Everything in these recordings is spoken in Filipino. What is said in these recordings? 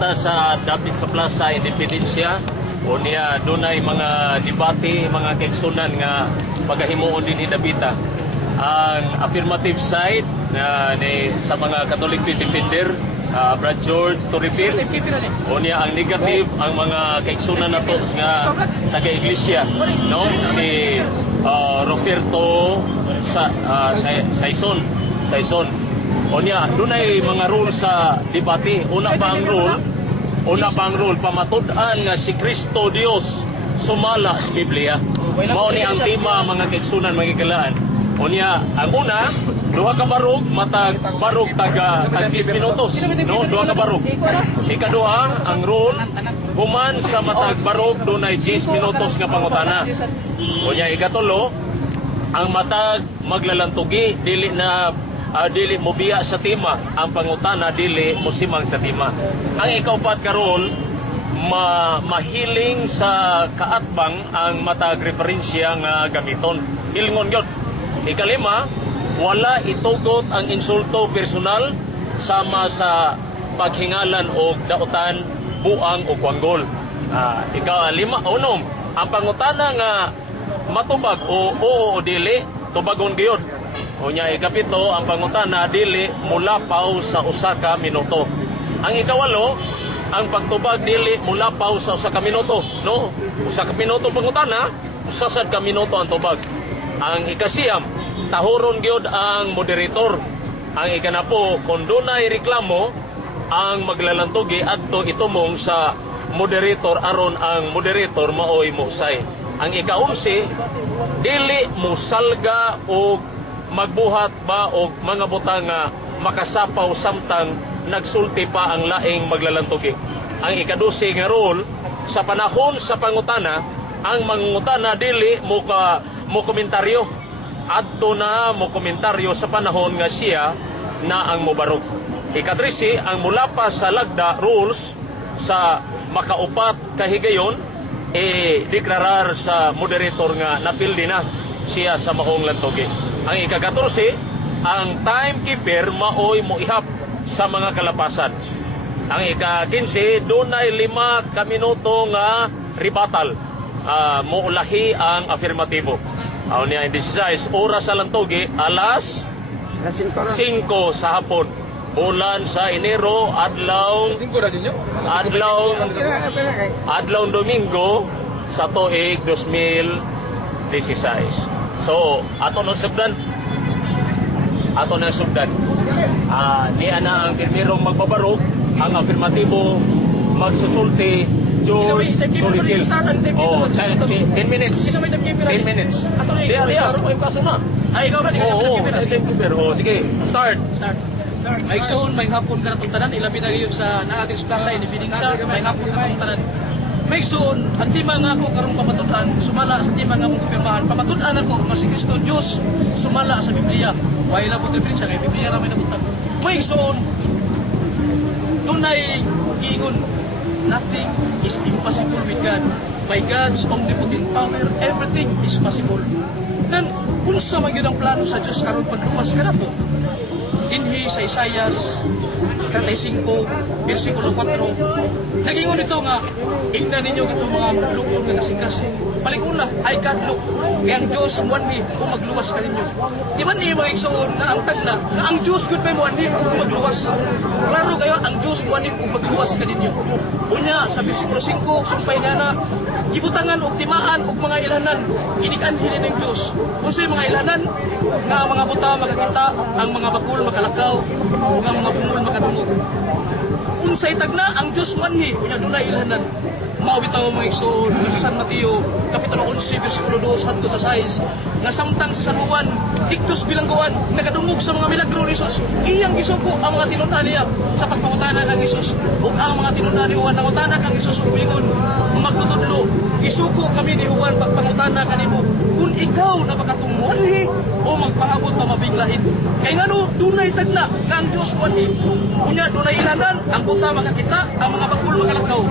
kita sa dapit sa Plaza Independencia o niya dunay mga debate, mga kaigsunan nga pagahimuon din ni Dabita. Ang affirmative side sa mga Catholic defender, Brad George Torreville, o niya ang negative, ang mga kaigsunan nato nga taga-iglesia, no? Si Roberto Saison. O niya, doon ay mga rule sa debate. Una pa ang rule, pamatud-an nga si Kristo Dios sumala sa Biblia. Mao ni ang tema mga kaigsunan, mga kailaan. O niya, ang una, duha ka barog, matag barog tag 10 minutos, no? Duha ka barog. Ikaduha, ang rule, human sa matag barog doon ay 10 minutos nga pangutana. O niya, ikatulo, ang matag maglalantugi, dili mo biya sa tema, ang pangutana dili mo simang sa tema. Ang ikaupat karon, mahiling sa kaatbang ang matag referensya nga gamiton. Hilingon gyud. Ikalima, wala itugot ang insulto personal sama sa paghingalan o dautan, buang o kwanggol. Ikalima, unom, ang pangutana nga matubag o oo o dili, tubagon gyud. O niya, ikapito, ang pangutana dili mulapaw sa usa ka minuto. Ang ikawalo, ang pagtubag dili mulapaw sa usa ka minuto, no? Usa ka minuto pangutana, usasad ka minuto ang tubag. Ang ikasiyam, tahuron gyud ang moderator. Ang ikanapo, kung dunay reklamo, ang maglalantugi adto itumong sa moderator aron ang moderator maoy mohusay. Ang ika-11, dili musalga o magbuhat ba o mga butang nga makasapaw samtang nagsulti pa ang laing maglalantugi. Ang ika-12 nga rule, sa panahon sa pangutana, ang mangutana dili mo komentaryo. Adto na mo komentaryo sa panahon nga siya na ang mubarog. Ika-13, ang mula pa sa lagda rules sa makaupat kahigayon, deklarar sa moderator nga napildi na siya sa maong lantugi. Ang ika-14, ang timekeeper maoy mo ihap sa mga kalapasan. Ang ika-15, dunay 5 ka minuto nga rebuttal. Muulahi ang afirmatibo. Ang niya, 16, oras sa lantugi, alas 5 sa hapon. Bulan sa Enero, adlaw Domingo sa tuig 2016. So, ato nang subdan. Niya na ang pirmirong magbabarog, ang afirmatibo magsusulti George Torreville. 10 minutes. 10 minutes. Diya, may kaso na. Ikaw ba? Timekeeper. Sige, start. May soon, may hapon ka na tanan, ilabi na ngayon sa naating Plaza Independencia, may hapon ka na tanan. May soon, ang tima nga ako karong pamatudan, sumala sa tima nga mong kupirmahan. Pamatudan ako, nga si Kristo Diyos, sumala sa Biblia. Why labot referensya, kay Biblia namin nabutan. May soon, tunay giingon, nothing is impossible with God. By God's omnipotent power, everything is possible. Then, unsa man yun ang plano sa Diyos karong pagluwas ka na to? Dinhi sa Isaias 35, versikulo 4, nagingon ito nga, ignan ninyo itong mga maglukon na kasing-kasing. Paliguna, ay kadlok, kaya ang Diyos muanhi kung magluwas ka ninyo. Di man niyo mga igsoon na ang tagna, na ang Diyos good may muanhi kung magluwas. Klaro kayo, ang Diyos muanhi kung magluwas ka ninyo. Unya, sa versikulo 5, sumpay niya na, gibutangan og timaan og mga ilahanan, inikanhin ng Diyos. Kung sa'yo mga ilahanan, nga ang mga buta makakita, ang mga bakul makalakaw, o ang mga bungol makadungog. Unsay tagna, ang Diyos manhi, kunya dunay ilahanan. Maubitaw mga igsoon, sa San Mateo, Kapitulo 11, versikulo 2, hadto sa 6, nga samtang si San Juan, diktos bilangguan, nakadungog sa mga milagro ni Jesus, iyang gisuko ang mga tinundan niya sa pagpangutana ng Jesus, ug ang mga tinundan ni Juan, nangutana kang Jesus ug bingon, magtutudlo, gisuko kami ni Juan pagpangutana kanimo, kung ikaw napakatumuanhi o magpaabot pa mabinglain. Kay ngano dunay tagna nga ang Dios manhi. Unya dunay ilanan, ang buta makakita, ang mga bakul makalakaw.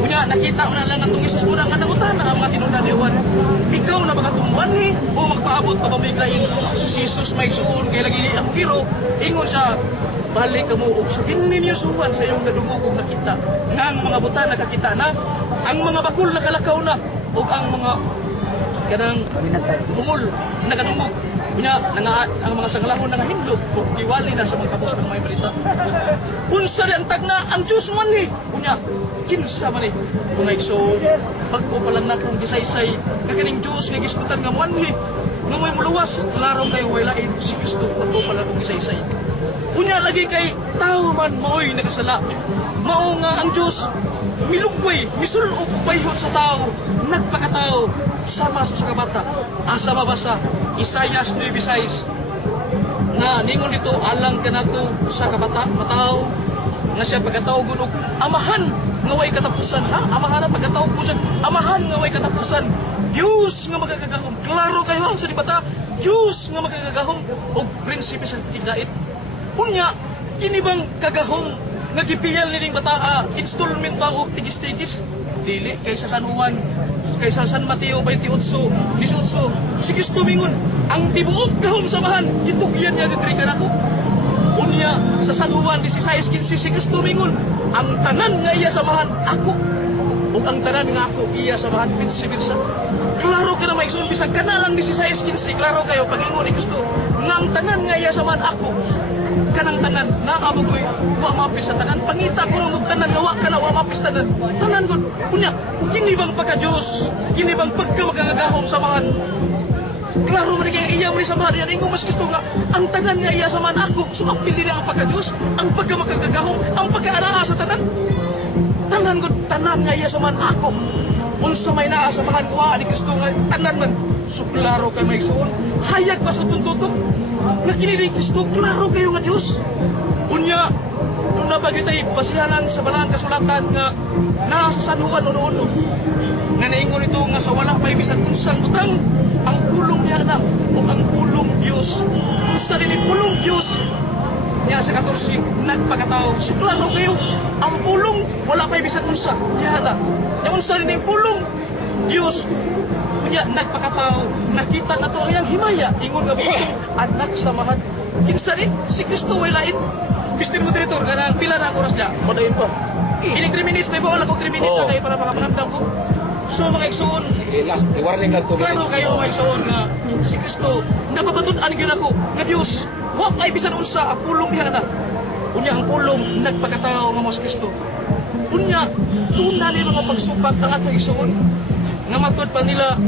Kunya, nakita mo na lang ang itong Isus mo na nga nangutan ang mga tinunaniwan. Ikaw na baka tumuan ni o magpaabot pa pamiglain. Si Isus may suon, kaya lagi ang giro, ingon siya, balik ka mo, og sugin ninyo suwan sa iyong nadungo kung nakita. Nga ang mga buta nakakita na, ang mga bakul nakalakaw na, o ang mga kanang bungol nakadungog. Kunya, ang mga sangalahon na hindlo, o giwali na sa mga kabus ng may balita. Unsa di ang tagna, ang Diyos man ni. Kunya, kinsa man ni. Kung igsoon, pagpupalan na kong gisaysay, kakaning Diyos nga giskutan nga man ni. Nga may muluwas, laraw kayo wailain, si Kristo, pagpupalan kong gisaysay. Kunya, lagi kay tao man, maoy nagasala. Mao nga ang Diyos, milugway, misulog bayhon sa tao, nagpakatao, sama sa kabata, asa mabasa, Isayas 9:6. Nga, ningon dito, alang ka na to sa kabata, matao, nga siya pagkatao gunog, amahan, nga way katapusan, ha? Amahan ang pagkatao po siya, amahan nga way katapusan, Diyos nga magkakagahom, klaro kayo sa dibata, Diyos nga magkakagahom, o prinsipe sa tigdait. Unya, kinibang kagahom, nga gipiyal nining bata, installment ba o tigis-tigis, dili, kaysa San Juan, kaysa San Mateo 28, 18, si Kristo mingon, ang tibuok kahom samahan, gitugyan niya ni Trika na ko. Unya, sa San Juan 16:15, si Kristo mingon, ang tanan nga iya samahan, ako. O ang tanan nga ako, iya samahan, pinsibilsa. Klaro ka na may iksun, bisag ka na lang 16:15, klaro kayo, pag-ingon ni Kristo, nga ang tanan nga iya samahan, ako. Kanang tanan, naabagoy, wa mapis sa tanan, pangita ko ng tanan, nga wa ka na, wa mapis tanan. Tanan ko, kunya, kinibang pagka-Diyos, kinibang pagka magkagagahom samahan. Klaro man kaya iya mo ni samahan, yan ingo mas gusto nga, ang tanan nga iya samahan ako, so ang pili ang pagka-Diyos, ang pagka magkagagahom, ang pagka-araa sa tanan. Tanan ko, tanan nga iya samahan ako. Unsa may naasamahan ko, ni Kristo nga, tanan man, so klaro kay may suon, hayag pas ko tuntutok, nakinilig Kristo, klaro kayo nga Diyos. Unya, doon na bagay basihanan sa balang kasulatan nga nasa San Juan uno-uno. Nga naingon ito nga sa walang may bisan unsang butang, ang pulong niya na o ang pulong Diyos. Unsa din pulong Diyos niya sa 14, nagpakatao. So klaro kayo, ang pulong wala may bisan unsa. Niya na. Yung unsa din pulong Diyos. Kunya, nagpakatao, nakita na ito ang himaya, ingon nga bukong anak samahan. Kinsa ni, si Kristo way lain. Mr. Moderator, ganang pila na ang oras niya. Padayon pa. Ining 3 minutes, may bawal ako 3 minutes Oo. kayo para makapanamdam ko. So mga igsoon, Last, warning lang 2 minutes. klaro kayo mga igsoon nga si Kristo, napapatunan gyud ako nga Dios, wa ay bisan unsa ang pulong niya na. Unya ang pulong nagpakatao nga mo si Kristo. Unya, tuna ni mga pagsupat ng atong igsoon. Nga matod pa nila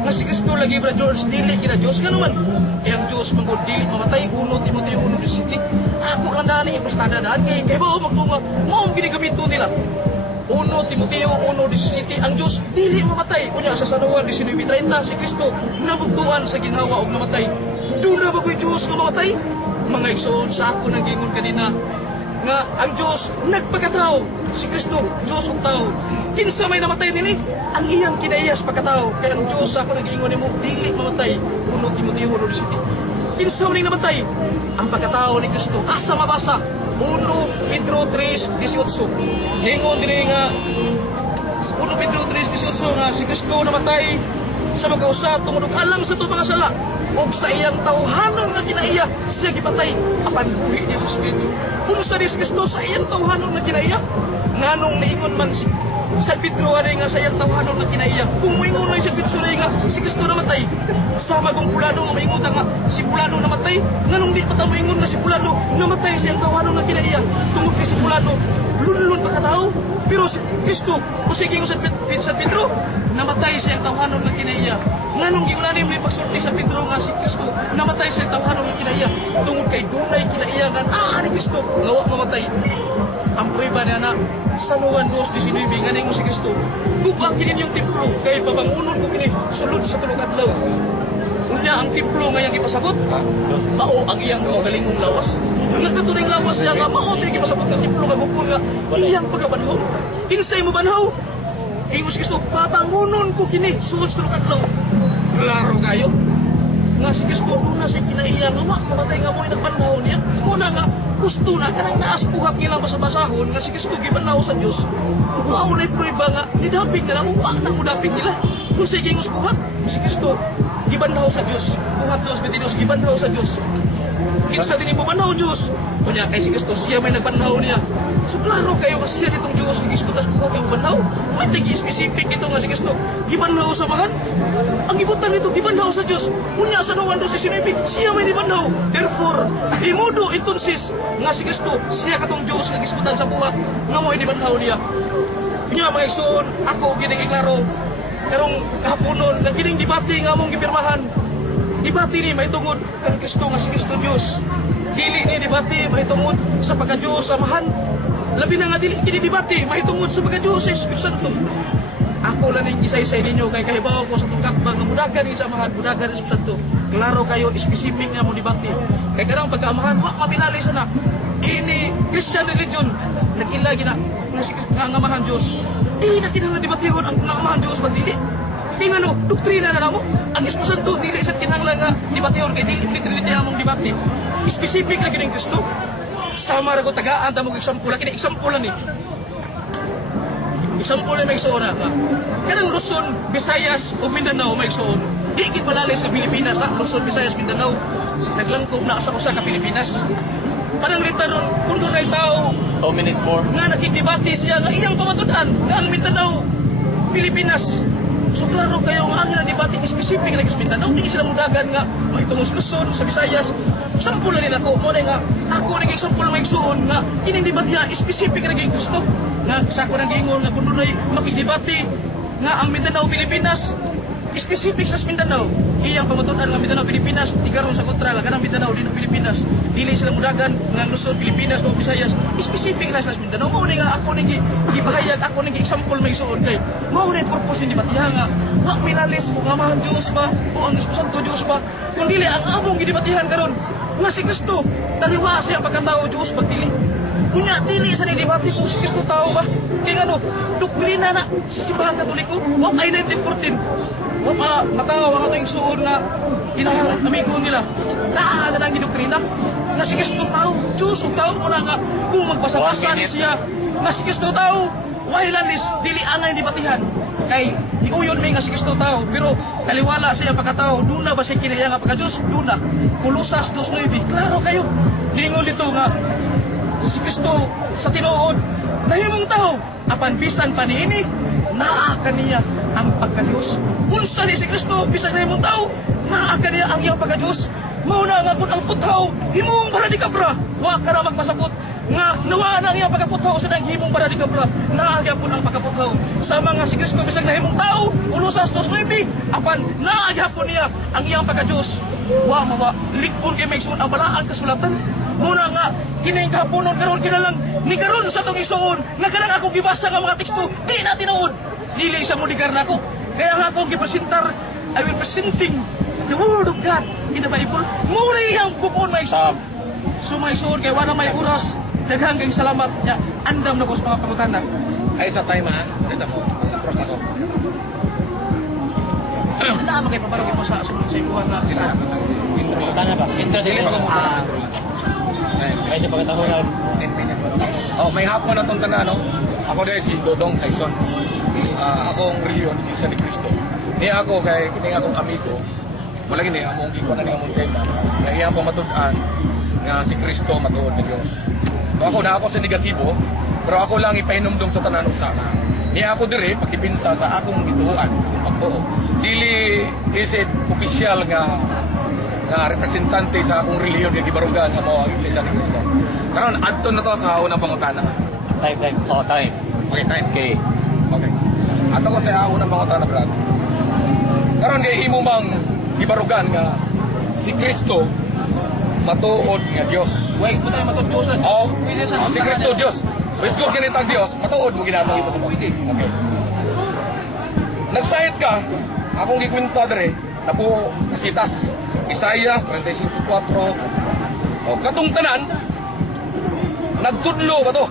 nga si Kristo lagi bra George dili kina Dios nga naman. Eh ang Dios mangod dili mamatay 1 Timoteo 1:17. Ako lang dani ipastada daan kay ba magtunga mao ang ginigamito nila. 1 Timoteo 1:17 ang Dios dili mamatay. Unya sa San Juan 19:30 si Kristo nabugtuan sa ginhawa og namatay. Duna ba ko'y Dios nga mamatay? Mga igsoon sa ako nang gingon kanina nga ang Diyos nagpagkatao, si Kristo, Diyos ug tao. Kinsa may namatay nini? Ang iyang kinaiyas pagkatao. Kaya ang Diyos ako nag-iingon nimo dili mamatay. 1 Timoteo 1:17. Kinsa man namatay? Ang pagkatao ni Kristo. Asa mabasa? 1 Pedro 3:18. Ningon diri nga 1 Pedro 3:18 nga si Kristo namatay sa magkausa tungod og alam sa itong mga sala o sa iyang tawhanon nga kinaiya siya gipatay apan buhi niya sa Espiritu. Unsa ni Kristo sa iyang tawhanon nga kinaiya? Nganong niingon man si Pedro ani nga sa iyang tawhanon nga kinaiya. Kung moingon man si Pedro nga si Kristo namatay, sa bagong Pulado nga maingon nga si Pulado namatay, nganong di pa ta moingon nga si Pulado namatay sa iyang tawhanon nga kinaiya? Tungod kay si Pulado lunlun pagkatao, pero si Kristo o sige sa Pedro namatay sa iyang tawhanon nga kinaiya. Nganong giunanin mo yung pagsulti sa Pedro nga si Kristo namatay sa iyang tawhanon nga kinaiya tungod kay dunay kinaiya nga ni Kristo nga wa mamatay. Ang prueba niya na sa Juan 2:19 nga ningon si Kristo, "Guba kini yung templo kay pabangunon ko kini sulod sa tulog adlaw." Unya ang templo nga yang ipasabot, mao ang iyang kaugalingong lawas. Ang nakaturing lawas niya nga mao ang ipasabot ng templo nga gupon nga iyang pagabanhaw. Kinsay mo banhaw? Ingon si Kristo, "Pabangunon ko kini sulod sa tulog adlaw." Klaro kayo. nga si Kristo doon na siya kinaiya nga mamatay nga mo nagpanahon niya. Muna nga gusto na kanang naas buhat nila basa-basahon nga si Kristo gibanlaw sa Dios. Mao na prueba nga nidaping nila mo na mo daping nila. Kung sige ngos buhat si Kristo gibanlaw sa Dios. Buhat Dios bitidos gibanlaw sa Dios. Kinsa din mo banlaw Dios. Kunya kay si Kristo siya may nagbanlaw niya. So klaro kayo nga siya ditong Dios nga giskutas buhat yung banlaw. May tigi specific ito nga si Kristo gibanlaw sa mahan. Ang ibutan nito gibanlaw sa Dios. Unya sa Juan 12:19 siya may gibanlaw. Therefore, di modo entonces nga si Kristo siya katong Dios nga giskutan sa buhat nga mo gibanlaw niya. Unya mga igsoon, ako gining iklaro karong kahaponon nga gining debate nga among gipirmahan. Debate ni mahitungod kang Kristo nga si Kristo Dios. Dili ni debate mahitungod sa pagka-Dios samahan. Labi na nga dili kini debate mahitungod sa pagka-Dios sa Espiritu Santo. Ako lang ning isa-isa ninyo kay kahibaw ko sa tungkat bang mudagan ni samahan, mudagan ni Espiritu Santo. Klaro kayo specific nga mo debate. Kay kanang pagkaamahan wa mapilali sana. Ini Christian religion nagilagi na nga ngamahan Dios. Di na kinahanglan debatehon ang ngamahan Dios pag dili. Tingano, doktrina na namo. Ang Espiritu Santo dili sa kinahanglan nga debatehon kay dili ni Trinity among debate. Specific na gining Kristo. Sama ra ko tagaan ta mo example kini example ni. Example na may igsoon na. Kanang Luzon, Visayas o Mindanao may igsoon. Di gid palali sa Pilipinas na Luzon, Visayas, Mindanao. Naglangkob na sa usa ka Pilipinas. Parang litaron kung doon ay tao 2 minutes more. nga nakikibati siya nga iyang pamatudan nga ang Mindanao, Pilipinas. So klaro kayo nga ang ilang debate specific na sa Mindanao, di sila mudagan nga mahitungod sa Luzon, sa Visayas. Example na nila ko, mo nga ako nang example may igsoon nga ining debate nga specific na kay Kristo. Nga sa ako nang giingon nga kung doon ay makidebate nga ang Mindanao, Pilipinas, specific sa Mindanao. Iyang pamatudan nga Mindanao, Pilipinas, tigaron sa kontra nga kanang Mindanao din ang Pilipinas. Dili sila mudagan nga Luzon, Pilipinas, o Visayas. Specific na sa Mindanao. Mao ni nga ako ning gibahayag, ako ning example may suod kay. Mao ni purpose ni debate nga wa minalis o amahan Dios ba o ang Espiritu Santo Dios ba. Kun dili ang among gidebatihan karon nga si Kristo taliwa sa iyang pagkatao Dios pagdili. Unya dili sa ni debate kung si Kristo tao ba. Kay ngano doktrina na sa simbahan Katoliko wa ay 1914. Wa pa matawa ang ating suon na inahang amigo nila. Daan na ang gidoktrina na si Kristo tao, Diyos o tao mo na nga kung magbasa-basa ni siya na si Kristo tao, wailanis, dili angay ni batihan. Kay iuyon may nga si Kristo tao, pero kaliwala siya pagkatao, doon na ba siya kinaya nga pagka-Diyos? Doon na. Kulusas 2:9. Klaro kayo. Lingon dito nga, si Kristo sa tinuod, nahimong tao, apan bisan pa niini, naa kaniya ang pagka-Diyos. Unsa ni si Kristo, bisan nahimong tao, naa kaniya ang iyang pagka-Diyos. Mauna nga kung ang puthaw, himong para di kabra, wa ka na magpasabot, nga nawa na ang iyang pagkaputhaw sa nang himong para di kabra, naagya po ang pagkaputhaw. Sama nga si Kristo, bisan nahimong tao, ulusas 2:9, apan naagya po niya ang iyang pagka-Diyos. Wa mawa, likpon kay may ang balaan kasulatan. Muna nga, kining kahaponon karon kinalang ni karon sa tong isuon, nga kanang ako gibasa nga mga teksto, di na tinuod. Dili sa mudigar na ako. Kaya nga akong gipresentar, I will presenting the Word of God in the Bible. Muna iyang bukon may isuon. So may isuon, kaya wala may oras, daghang kayong salamat niya. Andam na ko sa mga pangutana. Ay sa time ha. Dito po. Cross na ko. Wala naman kayo paparugin mo sa sunod sa imuha na Sila. Tana ba? Interest Dili pa ko mo. Ay sa pagkatahunan. 10 minutes. Oh, may hapon na itong tanan, no? Ako dahil si Dodong Saison. Akong reliyon, hindi siya ni Kristo. Niya ako kay kining akong amigo. Wala gini among gikuan na among tema. Nga iyang pamatud-an nga si Kristo matuod ni Dios. So ako na ako sa negatibo, pero ako lang ipahinumdum sa tanan usa. Niya ako dire pagdipinsa sa akong gituoan, yung pagtuo. Dili isid opisyal nga representante sa akong reliyon nga gibarugan nga mao ang Iglesia ni Kristo. Karon adto na to sa unang pangutana. Time. Oh, time. Okay, time. Okay. Okay. Ato ko sa unang pangutana, brad. Karon kay imo mang gibarugan nga si Kristo matuod nga Dios. Wait, mo tayo matod-Diyos na Diyos. Oh, Pwede sa si Kristo Dios. Wis gud kinitag Dios, matuod mo ginatong ito sa Pwede. Okay. Nagsayit ka, akong gikwenta dire na po kasitas. Isaias 35:4. O katong tanan nagtudlo ba to?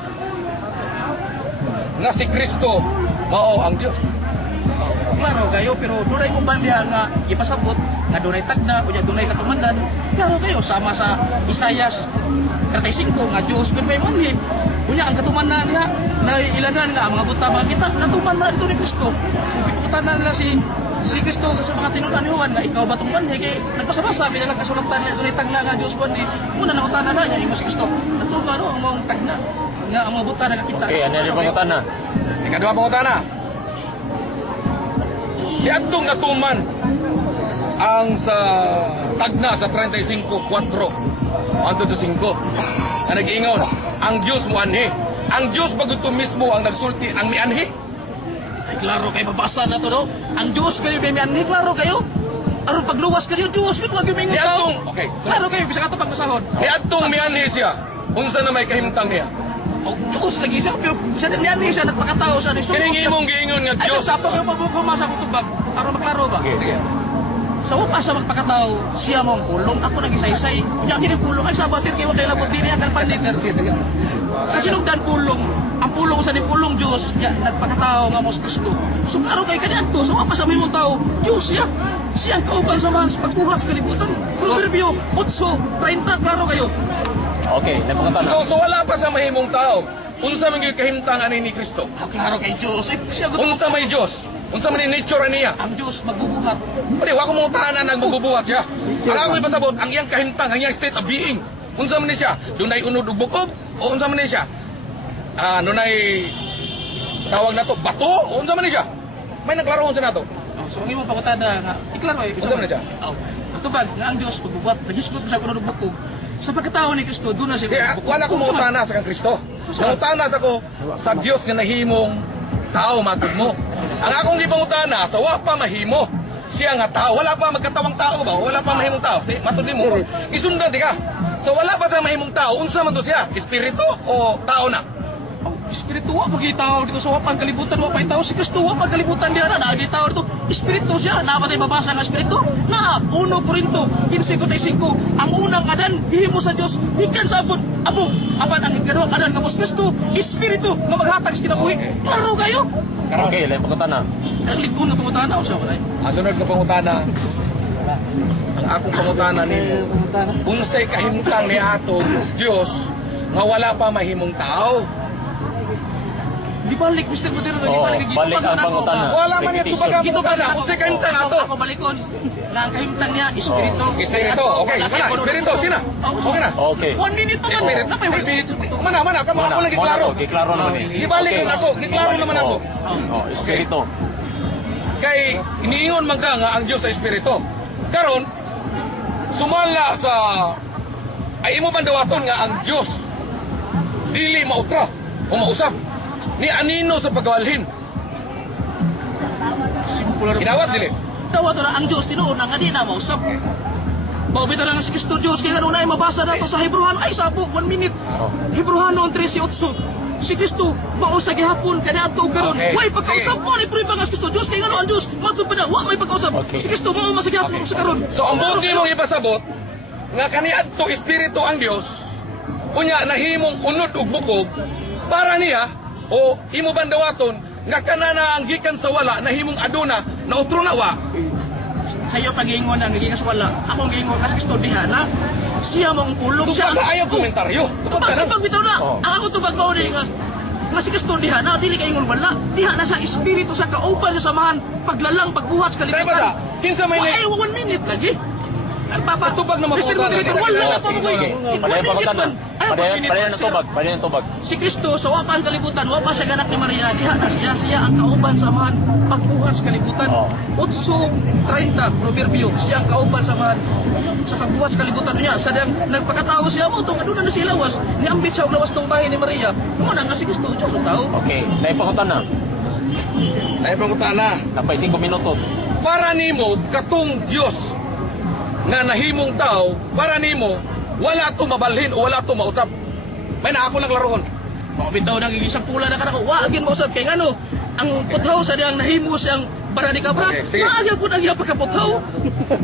Nga si Kristo mao ang Dios. Klaro kayo, pero doon ay mo bandiha nga ipasabot nga dunay tagna unya dunay katumandan. Klaro kayo sama sa Isayas 35 nga Dios gud may manhi. Unya ang katumanan niya na ilanan nga ang mga buta mga kita natuman man dito ni Kristo. Kung piputanan nila si Kristo sa mga tinunan ni Juan nga ikaw ba tong manhi kay nagpasabasa bilang kasulatan niya dunay tagna nga Dios kundi muna nangutanan na niya ingon si Kristo. Natuman ang mga tagna nga ang mga buta nakakita. Okay, ano yung pangutana? Ikaduha pangutana. Iadtong natuman ang sa tagna sa 35:4 anto sa 5 na nag-iingon ang Diyos mo anhi. Ang Diyos bago ito mismo ang nagsulti ang mianhi. Ay klaro kayo babasa na to no. Ang Dios kayo may mianhi klaro kayo. Aron pagluwas kayo Dios kun wag mingon tao. Okay. Klaro kayo bisa ka to pagbasahon. Iadtong mianhi siya. Unsa na may kahimtang niya? Oh, Diyos lagi siya pero siya din mianhi siya nagpakatao siya ni Kining imong giingon nga Ay Diyos. sa sapo kayo pagbukumasa ko tubag aron maklaro ba? Sige. Sa wapa sa magpakatao, siya mo ang pulong. Ako nag-isaysay. Kanya kini pulong. Ay sabatir kayo kay labot din ang kalpaniter. Sa sinugdan pulong, ang pulong sa ni pulong Diyos, ya, nagpakatao nga mo sa Kristo. So klaro kay kanyanto, sa wapa sa may mong tao, Diyos siya. Siya ang kauban sa mga pagbuhat sa kalibutan. Proverbio 8:30, klaro kayo. Okay, na pangutana. So wala pa sa mahimong tao. Unsa man gyud kahimtang ani ni Kristo? Ah, klaro kay Diyos. Ay, siya gusto. Unsa may Diyos? Unsa man ni nature niya? Ang Diyos magbubuhat. Pwede, wa ko mong tahanan ang magbubuhat siya. Ang ako'y pasabot, ang iyang kahimtang, ang iyang state of being. Unsa man ni siya? Dunay unod ug bukog? O unsa man ni siya? Dunay tawag na to, bato? O unsa man ni siya? May naglaroon siya na to. Oh, so ang imong pangutada nga, iklaro ay. Unsa man ni siya? Oh, atubag nga ang Diyos magbubuhat. Nagisgot sa kuno bukog. Sa pagkatao ni Kristo, doon na siya. Kaya wala ko Kung mong sa kang Kristo. Mangutana sa ko sa Dios nga nahimong tao matag mo. Ang akong gipangutana sa wa pa mahimo. Siya nga tao, wala pa magkatawang tao ba? Wala pa mahimong tao. Si matud mo. Isundan di ka. So wala pa sa mahimong tao, unsa man to siya? Espiritu o tao na? Espiritu wa pag tao dito sa wapang kalibutan wa pa tao si Kristo wa pag kalibutan diha na di tao dito espiritu siya na patay babasa nga espiritu na 1 Korinto 15:45 ang unang adan gihimo sa Dios gikan sa abot apan ang ikaduhang adan nga Kristo espiritu nga maghatag sa kinabuhi klaro kayo Okay, na pangutana. ang likon nga pangutana o siya wala Ang sunod na pangutana, ang akong pangutana nimo, unsay kahimtang ni atong Dios nga wala pa mahimong tao? di balik Mr. Butero di Oo, balik gito balik ang pangutana. Wala man yung Repetition. tubaga Gito pangutana. Unsay kahimtang ato? ako balikon nga ang kahimtang niya espiritu Espiritu, okay. Mana, espiritu, sina? Okay na. Okay. 1 minute naman Espiritu. napay 1 minute Mana, kamo ako lang giklaro. Okay, klaro naman eh. Gibalik Okay. na ako, giklaro naman ako. Oh, espiritu. Kay iniingon man ka nga ang Dios sa espiritu. Karon sumala sa ay imo man dawaton nga ang Dios dili mautra o mausap ni anino sa pagawalhin. simple ra Inawat dili. Dawa to na ang Diyos tinuod na nga di na mausap. Paubita na nga si Kristo Diyos kaya ganun ay mabasa na to sa Hebrewan ay sabo 1 minute. Hebreano 13:8. Si Kristo mausa gihapon kaniadto og karon. Okay. Way pagkausap mo ni prueba nga si Kristo Diyos kay ganun ang Diyos matud pa na wa may pagkausap. Okay. Si Kristo mao masagihapon sa karon. So ang mong imong ipasabot nga kaniadto espiritu ang Dios unya nahimong unod ug bukog para niya o imo bandawaton nga kanana ang gikan sa wala nahimong aduna na utro na wa. Sa iyo pagingon ang gigas wala. Akong giingon kas Kristo diha na siya mong pulong siya. Tupag na ayaw komentaryo. Tupag ka na. Tupag bitaw na. Oh. Ang ako tupag mao ni nga si Kristo diha na dili kay ingon wala. Diha na sa espiritu sa kauban sa samahan paglalang pagbuhat sa Kaya kalibutan. ba sa? Kinsa may Ay 1 minute lagi. Ang papa Tupag na Mr. mabutan Moderator, lagi. wala na pa Sige, mo. sige. In 1 Padayon minute pangutana. man. Ay 1 minute. Padayon man, ng sir. tubag. Padayon ng tubag. Si Kristo sa wa pa ang kalibutan, wa pa siya ganak ni Maria, diha na siya ang kauban sa samahan pagbuhat sa kalibutan. Oh. 8:30 Proverbio, siya ang kauban sa samahan sa pagbuhat sa kalibutan niya. Sa dang nagpakatao siya mo tong aduna na sila was, niambit sa lawas tong bahay ni Maria. Mo na nga si Kristo Diyos ang tao. Okay, na pangutana. Ay pangutana. Napay 5 minutos. Para nimo katong Dios nga nahimong tao, para nimo wala to mabalhin o wala to mautap. May na ako lang laruhon. Mga bitaw nang isang pula na kanako, wa agin mo usab kay ngano ang puthaw sa diyang nahimo siyang Barani ka, brad. Okay, sige. Maagya po ang iyang pagkaputaw.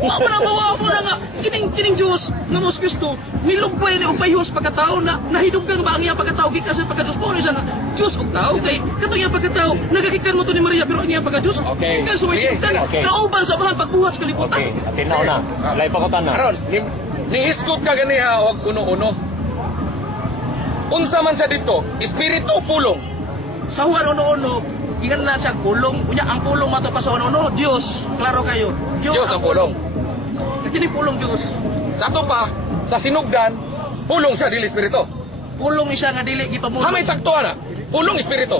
Wa mo na mawa mo na nga. Kining Diyos nga mos Kristo. Nilugpay ni upayhos pagkatao na nahidugang ba ang iyang pagkatao. Gikas ang pagkadiyos po. Siya nga, Diyos og tao. Kay katong iyang pagkatao. Nagakikan mo to ni Maria pero ang iyang pagkadiyos. Okay. Gikan sa may Sige, siktan. okay. Kauban sa bahang pagbuhat sa kalibutan. Okay, atinaw na. Lay pakutan na. Karon, niiskot ka ganiha og uno-uno. Unsa man siya dito, espiritu o pulong? Sa huwan uno-uno, gikan na siya pulong. Unya, ang pulong mato pa sa uno-uno, Diyos. Klaro kayo. Diyos ang pulong. Kini pulong Diyos. Sa ato pa, sa sinugdan, pulong siya, dili espiritu. Pulong ni siya nga dili gipamulo. Hamay sakto na, pulong espiritu.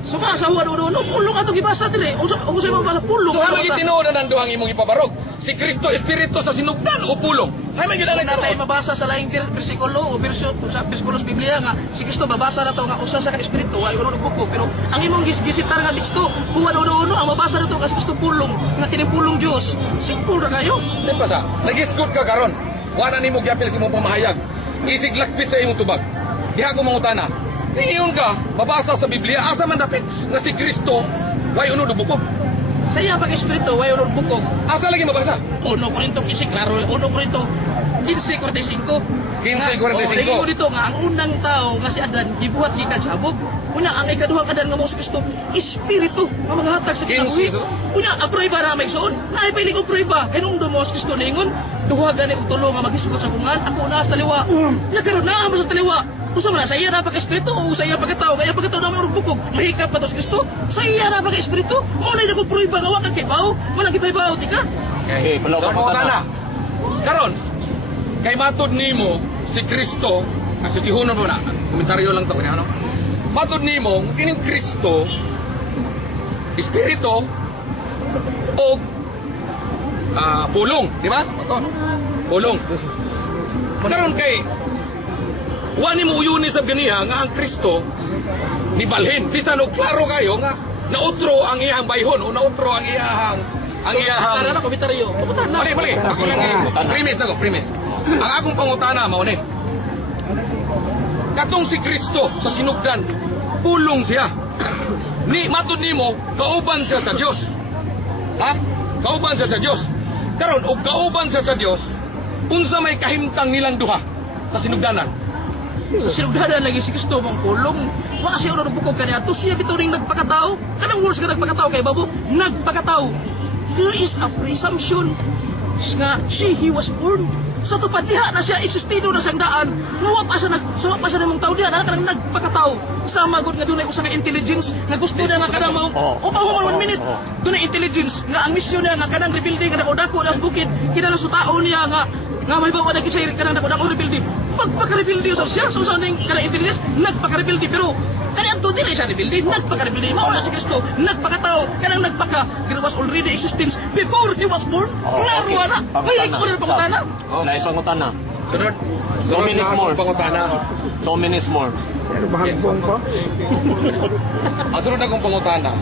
Suma sa huwan uno-uno, pulong ato gibasa dire. O sa mo basa pulong. So hamay Basta. gitinuod na ang imong ipabarog. Si Kristo espiritu sa sinugdan o pulong? Hamay gyud Kung ang natay nagtuon. mabasa sa laing bersikulo o sa bersikulos Biblia nga si Kristo babasa na to nga usa sa ka espiritu ay uno buko pero ang imong gisitar nga teksto huwan uno-uno ang mabasa na to nga si Kristo pulong nga kini pulong Dios. Simple ra kayo. Di pa sa, nagisgot ka karon. Wala nimo gyapil sa imong pamahayag. Isig lakpit sa imong tubag. Diha ko mangutana. Niingon ka, mabasa sa Biblia, asa man dapit nga si Kristo way uno dubukog. Sa iya pag espiritu way uno buko. Asa lagi mabasa? 1 Korinto kasi klaro 1 Korinto 15:45. 15:45. Nga, dito nga ang unang tao nga si Adan gibuhat gikan sa abog. Unya ang ikaduhang Adan nga mo si Kristo espiritu nga maghatag sa kinabuhi. 15. Unya ang prueba ra may igsoon. Naay piling ko prueba kay nung dumo si Kristo ningon duha gani og tulo nga magisgot sa kungan ako na sa taliwa. Nya karon naa mo sa taliwa. Usa man sa iya ra pagka-espiritu o sa iya pagkatao kaya pagkatao na mo bukog mahikap pa to si Kristo. Sa iya ra pagka-espiritu mo na ko prueba nga wa ka kibaw. Wala kibaw di ka. Okay, palaw So, ka mangutana. Karon, kay matod nimo si Kristo, sa sihunon mo na, komentaryo lang to kanya ano. Matod nimo, kining Kristo, espiritu o pulong, di ba? Pulong. Karon kay wani mo uyuni sa ganiha nga ang Kristo ni balhin bisan og klaro kayo nga nautro ang iyang bayhon o nautro ang iyang Tara na komentaryo. Pupunta na. Bali. Ako lang premise na ko, premise. Ang akong pangutana mao ni. Katong si Kristo sa sinugdan, pulong siya. Ni matud nimo, kauban siya sa Dios. Ha? Kauban siya sa Dios. Karon og kauban siya sa Dios, unsa may kahimtang nilang duha sa sinugdanan? Sa sinugdanan lagi si Kristo mong pulong. Wa siya uno bukog kaniya. To siya bitaw ring nagpakatao. Kanang words ka nagpakatao kay babo, nagpakatao. There is a presumption nga he was born. Sa tupad diha na siya existido na siyang daan. Nga pa siya namang tao diha na kanang nagpakatao. Sama gud nga dunay usa ka intelligence nga gusto niya nga kanang mao. O pa 1 minute. Dunay intelligence nga ang misyon niya nga kanang rebuilding nga dako nas bukid kinalas tao niya nga may bawa na kisay kanang dako rebuilding. Pagpaka-rebuilding sa siya so sa ning kanang intelligence nagpaka-rebuilding pero kanang to dili siya rebuilding nagpaka-rebuilding mao na si Kristo nagpakatao kanang nagpaka there was already existence before he was born. Klaro na. Ay ko na pangutana. Lay pangutana. Sunod. 2 minutes more. Pangutana. 2 minutes more. Ang sunod na kong pangutana,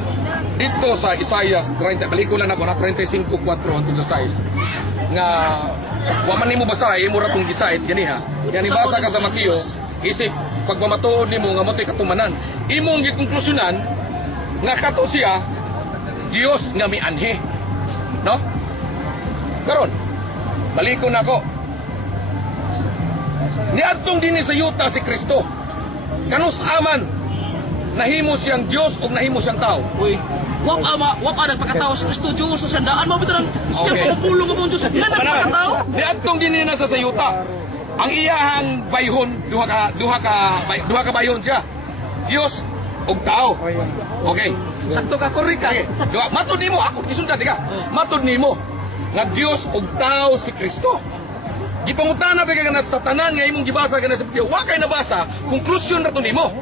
dito sa Isaiah 30, balik ko lang ako na 35:4 hangtod sa 6, nga, wa man nimo basa, imo ra tong gisait, ganiha. Yan ibasa ka sa Mateo, isip, pagmamatuod nimo nga mo'y katumanan. Imong gikonklusyonan, nga kato siya, Dios nga may anhi. No? Karon, balik ko na ako. Niadtong dinhi sa yuta si Kristo. Kanus aman nahimo siyang Dios o nahimo siyang tao. Uy, wa pa nagpakatao si Kristo Diyos sa sandaan mo bitang siya Okay. pumupulong mo Diyos nga nagpakatao. Niadtong dinhi na sa sayuta. Ang iyahang bayhon duha ka bayhon siya. Dios ug tao. Okay. Sakto ka korek ka. Duha matud nimo ako gisundan ka. Matud nimo nga Dios ug tao si Kristo. Gipangutana ta ka na sa tanan nga imong gibasa ka na sa Biblia. Wa kay nabasa, konklusyon ra to nimo.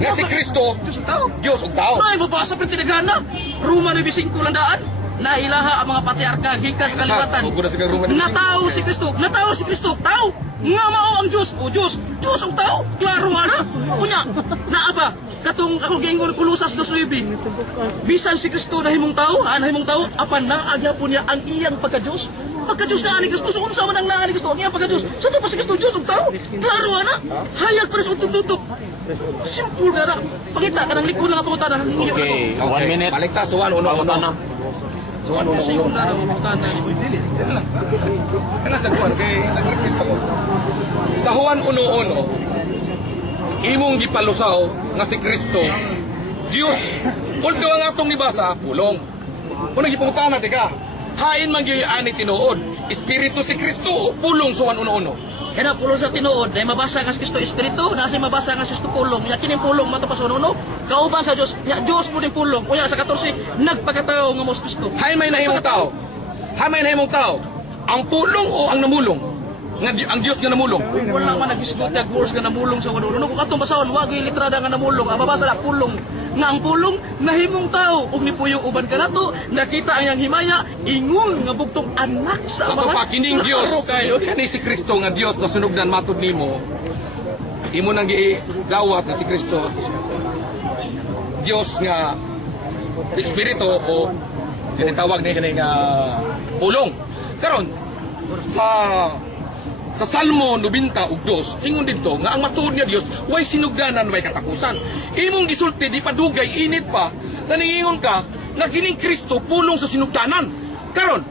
Nga si Kristo Diyos ug tao. Dios ug tao. Ay mabasa pa tinagana. Roma 9:5 landaan. Nailaha ang mga patriarka gikan sa kalibutan. Huwag ko na sigang Roma 9:5. Natao si Kristo, natao si Kristo, tao. Nga mao ang Dios. O Dios, Dios ang tao. Klaro ana. Unya, naa ba katong akong giingon Kolosas 2:9. Bisan si Kristo nahimong tao, nahimong tao, apan naagya po niya ang iyang pagka-Dios. pagka-Diyos na ani Kristo, so unsa man ang naa ni Kristo, ang iyang pagka-Diyos. Sa to pa si Kristo, Diyos ug tao. Klaro ana. Hayag pa rin sa tututok. Simple ka na. Pakita ka ng likod lang ang pangutana. Okay, 1 minute. Baliktas, suwan, uno, Pangutana. Suwan, uno, Sa iyo na ang pangutana. Dili lang. Kailan sa Juan, kay nag-request ako. Sa Juan 1:1, imong gipalusaw nga si Kristo, Dios, although ang atong ibasa, pulong. Unang gipungutana, tika, hain man gyud ani tinuod, Espiritu si Kristo o pulong sa Juan 1:1. Kaya pulong sa tinuod, na mabasa nga sa Kristo Espiritu, na sa mabasa nga sa Kristo pulong. Ya kining pulong matapas uno, kauban sa Dios, ya Dios po din pulong. Unya sa 14, nagpakatao nga mo sa Kristo. Hain may nahimong tao. Hain may nahimong tao. Ang pulong o ang namulong? Ang Dios nga namulong. Wala man nagisgot nga words nga namulong sa uno. Kung atong basahon, wagi litrada nga namulong. Ang mabasa na pulong. Nga ang pulong, nahimong tao. Ug ni puyong uban ka nato, nakita ang iyang himaya, ingon nga bugtong anak sa Sa to pa, kining Dios, Klaro kayo. kani si Kristo nga Dios na sunugdan matud nimo, imo nang gidawat nga si Kristo, Dios nga Espiritu o tinatawag ni kani nga pulong. Karon sa Salmo 92, ingon dito nga ang matuod niya Dios way sinugdanan way katapusan. Imong gisulti di padugay init pa, naningingon ka nga kining Kristo pulong sa sinugdanan. Karon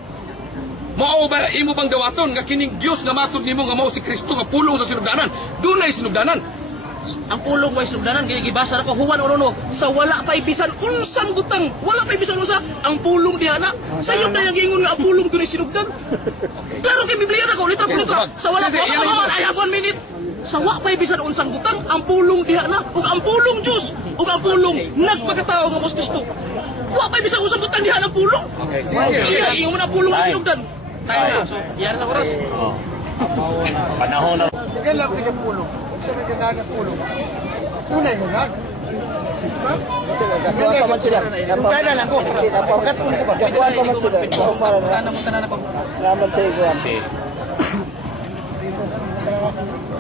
mao ba imo bang dawaton nga kining Dios nga matud nimo nga mao si Kristo nga pulong sa sinugdanan? Dunay sinugdanan. Ang pulong way sugdanan ginigibasa nako Juan 1:1 sa wala pay bisan unsang butang wala pay bisan unsa ang pulong diha na sayo na yang ingon nga ang pulong dunay sinugdan klaro kay Biblia nako litra por litra sa wala pa I have 1 minute sa wa pay bisan unsang butang ang pulong diha na ug ang pulong Dios ug ang pulong nagpakatao nga mos Kristo wa pay bisan unsang butang diha ng pulong Okay, sige. iya ingon na pulong na sinugdan tayo na so yan na oras Panahon na. Kailan ko siya pulong? Sa may kagana pulong. Tunay mo na. Nakuha pa man sila. Kaya lang ko. Pagkatulong ko ba? Nakuha pa man sila. tanan mo tanan ako Naman sa iguan. Okay.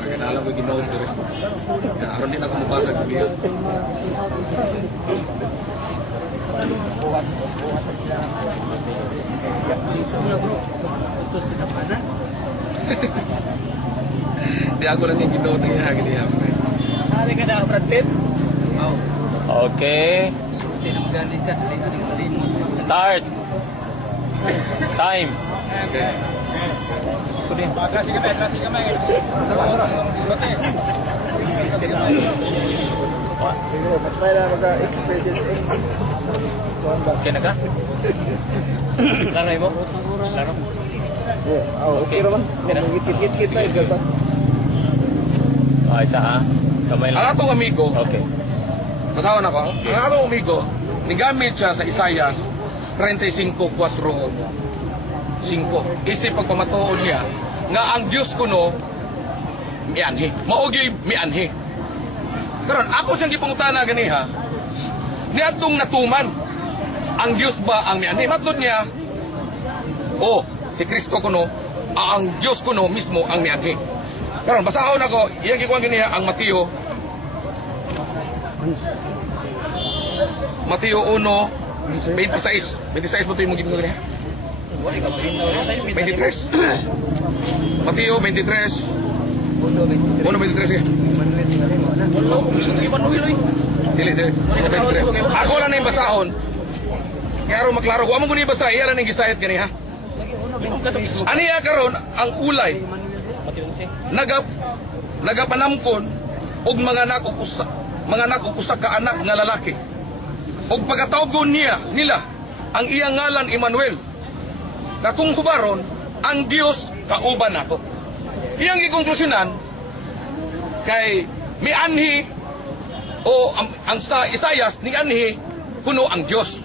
Kaya alam ko ginawa diri. Kaya aron din ako mabasag diya. Di ako lang yung ginawa ng ihagin niya. Hari ka na, Brad Pitt? Okay. Start. Time. Okay. Siguro, mas may na mag-express it. Okay na ka? Klaro mo? Klaro? Okay naman. Git-git na yun. Okay, isa ha? Kamay Ang lang. atong amigo, Okay. masawa na ko, ang atong amigo, nigamit siya sa Isaias 35:4-5. Isip pagpamatuod niya, nga ang Diyos kuno, mianhi. Maugi mianhi. Karon ako siyang gipangutana ganiha, ni atong natuman, ang Diyos ba ang mianhi? Matud niya, si Kristo kuno, ang Diyos kuno mismo ang mianhi. Karon basahon ako, iyang gikuan ganiha ang Mateo 1:26. 26 mo ito yung mga ginagawa niya? 23. Mateo 23. 1:23. Dili. 23. Ako lang na yung basahon. Kaya aron maklaro ko. Among ko na yung basa, iya lang yung gisayat gani ha. Aniya karon ang ulay. Nagapanamkon og mga anak og usa ka anak nga lalaki. Og pagkatawgon nila ang iyang ngalan Emmanuel. Na kung hubaron ang Dios kauban nato. Iyang gikonklusyonan kay mianhi o ang sa Isaias ni anhi kuno ang Dios.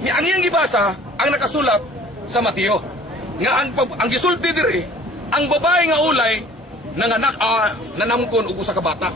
Ni ang iyang gibasa ang nakasulat sa Mateo nga ang gisulti diri ang babae nga ulay nanganak nanamkon og usa ka bata.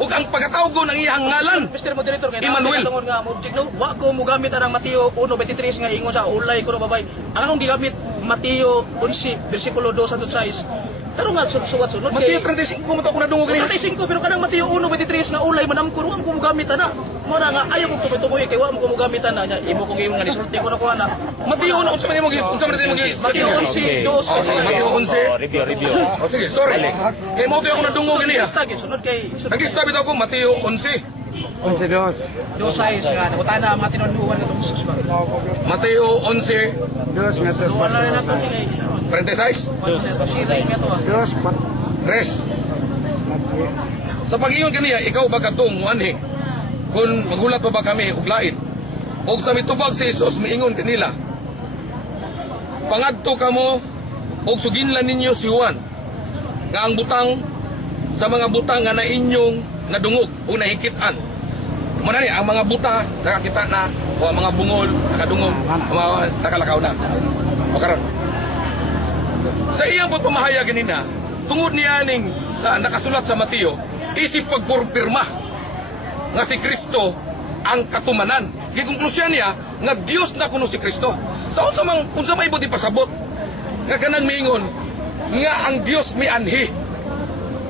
Ug ang pagkatawgon ang iyang ngalan Mr. Moderator, kaya Emmanuel. tungod nga mo object no, wa ko mo gamit ang Mateo 1:23 nga ingon sa ulay kuno babay. Ang akong gigamit Mateo 11 bersikulo 2 hangtod 6. Pero nga, suwat sunod Mateo 35 mo to ako nadungog ganiha. 35, pero kanang Mateo 1:23 na ulay manamkon, huwag mo gamit na. Muna nga, ayaw kong tukoy-tukoy, kaya huwag mo gamit na. Imo kong iyong nga, nisulti ko na ko na. Mateo na unsa man mo gid? Unsa man mo gid? Mateo 11, 2, sige, Mateo 11. Review. Oh, sige, sorry. Kay mo ako nadungog ganiha. Sunod kay... Nag-stabit ako Mateo 11. 11-2. Dos size nga, nakutan na mga tinunuhan na itong Jesus ba? Mateo 11, 2 metros. Wala rin ako kay... 36. Sharing ka to ah. 2, 4. Res. Sa pag-ingon kaniya, ikaw ba katong muanhi? Kung magulat pa ba kami ug lain? Og sa mitubag si Jesus miingon kanila, pangadto kamo og suginlan ninyo si Juan nga ang butang sa mga butang nga na inyong nadungog o nahikitan. Muna ni ang mga buta nakakita na o ang mga bungol nakadungog, ang mga nakalakaw na. O karon. Sa iyang pagpamahayag ganina, tungod niya ning sa nakasulat sa Mateo, isip pagkumpirma nga si Kristo ang katumanan. Gikonklusyon niya nga Dios na kuno si Kristo. Sa unsa may ibot ipasabot nga kanang miingon nga ang Dios may anhi.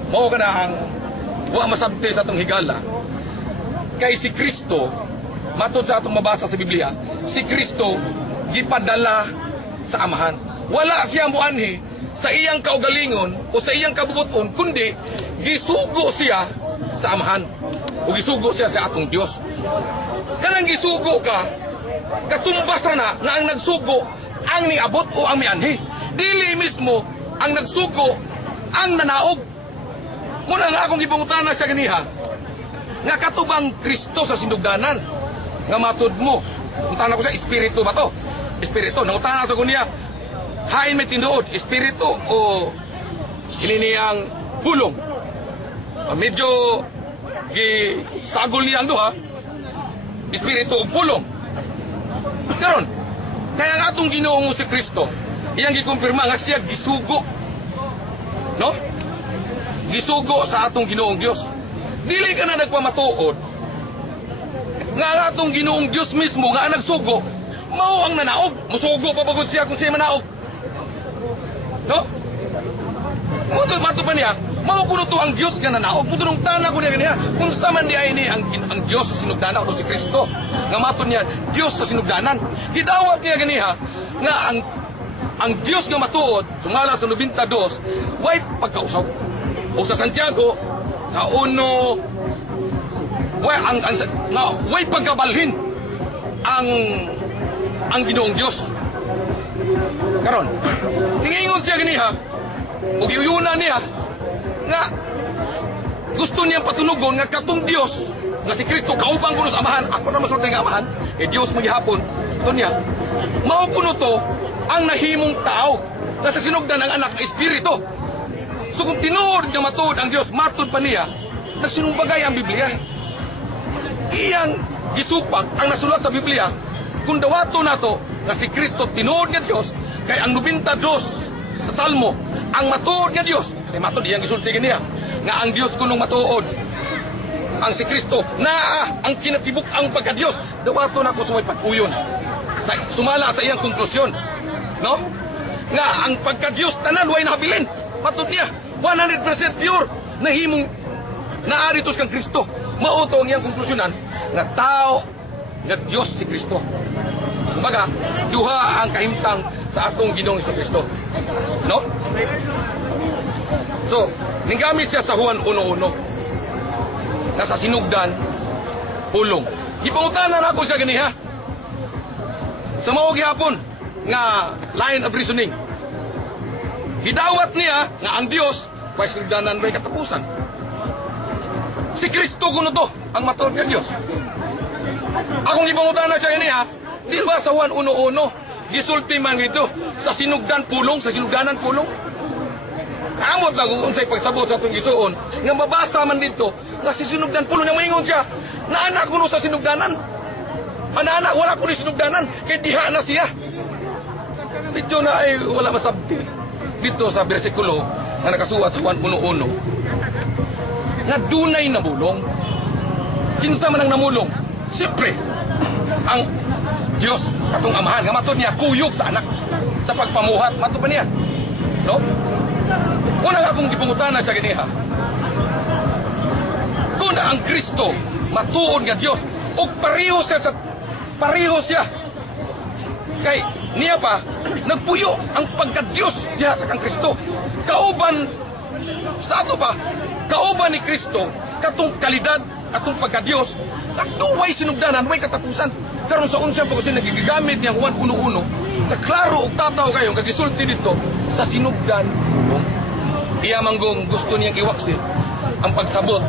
Mao kana ang wa masabti sa atong higala. Kay si Kristo, matod sa atong mabasa sa Biblia, si Kristo gipadala sa Amahan. Wala siya muanhi sa iyang kaugalingon o sa iyang kabubuton, kundi gisugo siya sa Amahan o gisugo siya sa atong Dios. Kanang gisugo ka, katumbas na nga ang nagsugo ang niabot o ang mianhi. Dili mismo ang nagsugo ang nanaog. Muna nga akong ipangutana sa ganiha, nga katubang Kristo sa sinugdanan, nga matud mo, utana ko sa espiritu ba to? Espiritu, nangutana sa kunya, hain may tinuod, espiritu o ininiyang pulong. Medyo gisagol niya ang duha, espiritu o pulong. Karon, kaya ang atong Ginoong si Kristo, iyang gikumpirma nga siya gisugo. No? Gisugo sa atong Ginoong Dios. Dili ka na nagpamatuod nga ang atong Ginoong Dios mismo nga ang nagsugo, mao ang nanaog. Musugo pa bagod siya kung siya manaog. No? Mato pa niya, mao kuno to ang Dios nga nanaog. Muto nung tana ko niya ganiya, kung sa man di ay ni ang Dios sa sinugdanan o si Kristo. Nga mato niya, Dios sa sinugdanan. Gidawat niya ganiha nga ang Dios nga matuod, sungala sa 92, way pagkausap. O sa Santiago, sa uno, way pagkabalhin ang Ginoong Dios. Karon, ningingon siya ganiha, o giuyunan niya, nga gusto niyang patunugon nga katong Dios, nga si Kristo kaubang kuno sa Amahan, ako na masultay nga Amahan, Dios maghihapon, ito niya, mao kuno to ang nahimong tao, nga sa sinugdan ang anak na espiritu. So kung tinuod nga matuod ang Dios, matud pa niya, nagsinumbagay ang Biblia. Iyang gisupag ang nasulat sa Biblia, kung dawato nato nga si Kristo tinuod nga Dios, kay ang 92 sa Salmo, ang matuod nga Dios, kay matud iyang gisulti niya, nga ang Dios kunong matuod, ang si Kristo, na ang kinatibuk ang pagka-Dios, dawato na ko sumay pagkuyon. Sumala sa iyang konklusyon, no? Nga ang pagka-Dios tanan way nahabilin. Matud niya, 100% pure, nahimong naaritos kang Kristo. Mauto ang iyang konklusyonan, nga tao, nga Diyos si Kristo. Kumbaga, duha ang kahimtang sa atong Ginoong sa Kristo. No? So, ninggamit siya sa Juan 1:1. Nasa sinugdan, pulong. Ipangutanan ako siya ganiha. Sa mao gihapon, nga line of reasoning. Gidawat niya nga ang Dios may sinugdanan may katapusan. Si Kristo kuno to ang matuod nga Dios. Akong ipangutana siya ganiha, di ba sa Juan 1:1 gisulti man dito sa sinugdan pulong, sa sinugdanan pulong. Amot lang kung unsay pagsabot sa atong gisuon nga mabasa man dito nga si sinugdan pulong nga moingon siya na anak kuno sa sinugdanan. Anak wala kuno sinugdanan kay diha na siya. Dito na ay wala masabti. Dito sa bersikulo na nakasuwat sa Juan 1:1 nga dunay nabulong. Kinsa man ang namulong? Siyempre, ang Diyos, atong Amahan, nga matod niya kuyog sa anak sa pagpamuhat, matod pa niya. No? Una akong gipangutana sa ganiha. Kung na ang Kristo matuon nga Dios ug pareho siya kay niya pa nagpuyo ang pagka-Dios diha sa kang Kristo. Kauban sa ato pa, kauban ni Kristo katong kalidad atong pagka-Dios at duway sinugdanan, way katapusan. Karon sa unsang pagkusin nagigamit niyang 1:1 na klaro og tataw kayo kagisulti dito sa sinugdan iya manggong gusto niyang iwaksi ang pagsabot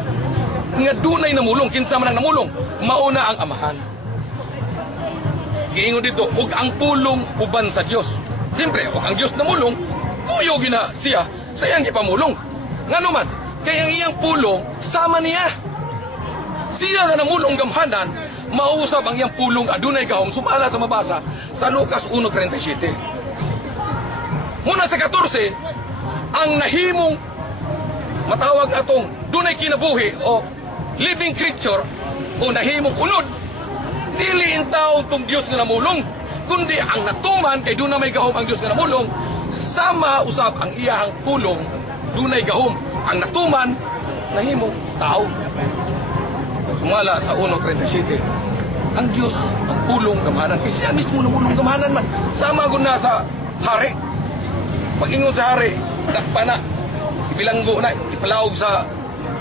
nga dunay namulong, kinsa man ang namulong, mauna ang amahan. Giingon dito, ug ang pulong uban sa Dios. Siyempre, ug ang Dios namulong, kuyo gina siya sa iyang ipamulong. Ngano man, kay ang iyang pulong sama niya. Siya nga namulong gamhanan, mausab ang iyang pulong adunay gahom sumala sa mabasa sa Lucas 1:37. Muna sa 14, ang nahimong matawag atong dunay kinabuhi o living creature o nahimong unod, dili in taong tong Dios nga namulong, kundi ang natuman kay dunay may gahom ang Dios nga namulong, sama usab ang iyahang pulong dunay gahom. Ang natuman nahimong tao. Sumala sa 1:37. Ang Dios ang pulong gamhanan. Kasi siya mismo namulong gamhanan man. Sama gud na sa hari. Pag-ingon sa hari, dakpana, ibilanggo na, ipalaog sa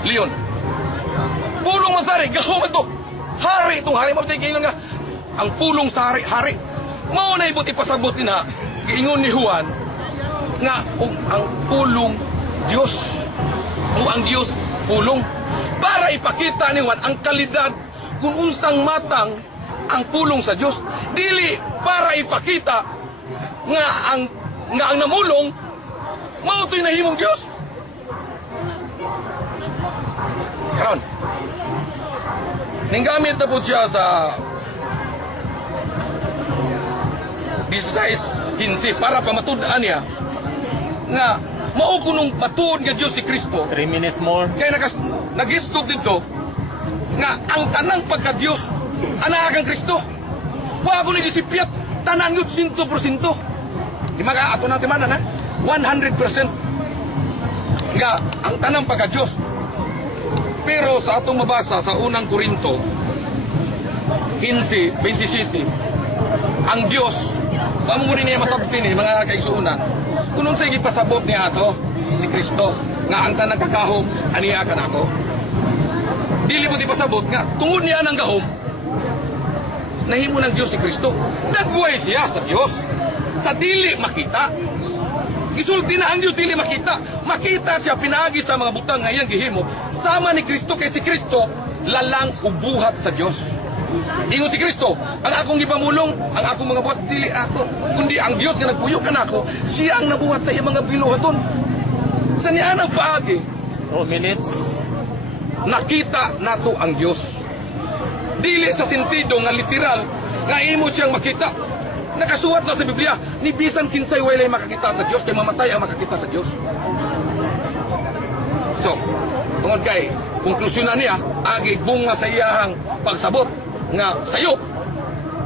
leon. Pulong masari, gahom ito. Hari itong hari. Mabitay kayo nga, ang pulong sa hari, hari. Mao na ibut ipasabot na, giingon ni Juan, nga ang pulong Diyos. O ang Diyos pulong. Para ipakita ni Juan ang kalidad kung unsang matang ang pulong sa Diyos. Dili para ipakita nga ang namulong mao to'y nahimong Diyos. Karon, ninggamit na po siya sa 16:15 para pamatud-an niya nga mao kunong matuod nga Dios si Kristo. 3 minutes more. Kaya nag-isdog dito nga ang tanang pagka-Dios anak kang Kristo. Wa ko ni gisipyat tanan yun 100%. Di maka ato natin man na 100% nga ang tanang pagka-Dios. Pero sa atong mabasa sa unang Korinto 15:27, ang Dios pamunin niya masabti ni mga kaigsuunan kunong sa ipasabot niya ato ni Kristo nga ang tanang kakahom aniya ka nako. Dili mo ipasabot nga tungod niya ng gahom nahimo ng Diyos si Kristo. Dagway siya sa Diyos sa dili makita. Gisulti na ang Diyos dili makita. Makita siya pinaagi sa mga butang nga iyang gihimo sama ni Kristo kay si Kristo lalang ubuhat sa Diyos. Ingon si Kristo, ang akong gipamulong, ang akong mga buhat dili ako, kundi ang Dios nga nagpuyo kanako, siya ang nabuhat sa iyang mga binuhaton. Sa niya ang paagi, 2 minutes. nakita nato ang Dios. Dili sa sentido nga literal nga imo siyang makita. Nakasuwat na sa Biblia, ni bisan kinsay walay makakita sa Dios kay mamatay ang makakita sa Dios. So, tungod kay konklusyonan niya, agi bunga sa iyahang pagsabot nga sayop.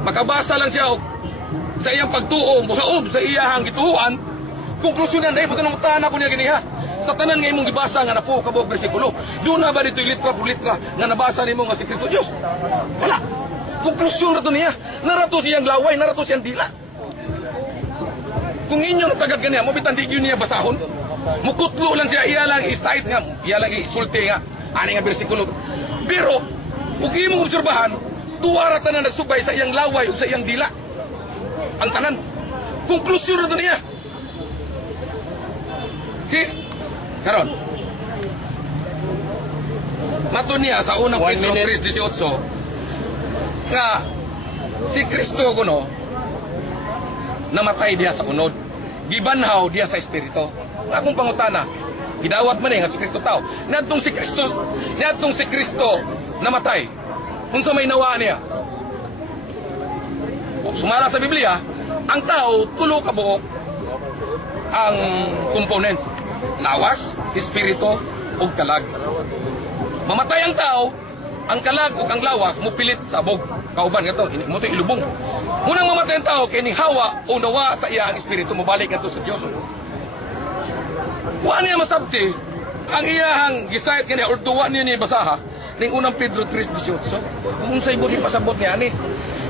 Makabasa lang siya og sa iyang pagtuo, muhaob sa iyahang gituhuan, konklusyonan na ibutan ng tahan ako niya ganiha. Sa tanan nga imong gibasa nga napo kabog bersikulo, doon na ba dito litra por litra nga nabasa nimo nga si Kristo Dios? Wala. Konklusyon na to niya. Narato siyang laway, narato siyang dila. Kung inyo natagad kaniya, mabitan di yun niya basahon. Mukutlo lang siya, iya lang i-cite nga, iya lang i-sulti nga, ani nga bersikulo. Pero, kung imong obserbahan, tuwarata na nagsubay sa iyang laway o sa iyang dila. Ang tanan. Konklusyon na to niya. Si, karon. Mato niya sa unang 1 Pedro minute. 3:18 nga si Kristo kuno namatay diya sa unod. Gibanhaw diya sa espiritu. Akong pangutana, gidawat man nga si Kristo tao. Nadtong si Kristo namatay. Unsa may nawa niya? Sumala sa Biblia, ang tao tulo ka buok ang component. Lawas, espiritu, ug kalag. Mamatay ang tao, ang kalag ug ang lawas mupilit sa bog. Kauban nga to, mo to ilubong. Munang mamatay ang tao kay ning hawa o nawa sa iya ang espiritu mobalik ngadto sa Dios. Wa niya masabti ang iyahang gisayt kaniya or tuwa niya ni basaha ning unang Pedro 3:18. Kung sa ibuti pasabot niya ani.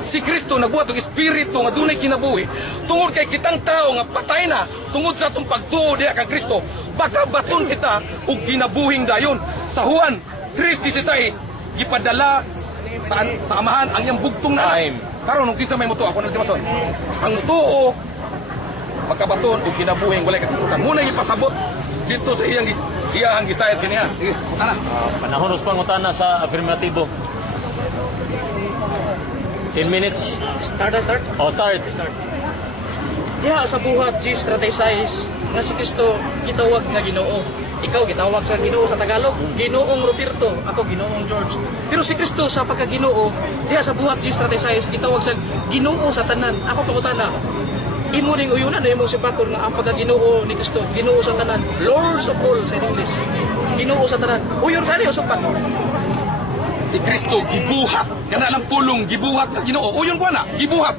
Si Kristo nagbuhat og espiritu nga dunay kinabuhi tungod kay kitang tao nga patay na tungod sa atong pagtuo diha kay Kristo. Baka baton kita og kinabuhing dayon. Sa Juan 3:16 gipadala sa amahan ang iyang bugtong na Time. karon nung kinsa may mutuo ako nagdimason. Ang mutuo makabaton og kinabuhing walay katapusan. Muna ipasabot dito sa iyang gisayad kaniya. Ana. Panahon us pangutana sa afirmatibo. 10 minutes. Start. O, start. Diha sa buhat G strategize nga si Kristo gitawag nga Ginoo. Ikaw gitawag sa Ginoo sa Tagalog, Ginoong Roberto, ako Ginoong George. Pero si Kristo sa pagka-Ginoo, diha sa buhat G strategize gitawag sa Ginoo sa tanan. Ako pangutana, imo ning uyunan na imong sipakon nga ang pagka-Ginoo ni Kristo, Ginoo sa tanan, Lords of all sa English. Ginoo sa tanan. Uyon gani o supak. Si Kristo gibuhat kana lang pulong gibuhat nga Ginoo. Uyon ko na, gibuhat.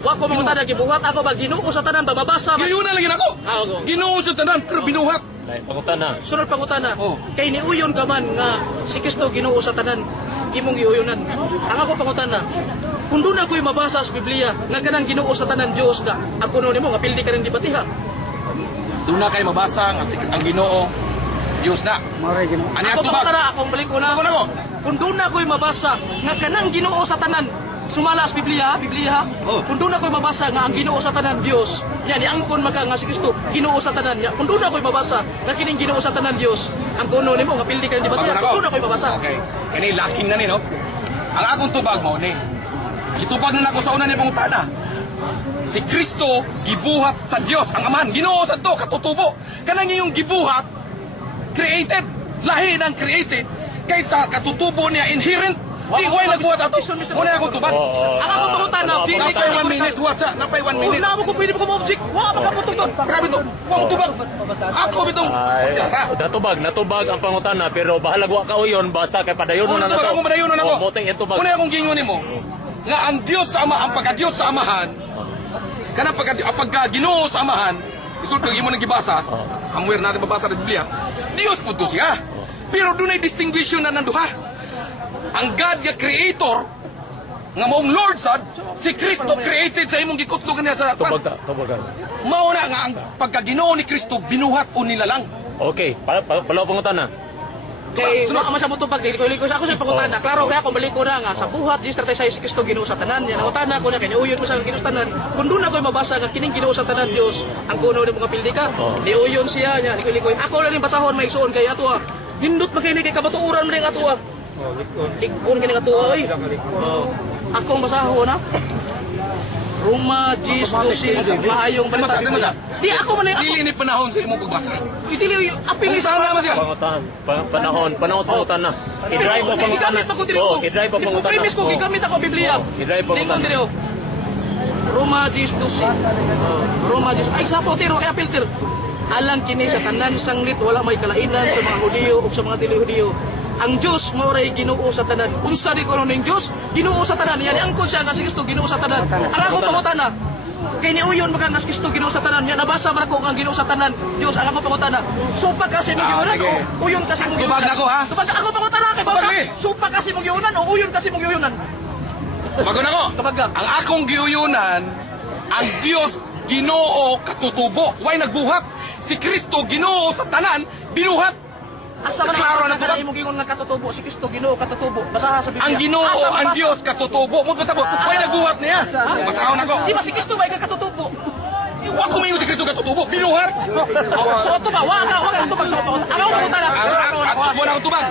Wa ko mangutana gibuhat ako ba Ginoo sa tanan ba mabasa ba? Gayuna lagi nako. Oo. Ginoo sa tanan pero binuhat. Lain pangutana. Sunod pangutana. Oh. Kay niuyon ka man nga si Kristo Ginoo sa tanan imong giuyonan. Ang ako pangutana, kung doon ako'y mabasa sa Biblia nga kanang Ginoo sa tanan Dios na ako no nimo nga pildi ka rin dibatiha. Doon na kayo mabasa ang Ginoo Diyos na. Maray gino. Ani Ako ang tubag. pangutana, akong balik ko na. Ako nako. Kung doon ako'y mabasa nga kanang Ginoo sa tanan sumala sa Biblia ha? Oh. Kung doon ako'y mabasa nga ang Ginoo sa tanan Dios, yan iangkon maka nga si Kristo Ginoo sa tanan niya. Kung doon ako'y mabasa nga kining Ginoo sa tanan Dios, ang kuno nimo nga pildi ka rin dibatiha. Kung doon ako'y mabasa. Okay. Kani laking na ni no. Ang akong tubag mo ni. Gitubag na nako sa una ni pangutana. Si Kristo gibuhat sa Dios ang Amahan. Ginoo sa to katutubo. Kanang iyong gibuhat created. Lahi ng created kaysa katutubo niya inherent. Di way nagbuhat ato. Muna akong tubag. Ang ako pangutana, dili Napay ka 1 minute huwag sa. Napay 1 minute. Una mo ko pwede ko mo-object. Wa pa ka tubag. Grabe to. Wang tubag. Ako bitong. Ay, natubag ang pangutana pero bahalag wa ka uyon basta kay padayon Una na tubag ako madayon na ako. O, moting itubag. Una akong gingunin mo. Nga ang Dios sa Ama, ang pagka-Dios sa Amahan, kanang pagka-Ginoo sa Amahan, isulto imo nang gibasa, somewhere natin mabasa sa Biblia, Dios po to siya. Pero doon ay distinguisyon na nanduha. Ang God nga creator, nga maong Lord sad, si Kristo created sa imong gikutlogan niya sa Tubag ka, tubag ka. Mauna nga ang pagka-Ginoo ni Kristo binuhat o nilalang. Okay, palaw pangutana. Kay wa man sa mutubag dili ko ako sa pangutana. Klaro kaya kung balik ko na nga sa buhat di strategy si Kristo Ginoo sa tanan. Yan ang utana ko na kay niuyon mo sa Ginoo sa tanan. Kung doon ako'y mabasa nga kining Ginoo sa tanan Dios, ang kuno ni mga pildi ka. Niuyon siya nya, likoy-likoy. Ako lang ning basahon may igsoon kay ato. Nindot makini kay kabatuoran man ning ato. Likon kini ato oy. Akong basahon ha. Roma G12 maayong balita Biblia. Di ako man ako. Dili ni panahon sa imong pagbasa. Dili apil Kung saan naman siya. Pangutan. Panahon sa pangutana. I-drive pa pangutana. Gigamit pa ko diri. Oh, i-drive pa pangutana. Premise ko gigamit ako Biblia. I-drive pa Lingon pangutana. diri. Roma G12. Roma G12. Ay sa potiro kay filter. Alang kini sa tanan sanglit wala may kalainan sa mga Hudiyo ug sa mga dili Hudiyo. Ang Diyos mo ray Ginoo sa tanan. Unsa di ko ning Diyos? Ginoo sa tanan. Yan angkon siya nga si Kristo Ginoo sa tanan. Ang ako pangutana. Kay niuyon maka nga si Kristo Ginoo sa tanan. Yan nabasa man ako nga Ginoo sa tanan. Diyos ang ako pangutana. Supa kasi mo giunan sige. o uyon kasi mo Tubag na ako, ha? Tubag ako pangutana kay Tubag baka. ni. Supa kasi mo giunan o uyon kasi mo giunan. Bago na ko. Kapag ka. Ang akong giuyunan, ang Dios Ginoo katutubo, way nagbuhat. Si Kristo Ginoo sa tanan, binuhat. Asa man Klaro ang na kanay mo gingon nga katutubo si Kristo Ginoo katutubo. Basaha sa Biblia. Ang Ginoo, Asa ang mabasa? Dios katutubo. Mo pasabot, way nagbuhat niya. Basahon ako. Di ba si Kristo ba katutubo? Wa ko mayo si Kristo katutubo, binuhat. So ito ba? Wa ka tubag sa utot. Ano ko tala? Ang wala ko tubag.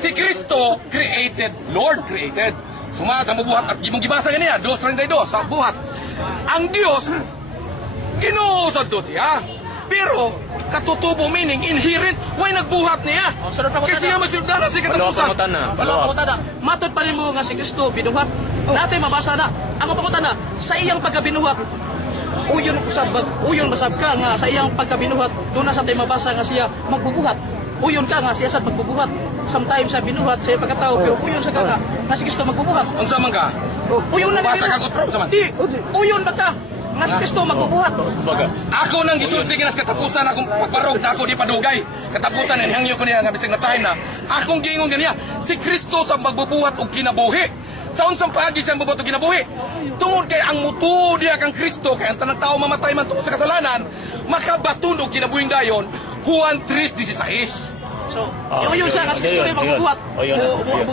Si Kristo created, Lord created. Suma sa mabuhat at gimong gibasa kaniya, 2:32 sa buhat. Ang Dios Ginoo sa to siya. Pero katutubo meaning inherent, way nagbuhat niya. sunod pa ko Kasi nga masuldanan si Palaw katapusan. pangutana. Wala pa utada. Matod pa rin mo nga si Kristo binuhat. Dati mabasa na. Ang papunta na sa iyang pagkabinuhat. Uyon basab ka nga sa iyang pagkabinuhat. Doon na sa tayo mabasa nga siya magbubuhat. Uyon ka nga siya sa magbubuhat. Sometimes sa binuhat sa iyang pagkatao pero uyon sa ka nga si Kristo magbubuhat. Unsa man ka? Uyon na Basa nila. ka kutro sa man. Di, uyon ba ka? nga si Kristo magbubuhat. Kumbaga. Ako nang gisulti ginas katapusan akong pagbarog na ako di padugay. Katapusan ang hangyo ko niya nga bisag natahin na. Akong giingon ganiya, si Kristo sa magbubuhat og kinabuhi. Sa unsang paagi sa magbubuhat og kinabuhi. Tungod kay ang mutuo diya kang Kristo kay ang tanang tao mamatay man tungod sa kasalanan, makabaton og kinabuhing dayon. Juan 3:16. So, yun siya nga si Kristo rin magbubuhat.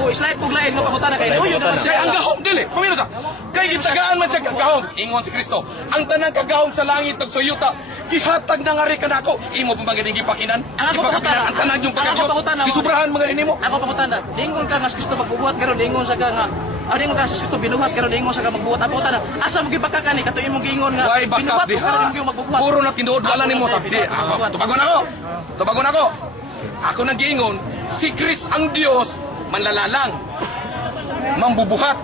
Slide kong lain nga pangutana kay yun naman Kay siya. ang gahom dili, pamino ta. Kay gitagaan man siya kagahom, ingon si Kristo. Ang tanang kagahom sa langit ug sa yuta, gihatag na nga rin kanako. Imo pa bang gipakinan? Ang ako pangutana. Ang tanang yung Ang ako pagkadios. pangutana. Gisubrahan mga nimo. Ako pangutana. Ningon ka nga si Kristo magbubuhat karon ningon sa ka nga ningon ka si Kristo binuhat karon ningon sa ka magbuhat. Ako pangutana. Asa mo gipakakani kato imong giingon nga Why binuhat backup ko karon diha? imong magbubuhat. Puro na tinuod wala nimo sabti. Tubagon ako. Tubagon ako. Ako nang giingon, si Chris ang Dios manlalalang. Mambubuhat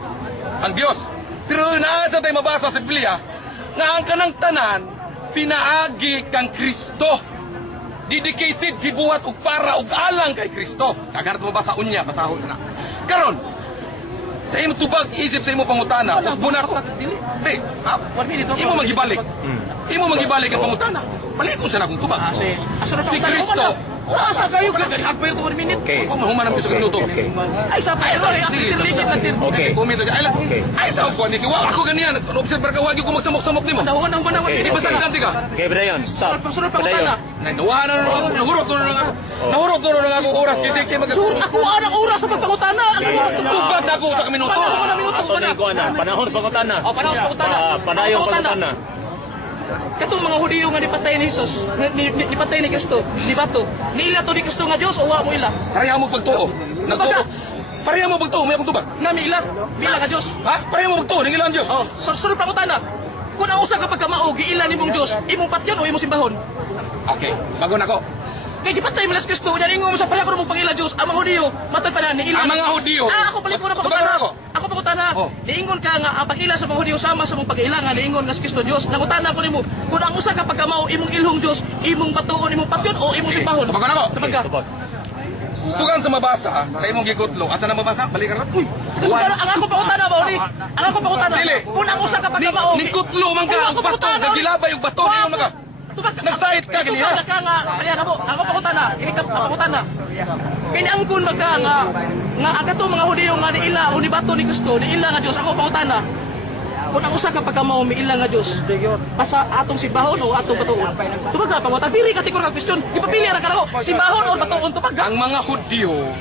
ang Dios. Pero naa sa tayo mabasa sa Biblia nga ang kanang tanan pinaagi kang Kristo. Dedicated gibuhat og para og alang kay Kristo. Kaganat mabasa unya basahon na. Karon sa imo tubag isip sa imo pangutana, usbon ako. Di, 1 minute. imo magibalik. Imo magibalik ang pangutana. Balikon sa nakong tubag. Si Kristo. Asa kayo gani hagpay to 1 minute. Okay. Ako mahuman ang piso ka minuto. Okay. Ay sa pa sorry Dili, ligit lang din. Okay. Kumita siya. Ay, sa ako, Niki. Wow, ako ganyan. Observer ka, wag yung kumagsamok-samok ni mo. Nahuan ang manawat Okay. Hindi ba sagdanti ka? Okay, Brian, stop. Sunod pangutana. Nawahan na ako. Nahurot na ako. Nahurot na ako oras. Kasi kaya mag... Sur ako anang oras sa pagpangutana. Tubag na ako sa minuto. Panahon na minuto Ato na ko na. Panahon pangutana. O panahon sa pangutana. Padayon pangutana. Katong mga Hudiyo nga nipatay ni Jesus, nipatay ni Kristo, di bato. Niila to ni Kristo nga Dios o wa mo ila. Pareha mo pagtuo. Nagtuo. Pareha mo pagtuo. May akong tubag. Na mila nga Dios. Ha? Pareha mo pagtuo. Nangilang Diyos. Oh, sunod pangutana. Kung ang usa ka pagkamao giila nimong Dios, imong patyon o imong simbahon? Okay. Bago na ako. Kay gipatay mo las Kristo, nya ingon mo sa pareha ko mong pangila Dios, ang mga Hudiyo matay pa na niila. Ang mga Hudiyo. Ako balik ko na Tubagon pangutana. ako. Ako pangutana. Oh. Niingon ka nga ang pagila sa mga Hudiyo sama sa mong pag-ilangan, niingon nga si Kristo Dios. Nangutana ko nimo, kung ang usa ka pagkamao imong ilhong Dios, imong batuon, imong patyon o imong simbahon? Tubagon ako. Tubag ka. Tubag. Sugan sa mabasa, sa imong gikutlo. At sa nang mabasa, balik ka rin. Uy. Ang ako pangutana ba uli? Ang ako pangutana. Dili. Kung ang usa ka pagkamao. Nikutlo man ka. Ang bato. Nagilabay yung bato. Ngayon mga. Nagsahit ka, ganyan. Tubag ka nga. Ayan mo. Ako pangutana. Ini ka pangutana. Kiniangkon magka nga ang kato mga Hudiyo nga ni ila o ni bato ni Kristo, ni ila nga Dios. Ako pangutana. Kung ang usa ka pagkamao mi ila nga Dios, basta atong simbahon o atong batuon. Tubag ka pangutana. Very categorical question. Ipapili ra ka ako. Simbahon o batuon tubag ka. Ang mga Hudyo,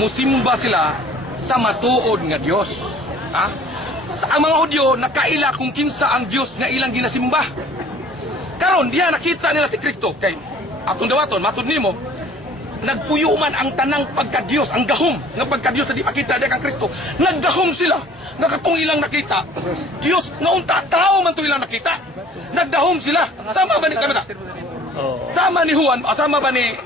musimba sila sa matuod nga Dios. Ha? Ang mga Hudyo, nakaila kung kinsa ang Dios nga ilang ginasimba. Karon diha nakita nila si Kristo. Kay atong dawaton, matud nimo, nagpuyo man ang tanang pagka-Dios, ang gahom nga pagka-Dios na di makita diha kang Kristo. Naggahom sila nga katong ilang nakita. Dios nga unta tao man to ilang nakita. Nagdahom sila. Sama ba ni kamata? Sama ni Juan, sama ba ni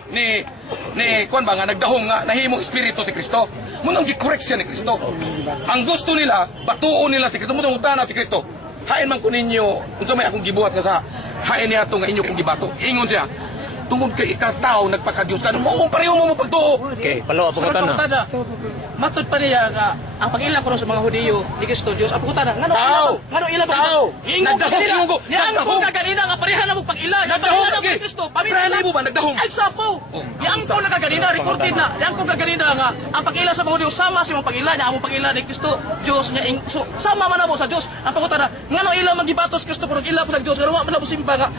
kuan ba nga nagdahom nga nahimong espiritu si Kristo. Munang gi-correct siya ni Kristo. Ang gusto nila, batuon nila si Kristo, munang utana si Kristo. Hain man ko ninyo, unsa may akong gibuhat nga sa hain niya to nga inyo kong gibato. Ingon siya, tungod kay ikataw nagpaka-Dios ka. Mo pareho mo pagtuo. Okay, palawa pangutana. Matod pa niya nga ang pag-ilang ko sa mga Hudiyo ni Kristo Dios. Ang pagkutana, Tao! ngano ila ba? Tao! Nagdahom ko! Yang ko ka ganina nga pareha na mo pag-ila. Nagdahom Pag-ila ka! mo Kristo. Pareha mo ba nagdahom? Ay sapo. Yang ko na kaganina recorded na. Yang ko kaganina nga ang pag-ila sa mga Hudiyo sama sa mga pag-ila niya, ang pag-ila ni Kristo Dios nya. So sama man mo sa Dios. Ang pagkutana, ngano ila magibatos Kristo pero ila pa sa Dios. Ngano man mo simba nga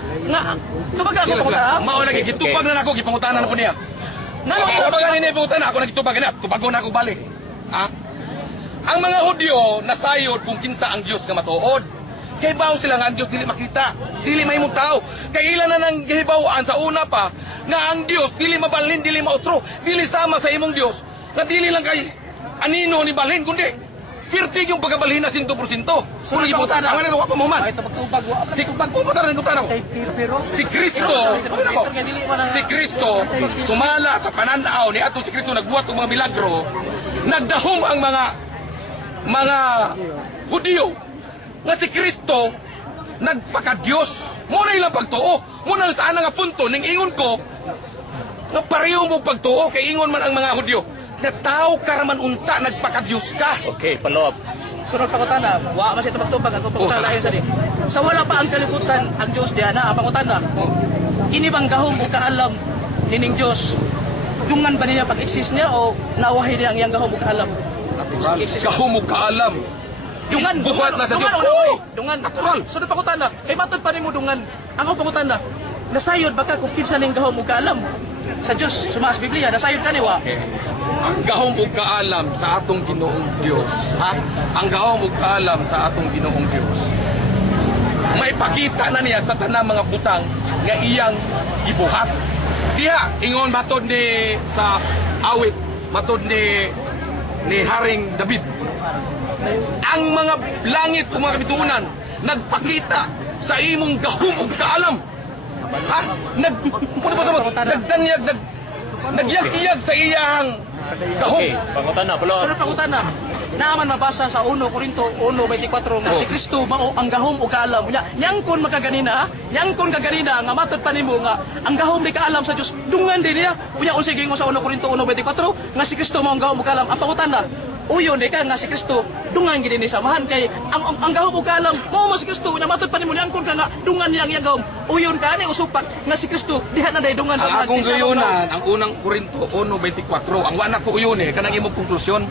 tumaga ako pagkutana. Mao lagi gitubag na nako gipangutanan na po niya. Ngano ila Ako ba ni pangutana ako nagitubag na, tubagon na ako balik. Ha? Ang mga Hudyo nasayod kung kinsa ang Dios nga matuod. Kay bawo sila nga ang Dios dili makita, dili mahimong tao. Kay ilan na nang gihibawaan sa una pa nga ang Dios dili mabalhin, dili mautro, dili sama sa imong Dios. Nga dili lang kay anino ni balhin kundi pirtig yung pagkabalhin na 100%. Kung ibutan, ang ano ko pa mo man. Ay tubag Si pupunta rin ko Si Kristo, si Kristo sumala sa pananaw ni ato si Kristo nagbuhat og mga milagro. Nagdahom ang mga Hudyo nga si Kristo nagpaka-Dios. Mo na ilang pagtuo. Mo na sa nga punto ning ingon ko nga pareho mo pagtuo kay ingon man ang mga Hudyo. nga tao karaman unta nagpakadiyos ka. Okay, follow up. Sunod pangutana, wa man siya tumagtubag ang pangutana lain sa di. Sa wala pa ang kalibutan ang Dios diha na ang pangutana. Kini bang gahom o kaalam nining Dios? Dungan ba niya pag-exist niya o nawahi niya ang iyang gahom o kaalam? Natural. Gahom mo kaalam. Dungan, Buhat na sa Diyos. Dungan, Oo! dungan. Natural. Sunod pangutana, kay matod pa nimo dungan. Ang pangutana, nasayod baka kung kinsa ning gahom o kaalam sa Dios, sumaas Biblia, nasayod ka ni wa. Ang gahom ug kaalam sa atong Ginoong Dios, ha? Ang gahom ug kaalam sa atong Ginoong Dios. Maipakita na niya sa tanang mga butang nga iyang gibuhat. Diha ingon matod ni sa awit, matod ni Haring David. Ang mga langit o mga kabituunan nagpakita sa imong gahom ug kaalam. Ha? Nagyag-iyag sa iyang gahom. Okay, pangutana, follow up. Sunod pangutana, naaman mabasa sa 1 Korinto 1:24 nga si Kristo mao ang gahom o kaalam. Nyangkon makaganina, nyangkon kaganina nga matod pa nimo nga ang gahom di kaalam sa Dios dungan din niya. Unya unsay gingon sa 1 Korinto 1:24 nga si Kristo mao ang gahom o kaalam. Ang pangutana, uyon di ka nga si Kristo dungan gid ni samahan kay ang gahom o kaalam mao man si Kristo nya matod pa nimo nyangkon ka nga dungan niya ang iyang gahom. Uyon ka ni usupak nga si Kristo diha na day dungan Ang samahan. akong Di siya mao gayunan, ang unang Korinto 1:24, ang wala ko uyun kanang imong konklusyon.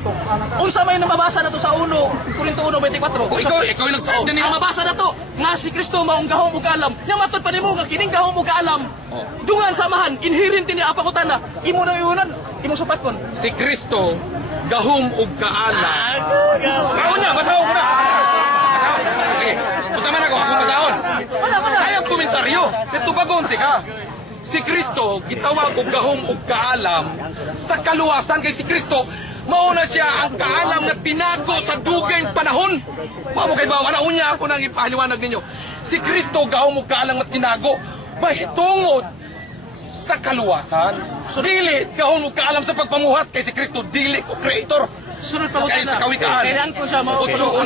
unsa may nababasa nato sa 1 Korinto 1:24? O ikaw yung nagsaad din Ang nila. mabasa na to, nga si Kristo maong gahom ug kaalam. Nya matod pa nimo nga kining gahom ug kaalam. Dungan samahan, inherent ni apakutana. Imo na yunan, imong supatkon. Si Kristo gahom ug kaalam. Kaon niya, basahon ko na. Basahon. Sige. Unsa man ako, akong basahon. Wala. Kayang komentaryo. Dito bagonti ka. Si Kristo gitawag og gahom ug kaalam sa kaluwasan kay si Kristo mauna siya ang kaalam nga tinago sa dugay panahon. Mao mo kay bawo ana unya ako nang ipahaliwanag ninyo. Si Kristo gahom ug kaalam nga tinago mahitungod sa kaluwasan. Dili gahom ug kaalam sa pagpamuhat kay si Kristo dili ko creator. Sunod pa Kaya sa kawikaan. Kailan ko siya mao 8:1.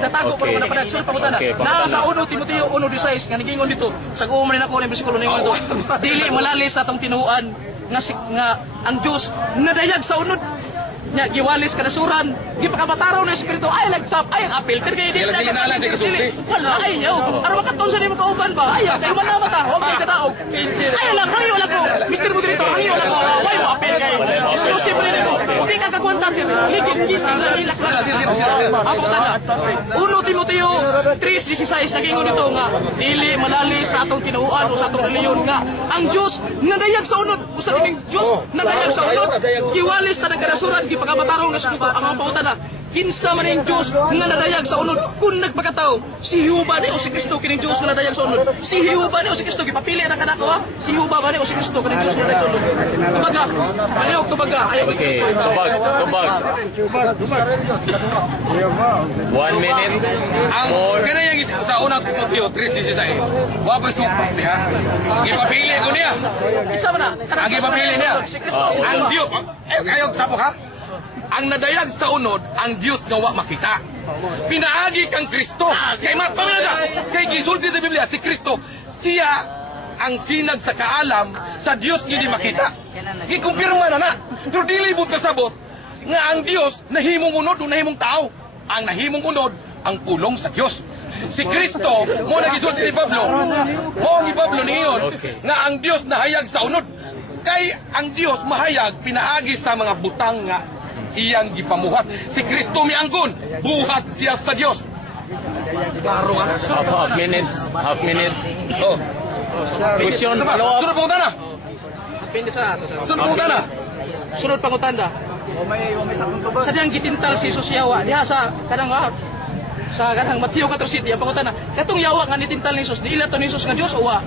natago ko Okay. na pala. Sunod pa utana. Okay, Na sa 1 Timoteo 1:16 nga nigingon dito. Sa guman ako ng bersikulo ningon dito. Dili malalis sa atong tinuan nga ang Dios nadayag sa unod nya giwalis kanasuran gipakabataraw na espiritu ay lagsap ay ang apil kay Kaya lagi ginalan siya kasulti. wala ay nyo aron makaton sa nimo kauban ba ay kay man na mata wa kay kadaog ay lang hangi wala ko Mr. Moderator hangi wala ko why mo apil kay exclusive rin nimo hindi ka kagwanta ligid gising lang ilas lang ako tanda 1 Timoteo 3:16 nagingon dito nga dili malalis sa atong tinuan o sa atong reliyon nga ang Dios nadayag sa unod usa kining Dios nadayag sa unod giwalis ta ng kanasuran pagkabatarong na espiritu ang mga pangutana kinsa man ang Dios nga nadayag sa unod kun nagpakataw si Jehova ni o si Kristo kining Dios nga nadayag sa unod si Jehova ni o si Kristo gipapili ra kanako ha si Jehova ba ni o si Kristo kining Dios nga nadayag sa unod tubaga palihog tubaga ayaw Okay, tubag. 1 minute. Ang More. kaya yung isa sa unang Timoteo 3:16. Wa ko supak niya. Gipapili ko niya. kinsa man na Ang gipapili niya. si Kristo Ang Dios, kayo sabok ha? Ang nadayag sa unod, ang Dios nga wa makita. Pinaagi kang Kristo. Kay matpamilya kay gisulti sa Biblia si Kristo, siya ang sinag sa kaalam sa Dios nga di makita. Gikumpirma na. Pero dili bud kasabot nga ang Dios nahimong unod o nahimong tao. Ang nahimong unod ang pulong sa Dios. Si Kristo mo nagisulti ni Pablo. Mo ni Pablo niyon nga ang Dios nahayag sa unod. Kay ang Dios mahayag pinaagi sa mga butang nga iyang gipamuhat. Si Kristo mianggon, buhat siya sa Dios. Klaro nga. Half minute. Oh. Question, Sama, follow up. sunod pang utana. Pindi sa ato sa Sunod pang utana. sunod pangutanda sa diyang gitintal si Jesus yawa diha sa kanang Mateo 14 ang pangutana katong yawa nga nitintal ni Jesus di ila to ni Jesus nga Dios o wa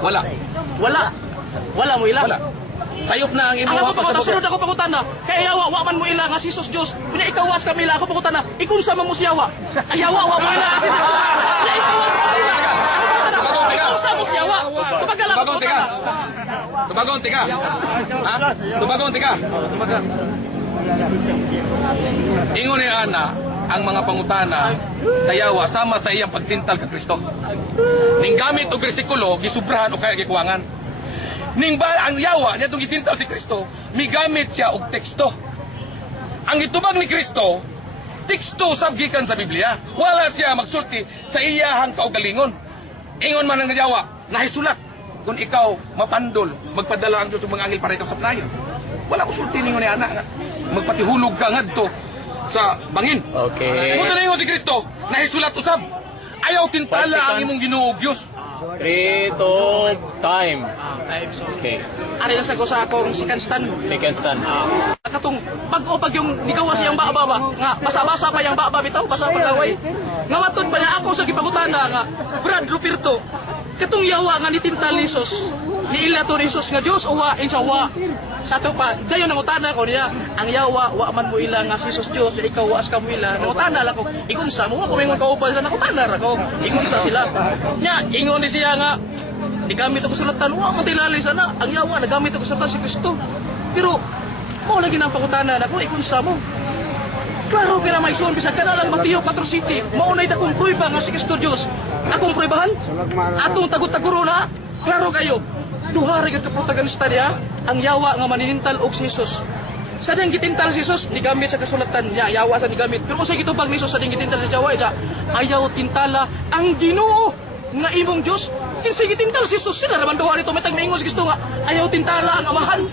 Wala. wala mo ila Wala. Sayop na ang ang imong ako pangutana pasabot. sunod ako pangutana kaya yawa wa man mo ila nga si Jesus Dios pinaikawas kami ila ako pangutana ikun sa man mo si yawa ay yawa wa mo ila nga si Jesus Dios pinaikawas kami ila ikun sa mo si yawa tubagala ako Tubagon, tika. Tubagon, tika. Ha? Tubagon, tika. Ingon ni Ana ang mga pangutana sa yawa sama sa iyang pagtintal ka Kristo. Ning gamit og bersikulo gisubrahan o kaya gikuwangan. Ning ba ang yawa niya itong gitintal si Kristo, migamit siya og teksto. Ang itubag ni Kristo, teksto sabgikan sa Biblia. Wala siya magsulti sa iyahang kaugalingon. Ingon man ang yawa, nahisulat. Kung ikaw mapandol, magpadala ang Diyos ng mga angel para ikaw sa playo. Wala ko sulti ningon ni anak nga. Magpatihulog ka ngadto sa bangin. Okay. Muna na ingon si Kristo, nahisulat usab. Ayaw tintala ang imong Ginoo Dios. 3, 2, time. Time so. Okay. Ari na sa ko sa akong second stand. Second stand. Katong pag-o pag yung nigawa siyang baba nga basa-basa pa yung baba bitaw basa pa laway nga matod pa na ako sa gipangutana nga Brad Ruperto katong yawa nga nitintal ni Jesus niila to ni Jesus nga Dios o wa insya wa sa ato pa dayon ang utana ko niya ang yawa wa man mo ila nga si Jesus Dios na ikaw waas ka mo ila nangutana lang ko igunsa mo ko mingon kauban na nangutana ra ko igunsa sila nya ingon ni siya nga digamit ako sulatan wa mo tilali sana ang yawa nagamit ako sulatan si Kristo pero mo lagi nang pangutana na ko ikunsa mo. Klaro kaya may ison bisag kana lang Mateo 4 City. Maunay dakong prueba nga si Kristo Dios. Akong pruebahan. Atong tagot-taguro na. Klaro kayo. Duha ra gyud ka protagonista niya ang yawa nga maninintal og si Jesus. Sa ding gitintal si Jesus ni gamit sa kasulatan niya yawa sa ni gamit. Pero usay gitubag ni Jesus sa ding gitintal si yawa siya ayaw tintala ang Ginoo nga imong Dios. Kinsa gitintal si Jesus sila raman duha nito metag miingon si Kristo nga ayaw tintala ang Amahan.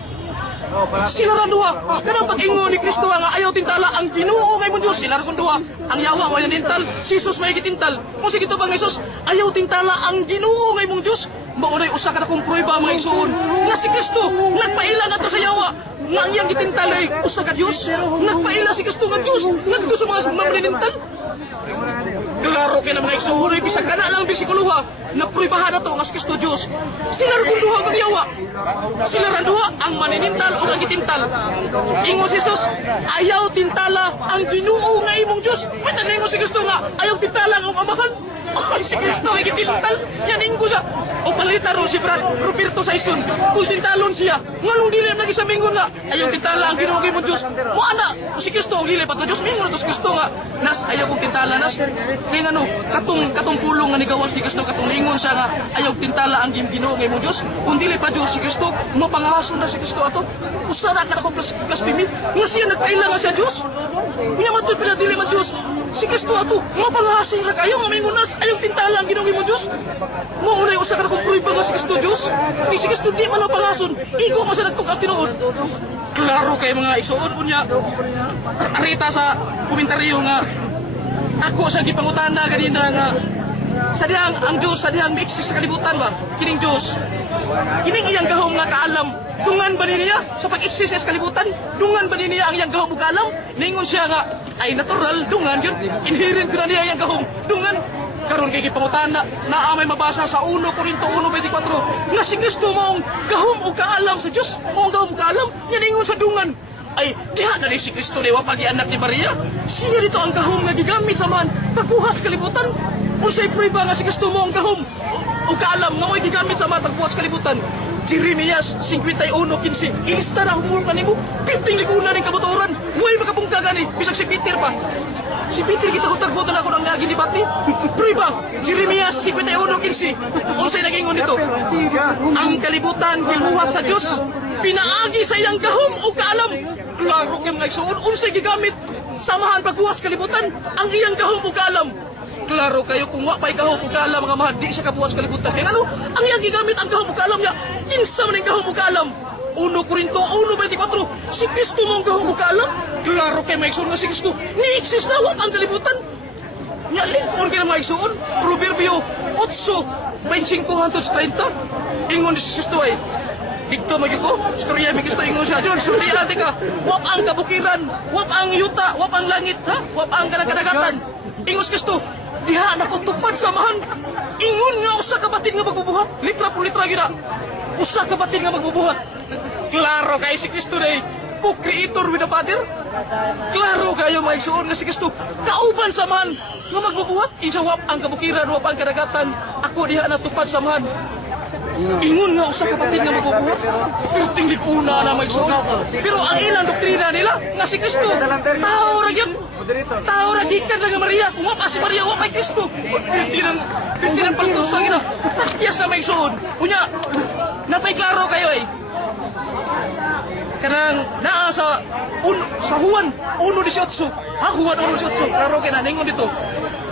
Sila ra duha. Kanang pag-ingon ni Kristo nga ayaw tintala ang Ginoo kay mo Dios. Sila ra kun duha. Ang yawa mo tintal, si Jesus may gitintal. Kung sige to bang Jesus, ayaw tintala ang Ginoo kay mong Dios. Maunay usa ka na kong prueba mga igsoon. Nga si Kristo nagpaila nga to sa yawa. Nga ang iyang gitintal ay usa ka Dios. Nagpaila si Kristo nga Dios. Ngadto sa mga mamaninintal. Klaro kay na mga igsoon ay bisag kana lang bisikuluha. Napruibahan na to nga si Kristo Dios. Sila ra kun duha kang yawa. Sila ra duha ang maninintal o ang gitintal. Ingon si Jesus, ayaw tintala ang Ginoo nga imong Dios. Mata ingon si Kristo nga ayaw tintala ang Amahan. Si Kristo ay gitintal. Yan ingo siya. O palita ro si Brad Ruperto sa ison. Kung tintalon siya. Nganong dili na sa mingon nga ayaw tintala ang Ginoo nga imong Dios. Mo ana si Kristo dili pa to Dios mingon to si Kristo nga nas ayaw kong tintala nas. Kay ngano katong pulong nga nigawas ni Kristo katong ingon siya nga ayaw tintala ang Ginoo nga imong Dios. Kung dili pa Dios si Kristo, mapangahason na si Kristo ato. Usa na ka na blasphemy. Nga siya nagpaila nga siya Dios. Kunya matod pila dili man Dios. Si Kristo ato, mapangahason ra kayo nga mingon nas ayaw tintala ang Ginoo nga imong Dios. Mo unay usa ka na kong prueba nga si Kristo Dios. Ni si Kristo di man mapangahason. Igo man sa nagtugas tinuod. Klaro kay mga isuod unya. Arita sa komentaryo nga ako sa gipangutana ganina nga sa dihang ang Dios sa dihang mixis sa kalibutan ba kining Dios kining iyang gahom nga kaalam dungan ba niya sa pag-exist sa kalibutan dungan ba niya ang iyang gahom ug kaalam ningon siya nga ay natural dungan yun inherent na niya iyang gahom dungan karon kay gipangutana naa may mabasa sa 1 Corinto 1:24 nga si Kristo maong gahom ug kaalam sa Dios maong gahom ug kaalam nya ningon sa dungan ay diha na ni si Kristo dewa pag-anak ni Maria siya dito ang gahom nga gigamit sa man pagbuhas kalibutan unsay prueba nga si Kristo mo ang gahom o kaalam nga mo'y gigamit sa mga pagbuhas kalibutan Jeremias 51:15 ilista na homework na nimo piting likuna ning kabuturan mo'y makabungka gani bisag si Peter pa si Peter kita ko tagbutan ako ng naging debate prueba Jeremias 51:15 unsay nagingon dito ang kalibutan gibuhat sa Dios pinaagi sa iyang gahom o kaalam klaro kay mga igsoon unsay gigamit samahan pagbuhas kalibutan ang iyang gahom o kaalam klaro kayo kung wa pay gahom o kaalam mga mahal di siya kabuhas kalibutan kaya ano ang iyang gigamit ang gahom o kaalam niya kinsa man ang gahom o kaalam 1 Corinto 1:24 si Kristo mo ang gahom o kaalam klaro kay mga igsoon nga si Kristo ni-exist na wa ang kalibutan nya lingkon kay mga igsoon Proverbio 8:25-30 ingon si Kristo ay dikto magyo ko, istorya mi Kristo ingon siya, John, sulti ate ka, wap ang kabukiran, wap ang yuta, wap ang langit, ha? Wap ang kadagatan. Ingon si Kristo, diha na ko tupad samahan. Ingon nga usa ka batid nga magbubuhat, litra po litra gina. Usa ka batid nga magbubuhat. Klaro kay si Kristo day, co-creator with the Father. Klaro kayo mga igsoon nga si Kristo, kauban samahan nga magbubuhat. Insa wap ang kabukiran, wap ang kadagatan, ako diha na tupad samahan. Ingon nga usa kapatid nga magbubuhat. Pero tinglig una na magsuod. Pero ang ilang doktrina nila nga si Kristo tao ra gyud. Tao ra gikan nga Maria. Kung wa pa si Maria wa may Kristo. Pintinang paltusa gina. Takyas na magsuod. Unya Napay klaro kayo eh. Kanang naa sa Juan 1:18. Juan 1:18. Klaro kay na ningon dito.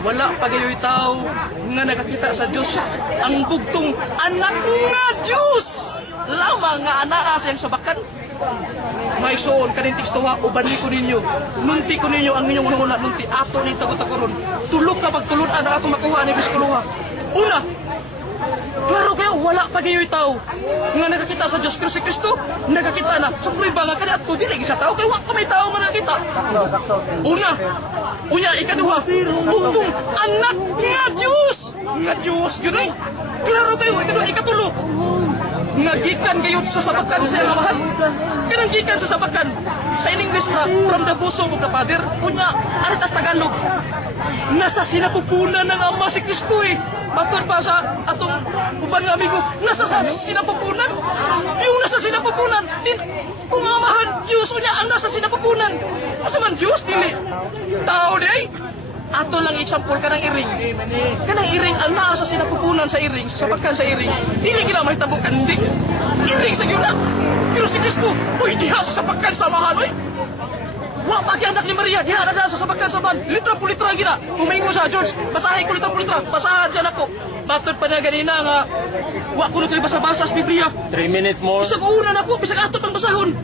Wala pagayoy tao nga nakakita sa Dios ang bugtong anak nga Dios. Lamang nga anaa sa iyang sabakan. May soon kaning tekstoha ubani ko ninyo. Nunti ko ninyo ang inyong una nunti ato ning tago-tagoron. Tulog ka pagtulon-an ang ato makuha ni Biskuluha. Una, klaro kayo, wala pagayoy tao nga nakakita sa Diyos. Pero si Kristo, nakakita na. Sa prueba nga kanya, ito, dili sa tao. Kaya wala may tao nga nakakita. Una, ikaduha, bugtong anak nga Diyos. Nga Diyos, yun ay. Klaro kayo, ikaduha, ikatulo. Nga gikan kayo sa sabakan sa iyang amahan. Kanang gikan sa sabakan. Sa in English na, from the bosom of the Father. Unya, aritas Tagalog. Nasa sinapupunan ng Ama si Kristo eh. Matod pa sa atong uban nga amigo, nasa sinapupunan. Yung nasa sinapupunan, kung amahan, Diyos o niya ang nasa sinapupunan. Asa man Diyos, dili. Tao di ay. Ato lang example, kanang iring. Kanang iring, ang nasa sinapupunan sa iring, sa sabakan sa iring. Dili gina may tabok anding. Iring sa gyuna. Pero si Kristo, uy, diha sa sabakan sa amahan, uy. Wa pagi anak ni Maria, diha na sa sabakan sa man. Litra po litra gina. Umingo sa George, basahin ko litra po litra. Basahan siya nako. Batod pa niya ganina nga, wa ko na kayo basa-basa sa Biblia. 3 minutes more. Bisag una na po, bisag ato pang basahon.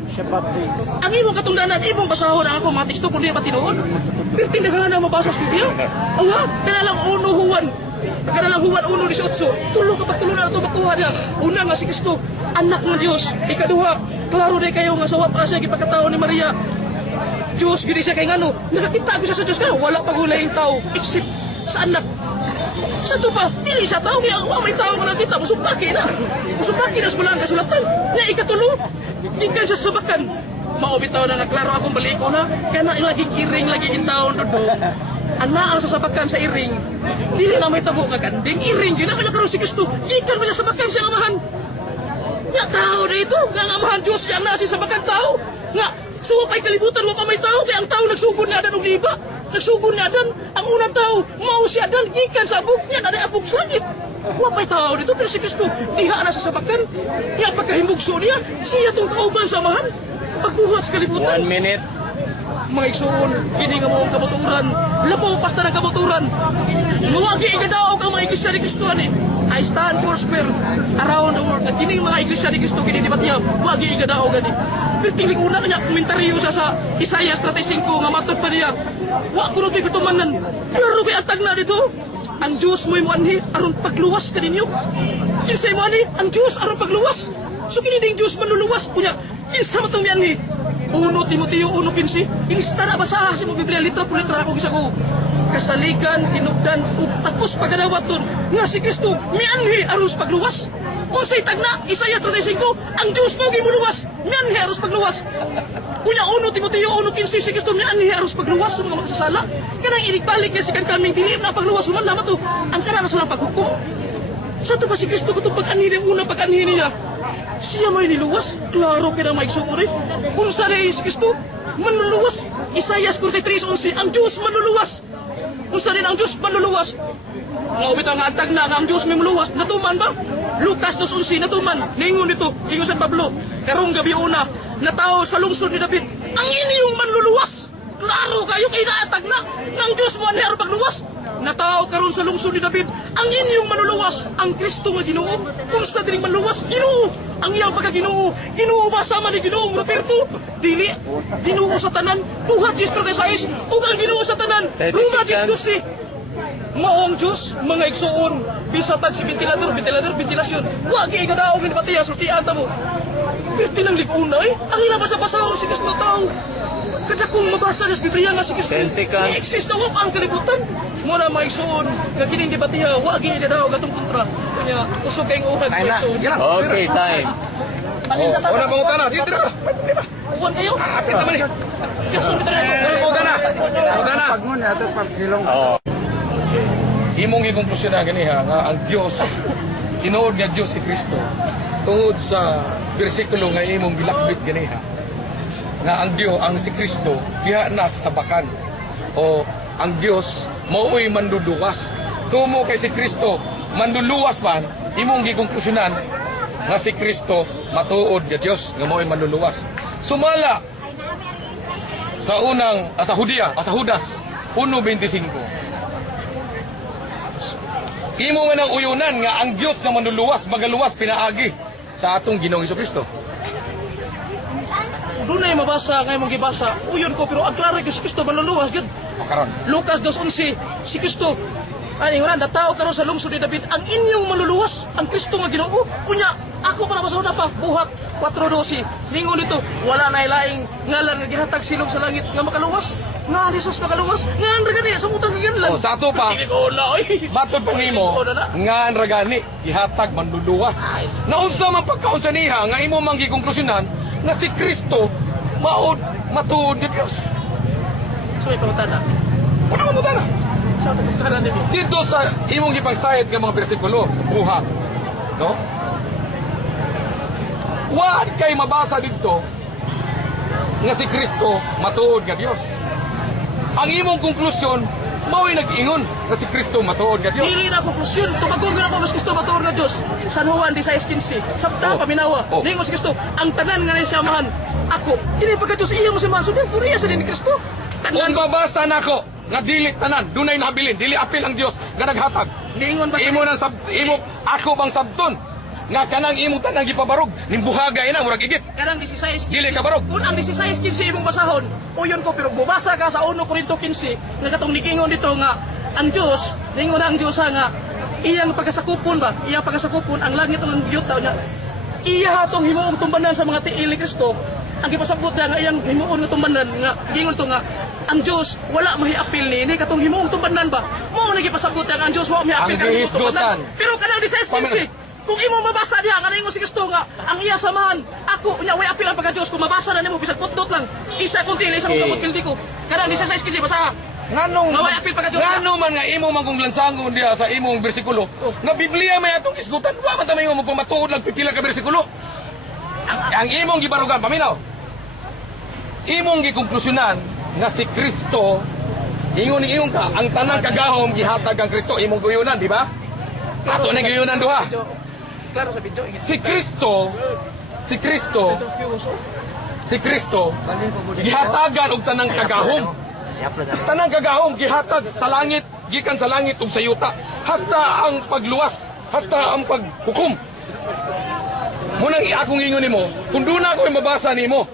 Ang imong katungdanan, imong basahon ang ako mga teksto kung di pa tinuon. Pero tindagan na mabasa sa Biblia. Awa, kanalang uno Juan. Kanalang Juan 1:18. Tulo kapag tulo na ito makuha niya. Una nga si Kristo, anak ng Diyos. Ikaduha, klaro na kayo nga sa wapa siya gipagkatao ni Maria. Diyos, gini siya kay ngano. Nakakita ko siya sa Diyos kaya wala pagulay yung tao. Except sa anak. Sa ito pa, dili siya tao. Kaya may tao nga nakita. Musubaki na. Musubaki na sa bulang kasulatan. Nga ikatulo, gikan siya sa sabakan. Maubitaw na naklaro akong baliko na. Kaya na laging iring, laging taon doon. Ang naa sa sabakan sa iring. Dili na may tabo nga ganding. Iring, yun ang naklaro si Kristo. Gikan mo siya sa sabakan siya ng amahan. Nga tao na ito. Nga ang amahan Diyos. Nga ang nasa sabakan tao. Nga, so wapay kalibutan, wapa may tao. Kaya ang tao nagsugod ni Adan og liba. Nagsugod ni Adan. Ang unang tao, mao si Adan. Gikan sa abog. Yan, ada abog sa langit. Wapay tao dito. Pero si Kristo, diha na sa sabakan. Yan, pagkahimbugso niya, siya itong kauban sa amahan. Pagbuhat sa kalibutan. 1 minute. Mga igsoon, kini nga mong kabuturan. Lapaw pasta ng kabuturan. Mawagi ikadaog ang mga iglesia ni Kristo ani. I stand for square around the world. At kini mga iglesia ni Kristo kini di batya, wagi ikadaog ani. Pero tiling una kanya komentaryo sa Isaiah 35 nga matod pa niya. Wa kuno to'y katumanan. Klaro kay atag na dito. Ang Diyos mo'y muanhi aron pagluwas ka ninyo. Kinsay mo ani, ang Diyos aron pagluwas. So kini ding Diyos manluluwas kunya. Kinsa matong mianhi. 1 Timoteo 1:15. Inista na basaha sa Biblia litra po litra ako gisa ko. Kasaligan, tinubdan, ug takos pagadawaton nga si Kristo mianhi aron pagluwas. Unsay tagna Isaiah 35 ang Dios mo gimuluwas mianhi aron pagluwas. Unya 1 Timoteo 1:15 si Kristo mianhi aron pagluwas sa mga makasasala. Kanang inigbalik niya si kaming dili na pagluwas man naman to. Ang kana na sa paghukom. Sa to ba si Kristo kutong pag-anhi ng unang pag-anhi niya? Siya may niluwas. Klaro kaya may sumuri. Kung sa si Kristo, manluluwas. Isaiah 43:11, ang Diyos manluluwas. Kung sa rin ang Diyos manluluwas. Ngawit ang antag na ang Diyos may manluluwas. Natuman ba? Lucas 2:11, natuman. Ningon nito, ingon San Pablo. Karong gabi una, na tao sa lungsod ni David. Ang inyong manluluwas. Klaro kayo kay naatag na. Ang Diyos mo ang pagluwas. Natao karon sa lungsod ni David, ang inyong manluluwas, ang Kristo nga Ginoo. Kung sa dining manluwas, Ginoo. Ang iyang pagkaginoo, Ginoo ba sama ni Ginoong Roberto? Dili, Ginoo sa tanan, buhat 36, ug ang Ginoo sa tanan, Roma 12. Maong Diyos, mga igsoon, bisa pag si ventilasyon, wagi ikadaog ni Patiya, sultian ta mo. Pero tinanglig unay, ang inabasa-basa si Kristo tao. Kada kung mabasa sa Biblia nga si Kristo, 10 seconds. i-exist na wap ang kalibutan. Muna mga igsoon, nga kining debatiha, wagi idadaog atong kontra. Kanya, usog kayong uhan, mga igsoon. Okay, time. Wala bang utana? Dito na. Uwan kayo? Apit naman eh. Igsoon, bito na. Utana. Utana. Pag mo niya, ito pagsilong. Oh. Imong gikonklusyon na ganiha nga ang Dios tinuod nga Dios si Kristo tungod sa bersikulo nga imong gilakbit ganiha nga ang Dios ang si Kristo diha na sa sabakan o ang Dios mao'y manduduwas tumo kay si Kristo manluluwas man imong gikonklusyonan nga si Kristo matuod nga Dios nga mo'y manluluwas. Sumala sa sa Judas 1:25. Imo nga ng uyunan nga ang Dios nga manluluwas magaluwas pinaagi sa atong Ginoong Hesukristo. Doon na yung mabasa, ngayon mong gibasa, uyon ko, pero ang klaro ko si Kristo manluluwas, yun. Karon. Lucas 2:11, si Kristo, ingon na tao karon sa lungsod ni David, ang inyong maluluwas, ang Kristo nga Ginoo. Kunya, ako para basahon na pa, buhat 4:12. Ningon dito, wala na ilaing ngalan nga gihatag silong sa langit nga makaluwas. Nga Jesus makaluwas, nga ang ragani sa utang kaganlan. Sa ato pa, Dili ko na, oy. matod pa nimo nga ang ragani gihatag manluluwas. Naunsa man pagkaunsa niha nga imo man gikonklusyonan nga si Kristo matuod ni Dios. So, may pangutana. Wala ka mo tana. Sa pangutana ni mo. Dito sa imong gipagsayad nga mga bersikulo sa buhat, no? Wa kay mabasa dito nga si Kristo matuod nga Dios. Ang imong konklusyon mao'y nag-ingon nga si Kristo matuod nga Dios. Dili na konklusyon, tumagon ko na ko mas Kristo matuor na Diyos. San Juan 16:15, sabta paminawa. Oh. Ningon si Kristo, ang tanan nga siyamahan ako. Dili pagka Diyos iya mo si man, so therefore iya sa din ni Kristo. Kung Tanan ko. mabasa nako nga dili tanan, dunay nahabilin, dili apil ang Dios nga naghatag. Ningon ba sa Imo nang imo ako bang sabton nga kanang imong tanang gipabarog nimbuhagay na murag igit. kanang 16. Dili ka barog. Kung ang 16:15 imong basahon, uyon ko pero bubasa ka sa 1 Korinto 15 nga katong nikingon dito nga ang Dios, ningon na ang Dios nga iyang pagkasakupon ba? Iyang pagkasakupon ang langit ug ang yuta niya. Iya hatong himuong tumbanan sa mga tiil ni Kristo. Ang gipasabot na nga iyang himuon nga tumbanan nga gingon to nga ang Dios wala mahiapil ni katong himuong tumbanan ba? Mao na gipasabot nga ang Dios wala mahiapil Ang kanang himuong gihisgutan. tumbanan. Pero kanang 16:15 kung imo mabasa diha nga ningon si Kristo nga ang iya samahan ako nya way apil ang pagka Dios kung mabasa na nimo bisag putdot lang isa kung tili isang kamot pildi ko kanang 16:15 basa Nganong Nga way apil pagka Dios. ngano man nga imo man kung lansangon diha sa imong bersikulo nga Biblia may atong isgutan wa man ta mayo magpamatuod lang pipila ka bersikulo. Ang imong gibarugan paminaw. Imong gikonklusyonan nga si Kristo ingon ka ang tanang kagahom gihatag ang Kristo imong guyunan di ba? Ato na guyunan duha. klaro sa video Si Kristo gihatagan og tanang kagahom. Tanang kagahom gihatag sa langit, gikan sa langit ug sa yuta. Hasta ang pagluwas, hasta ang paghukom. Munang akong ingon nimo, kung doon ako mabasa nimo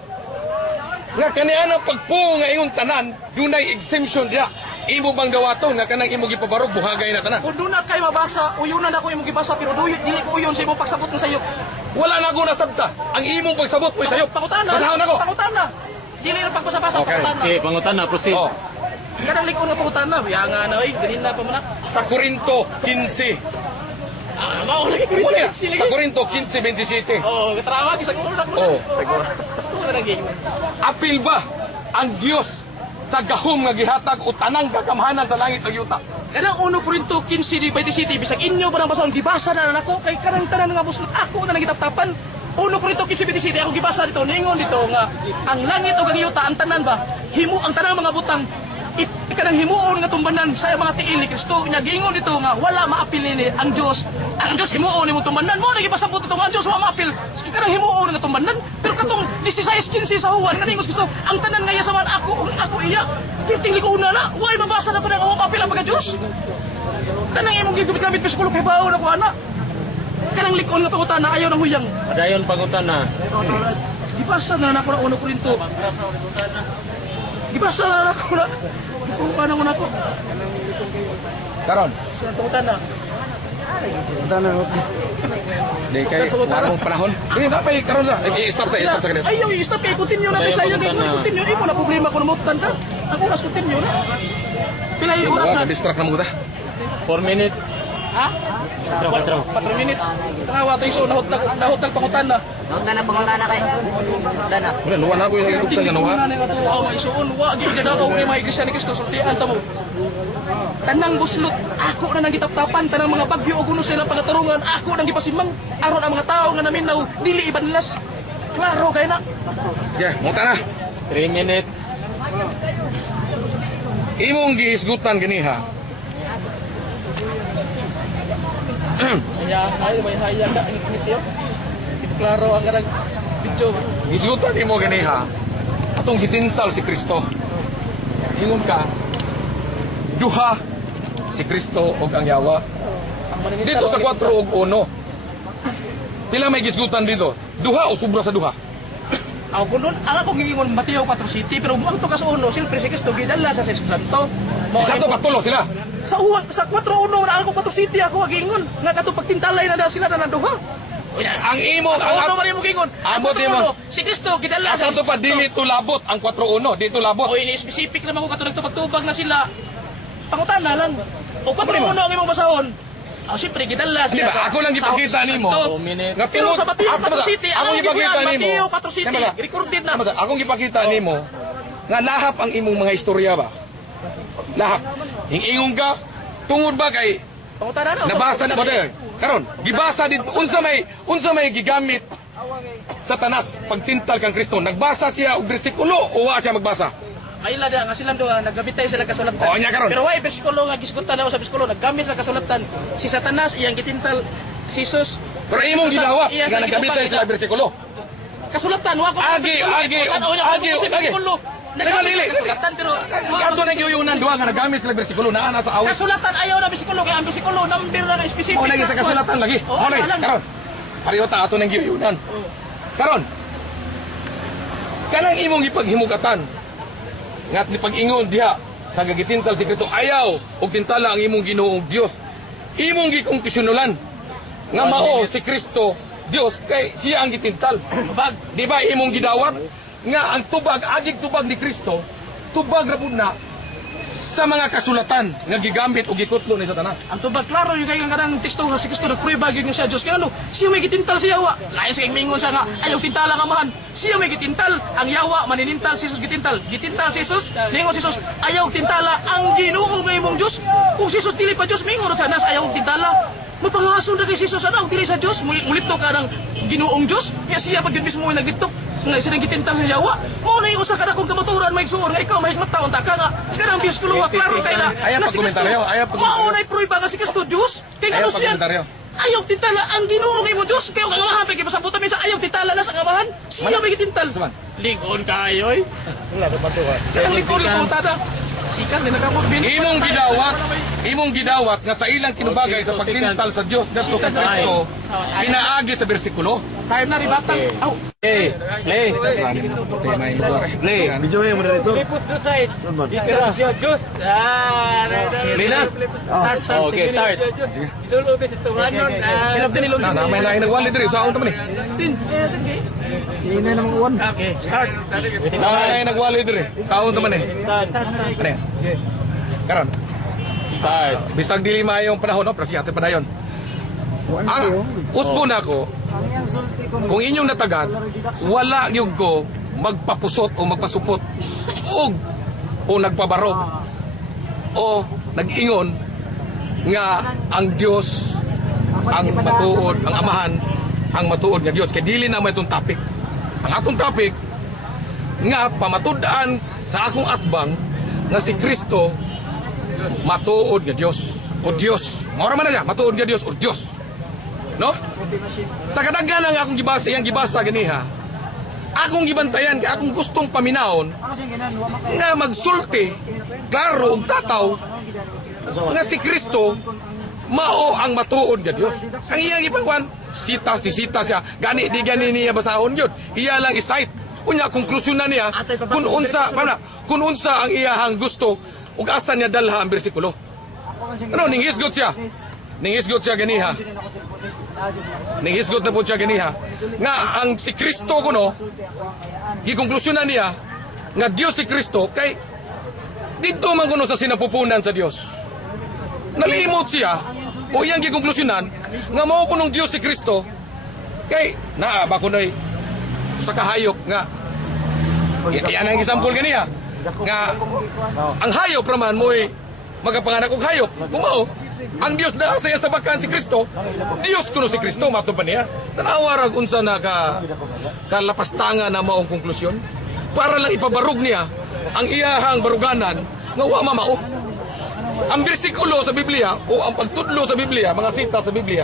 nga kaniya ang pagpuo nga iyong tanan, dunay exemption diha. Imo bang dawaton nga kanang imo gipabarog buhagay na tanan? kung doon na kayo mabasa uyunan ako imong gibasa pero dili ko uyon sa imong pagsabot ng sayo Wala na ako nasabta. Ang imong pagsabot mo'y sayo. pangutana Basahon ako. pangutana dili na pagbasa-basa Okay. pangutana Okay, pangutan na, proceed. Oh, kanang likod nga pangutana ya nga na oy ganina na pa man sa Korinto 15. mao lagi ko Muna, sila sa Korinto 15:27. oh katrawa sa kuno na Oh, kuno na gyud apil ba ang Dios sa gahom nga gihatag o tanang kagamhanan sa langit ug yuta? kanang 1 Korinto 15:27 bisag inyo pa nang basahon gibasa na nako kay kanang tanan nga buslot ako na nagitaptapan 1 Korinto 15:27 ako gibasa dito ningon dito nga ang langit ug ang yuta ang tanan ba himo ang tanang mga butang kanang himuon nga tumbanan sa mga tiil ni Kristo nya giingon dito nga wala maapil ni ang Dios himuon nimo tumbanan mo nagipasabot dito nga ang Dios wala maapil kanang himuon nga tumbanan pero katong 16:15 sa Juan nga ningon Kristo ang tanan nga iya samahan ako iya piting una na why mabasa na to nga wala maapil ang pagka Dios kanang imong gigabit psikulo kay bawo na ko ana kanang likon nga pangutana ayaw nang huyang Padayon pangutan na. gibasa na nako na 1 Korinto gibasa na nako na kung paano mo na po Karon, sa pangutana di kay warong panahon. Dili na pay karon sa. I-stop sa kanila. ayaw i-stop kay continue na sa iyo kay continue imo na problema ko na mo tanda ako oras continue na pila yung oras Wala na distract na mo ta. 4 minutes. ha 4 minutes tawa to iso nahutag pangutan na Pangutana kay. Pangutana. Wala nuwan ako yung higugtan nga nuwa. na nga to aw maisuon wa gid na ako ni mga iglesia ni Kristo sultian ta mo tanang buslot ako na nang gitaptapan tanang mga bagyo ug uno sila pagatarungan ako nang gipasimang aron ang mga tao nga naminaw dili ibanlas klaro kay na Yeah, muta na. 3 minutes. Imong gihisgutan ganiha. saya ay may hayag ka ngit yo klaro ang kanang video. Isutan nimo ganiha. Atong gitintal si Kristo. Ingon ka, duha si Kristo ug ang yawa. Ang maninita Dito sa 4 ug 1. Pila may gisgutan dito? Duha o sobra sa duha? Ako kunon, ang akong giingon Mateo 4 City, pero ang to kas uno, silpre si Cristo gidala sa Espiritu Santo. Isa to patulo sila. Sa 4 uno na ako 4 City ako giingon nga kato pagtintalay na daw sila na duha. Ang imo Ano man mo giingon? Ang Abot 4 imo. uno, si Cristo gidala sa Asa to pa dili to labot ang 4-1, dito labot. O ini specific naman ko kato nagtubag na sila. Pangutana lang. O 4 uno ang imong basahon. Siyempre, gidala Di sila ba? Ako lang ipakita nimo. Nga pero sa Mateo 4 City, ako ipakita nimo. Mateo 4 City, recorded na. Akong ipakita nimo nga lahap ang imong mga istorya ba? Lahap. Ingon ka tungod ba kay Pangutana na. nabasa na ba tayo? Karon, gibasa din unsa may gigamit Satanas pagtintal kang Kristo. Nagbasa siya og bersikulo o wa siya magbasa? Ay lada nga sila do naggamitay sila kasulatan. O, nya karon. Pero why bersikulo nga gisgutan na sa bersikulo naggamit sa kasulatan. Si Satanas iyang gitintal si Jesus. Pero imong gidawat Iyang nga sa nagamit sa bersikulo. kasulatan wa ko Agi. bersikulo. Nagamit sa kasulatan pero Kanto na giyunan duha nga nagamit sila bersikulo naa na sa awit. kasulatan ayaw na bersikulo kaya ang bersikulo number na specific. Mo lagi sa kasulatan lagi. Mo lagi. Karon. Pareho ta ato nang giyunan. Karon. Kanang imong ipaghimugatan ngat ni pag-ingon diha sa gagitintal si Kristo ayaw og tintala ang imong Ginoong Dios. Imong gikonklusionulan nga mao si Kristo Dios kay siya ang gitintal. Tubag. Di ba imong gidawat nga ang tubag agig tubag ni Kristo tubag ra pud na sa mga kasulatan nga gigamit o gikutlo ni Satanas. Ang tubag klaro yung kayang kanang teksto si Kristo nagprueba gyud nga siya Dios kaya ano siya may gitintal sa yawa lain sa kayong mingon siya nga ayaw tintala nga amahan siya may gitintal ang yawa maninintal si Jesus gitintal si Jesus mingon si Jesus ayaw tintala ang Ginoo nga imong Dios kung si Jesus dili pa Dios mingon sa nas ayaw tintala mapangason na kay si Jesus ano dili sa Dios mulipto ka ng Ginoong Dios ya siya pag yun mismo nagdiktok nga sila gitintal sa yawa mo na yung usa ka dakong kamaturan may suor nga ikaw mahigmat taon ta ka nga kanang Dios kuluwa klaro kay na Ayaw na si Kristo pagkomentaryo, ayaw pagkomentaryo. mao na prueba nga si Kristo Dios kay Ayaw ano siya pagkomentaryo. ayaw tintala ang Ginoo mo Dios kayo kang amahan kay pasabutan minsan ayaw tintala na sa amahan siya may gitintal Saman. lingon kayo eh ang lingon ko tada sikas din nagamot bin Imong gidawat nga sa ilang tinubagay sa pagtintal sa Dios ngadto kay Kristo pinaagi sa bersikulo. time na ribatang aw Play. Video mo na dito. Play na. start Okay, start. Pilap din ilong Na may lain nagwali diri sa unta man ni. din Hindi na naman uwan. okay start Na may lain nagwali diri sa unta man ni. start Ano yan? Karon, Start. bisag dili maayong panahon no, pero siya padayon. Ang usbo na ko, kung inyong natagan, wala gyud ko magpapusot o magpasupot o nagpabarog o nag-ingon nga ang Dios ang matuod, ang Amahan ang matuod nga Dios. Kaya dili na may itong topic. Ang atong topic nga pamatud-an sa akong atbang nga si Kristo matuod nga Dios o Dios. Mao man na siya, matuod nga Dios o Dios. No? Sa kadaghanan nga akong gibasa, iyang gibasa ganiha. Akong gibantayan kay akong gustong paminawon nga magsulti klaro og tataw nga si Kristo mao ang matuod nga Dios. Ang iyang ipangkuan sitas siya gani di gani niya basahon gyud. Iya lang isite. Unya konklusyonan niya kung unsa ang iyahang gusto ug asa niya dalha ang bersikulo. Ano ninghisgot siya? Ninghisgot siya ganiha. Ninghisgot na po siya ganiha. Nga ang si Kristo kuno gikonklusyonan niya nga Dios si Kristo kay dito man kuno sa sinapupunan sa Dios. Nalimot siya o iyang gikonklusyonan nga mao kunong Dios si Kristo kay naa ba kunoy sa kahayop nga yan ang example ganiha nga ang hayop raman mo'y magapanganak og hayop kumao ang Dios na saya sa bakan si Kristo Dios kuno si Kristo mato pa niya tanawa rag unsa na kalapastangan na maong konklusyon para lang ipabarug niya ang iyahang baruganan nga wa mamao. Ang bersikulo sa Biblia o ang pagtudlo sa Biblia mga sita sa Biblia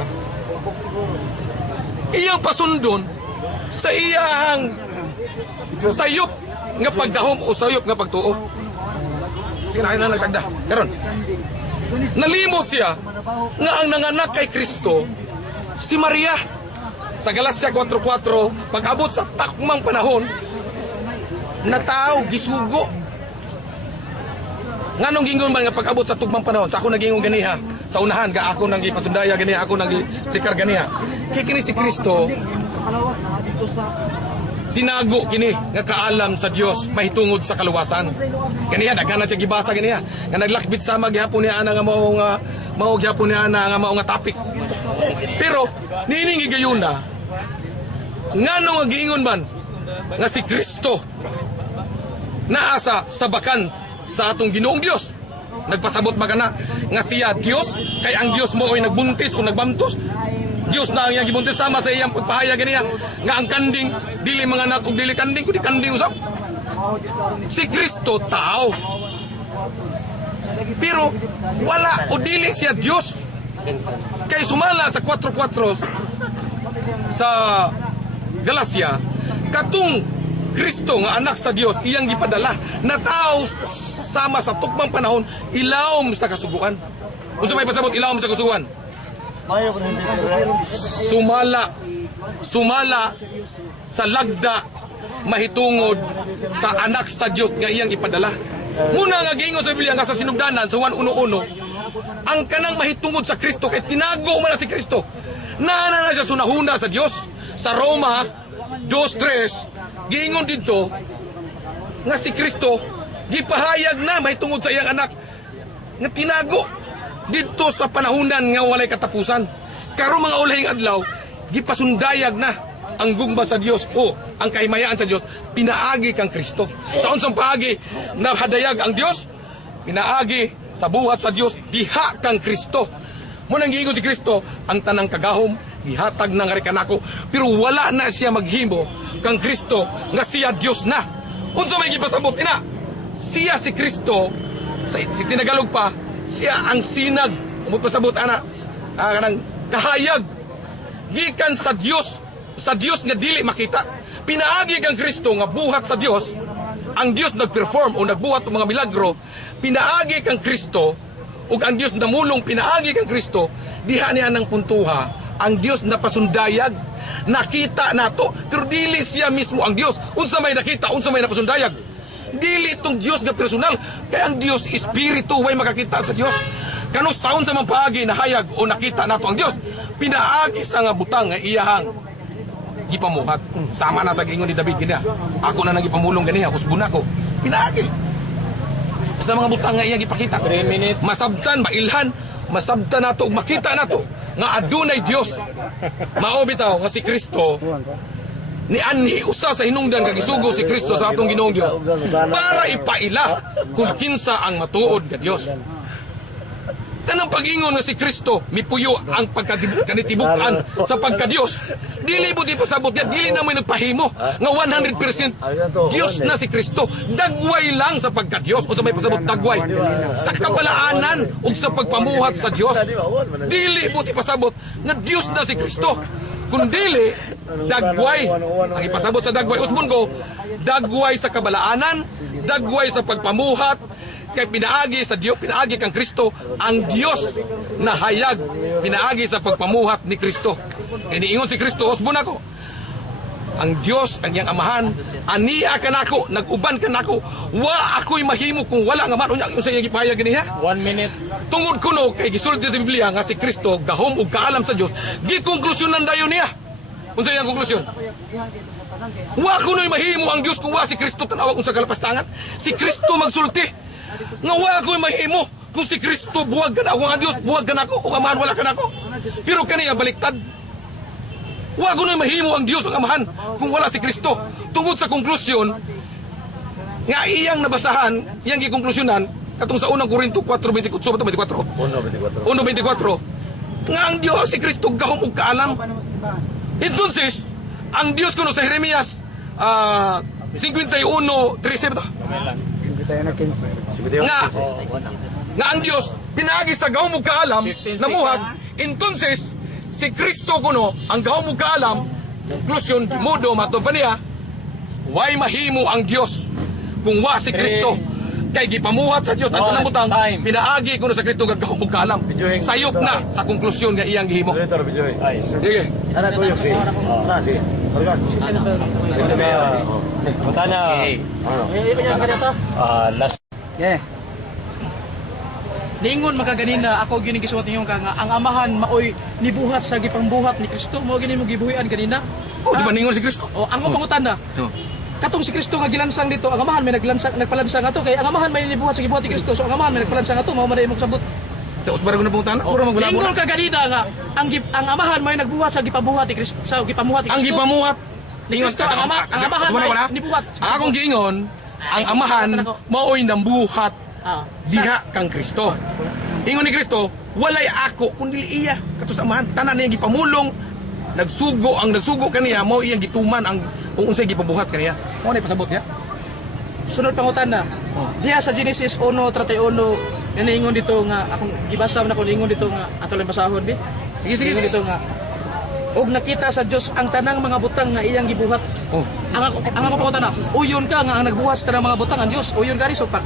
iyang pasundon sa iyang sayop nga pagdahom o sayop nga pagtuo. Sige na nagtagda. Karon. Nalimot siya nga ang nanganak kay Kristo si Maria. Sa Galacia 4:4, pag-abot sa takmang panahon, nataw gisugo. Nganong gingon man nga pag-abot sa tugmang panahon, sa ako nagingon ganiha, sa unahan ga ako nang ipasundaya ganiha, ako nang tikar ganiha. Kay kini si Kristo tinago kini nga kaalam sa Dios mahitungod sa kaluwasan. Ganiha daghan na siya gibasa ganiha. Nga naglakbit sama gihapon niya ana nga mao gihapon niya ana nga mao nga topic. Pero nining gigayuna ngano nga giingon man nga si Kristo naa sa sabakan sa atong Ginoong Dios. Nagpasabot ba kana nga siya Dios kay ang Dios mo ay nagbuntis o nagbamtos. Dios na ang iyang gibuntis sama sa iyang pagpahayag ganiya nga ang kanding dili mga anak ug dili kanding kundi kanding usab. Si Kristo tao. Pero wala o dili siya Dios. Kay sumala sa 4:4 sa Galacia, katong Kristo nga anak sa Dios iyang gipadala na tao sama sa tukmang panahon ilawom sa kasuguan. Unsa may pasabot ilawom sa kasuguan? Sumala sa lagda mahitungod sa anak sa Dios nga iyang ipadala. Muna nga giingon sa Biblia nga sa sinugdanan sa 1:1, ang kanang mahitungod sa Kristo kay tinago man na si Kristo. Naana na siya sunahuna sa Dios. Sa Roma 2:3 giingon dito nga si Kristo gipahayag na mahitungod sa iyang anak nga tinago dito sa panahunan nga walay katapusan. Karon mga ulahing adlaw gipasundayag na ang gugma sa Dios o ang kahimayaan sa Dios, pinaagi kang Kristo. Sa unsang paagi nahadayag ang Dios, pinaagi sa buhat sa Dios, diha kang Kristo. Munang giingon si Kristo, ang tanang kagahom gihatag na nga kanako, pero wala na siya maghimo kang Kristo nga siya Dios na. Unsa may gipasabot ina? Siya si Kristo sa si tinagalog pa, siya ang sinag. Umot pasabot ana kanang kahayag gikan sa Dios nga dili makita. Pinaagi kang Kristo nga buhat sa Dios. Ang Dios nagperform o nagbuhat ng mga milagro. Pinaagi kang Kristo ug ang Dios namulong pinaagi kang Kristo, diha niya nang puntuha. Ang Dios napasundayag, nakita nato, pero dili siya mismo ang Dios. Unsa may nakita, unsa may napasundayag. Dili itong Dios nga personal, kaya ang Dios espiritu, way makakita sa Dios. Kano saon sa mapaagi na hayag o nakita nato ang Dios, pinaagi sa nga butang nga iyahang gipamuhat. Sama na sa giingon ni David kaniya. Ako na nagipamulong ganiya, usbon ako. Pinaagi. Sa mga butang nga iyang gipakita. 3 minutes. Masabtan, mailhan, masabtan nato, makita nato nga adunay Dios. Mao bitaw nga si Kristo ni anhi usa sa hinungdan kag isugo si Kristo sa atong Ginoong Dios para ipaila kung kinsa ang matuod nga Dios. Kanang pag-ingon nga si Kristo mipuyo ang pagkanitibukan sa pagka-Dios. Dili mo di pasabot yan, dili na may nagpahimo nga 100% Dios na si Kristo. Dagway lang sa pagka-Dios o sa may pasabot dagway sa kabalaanan o sa pagpamuhat sa Dios. Dili mo di pasabot nga Dios na si Kristo. Kung dili, dagway. Ang ipasabot sa dagway, usbon ko, dagway sa kabalaanan, dagway sa pagpamuhat, kay pinaagi sa Dios, pinaagi kang Kristo, ang Dios na hayag, pinaagi sa pagpamuhat ni Kristo. Kaya niingon si Kristo, usbon ako, ang Dios, ang iyang amahan, aniya ka nako, nag-uban ka nako, wa ako'y mahimo kung wala nga man, yung sa iyang ipahayag ganiya. 1 minute. Tungod kuno kay gisulti sa Biblia nga si Kristo gahom ug kaalam sa Dios, gikonklusyonan dayon niya. Unsa iyang konklusyon? Wa kuno'y mahimo ang Dios kung wa si Kristo tanawa kung sa kalapastangan. Si Kristo magsulti. Nga wa ko'y mahimo kung si Kristo buwag ka na, kung ang Dios buwag ka nako, kung amahan wala ka nako. Pero kaniya baliktad. Wa kuno'y mahimo ang Dios ang amahan kung wala si Kristo. Tungod sa konklusyon nga iyang nabasahan, iyang gikonklusyonan katong sa unang Korinto 4:24, 1:24 nga ang Dios si Kristo gahom ug kaalam. Entonces, ang Dios kuno sa Jeremias 51:13 ba? Nga ang Dios pinaagi sa gahom ug kaalam namuhat. Entonces, si Kristo kuno ang gahom ug kaalam Konklusyon, modo matod pa niya, way mahimo ang Dios kung wa si Kristo. Kay gipamuhat sa Dios ang tanang butang, pinaagi kuno sa Kristo gagahom og kaalam. Sayop na sa konklusyon nga iyang gihimo. Sige. Anak ko yung si. Si. Organ. Punta na. Last. Yeah. Ningon magaganina ako gyud gisuot ninyo nga ang amahan maoy nibuhat sa gipangbuhat ni Kristo mo gini mo gibuhian ganina. Oh, di ba ningon si Kristo? O ang pangutana. Katong si Kristo nga gilansang dito, ang amahan may nagpalansang ato kay ang amahan may nibuhat sa gibuhat ni Kristo. So ang amahan may nagpalansang ato mao man mo sabot. Sa usbar ko na punta na, puro magulamo. Ningon kaganina nga ang amahan may nagbuhat sa gipabuhat ni Kristo, sa gipamuhat ni Ang Kristo. gipamuhat Kristo, ang amahan may nibuhat. Akong giingon, ang amahan maoy nambuhat diha kang Kristo. Ingon ni Kristo, walay ako kundi iya kato sa amahan tanan niya gipamulong nagsugo kaniya mao iyang gituman ang kung unsay gipabuhat kaniya. Mao na pasabot ya. Sunod pangutana. Diha sa Genesis 1:31 ingon dito nga akong gibasa na ko ingon dito nga ato lang basahon bi. Sige dito nga og nakita sa Dios ang tanang mga butang nga iyang gibuhat. Oh. Ang ako pangutana, uyon ka nga ang nagbuhat sa tanang mga butang ang Dios. Uyon gani so pak.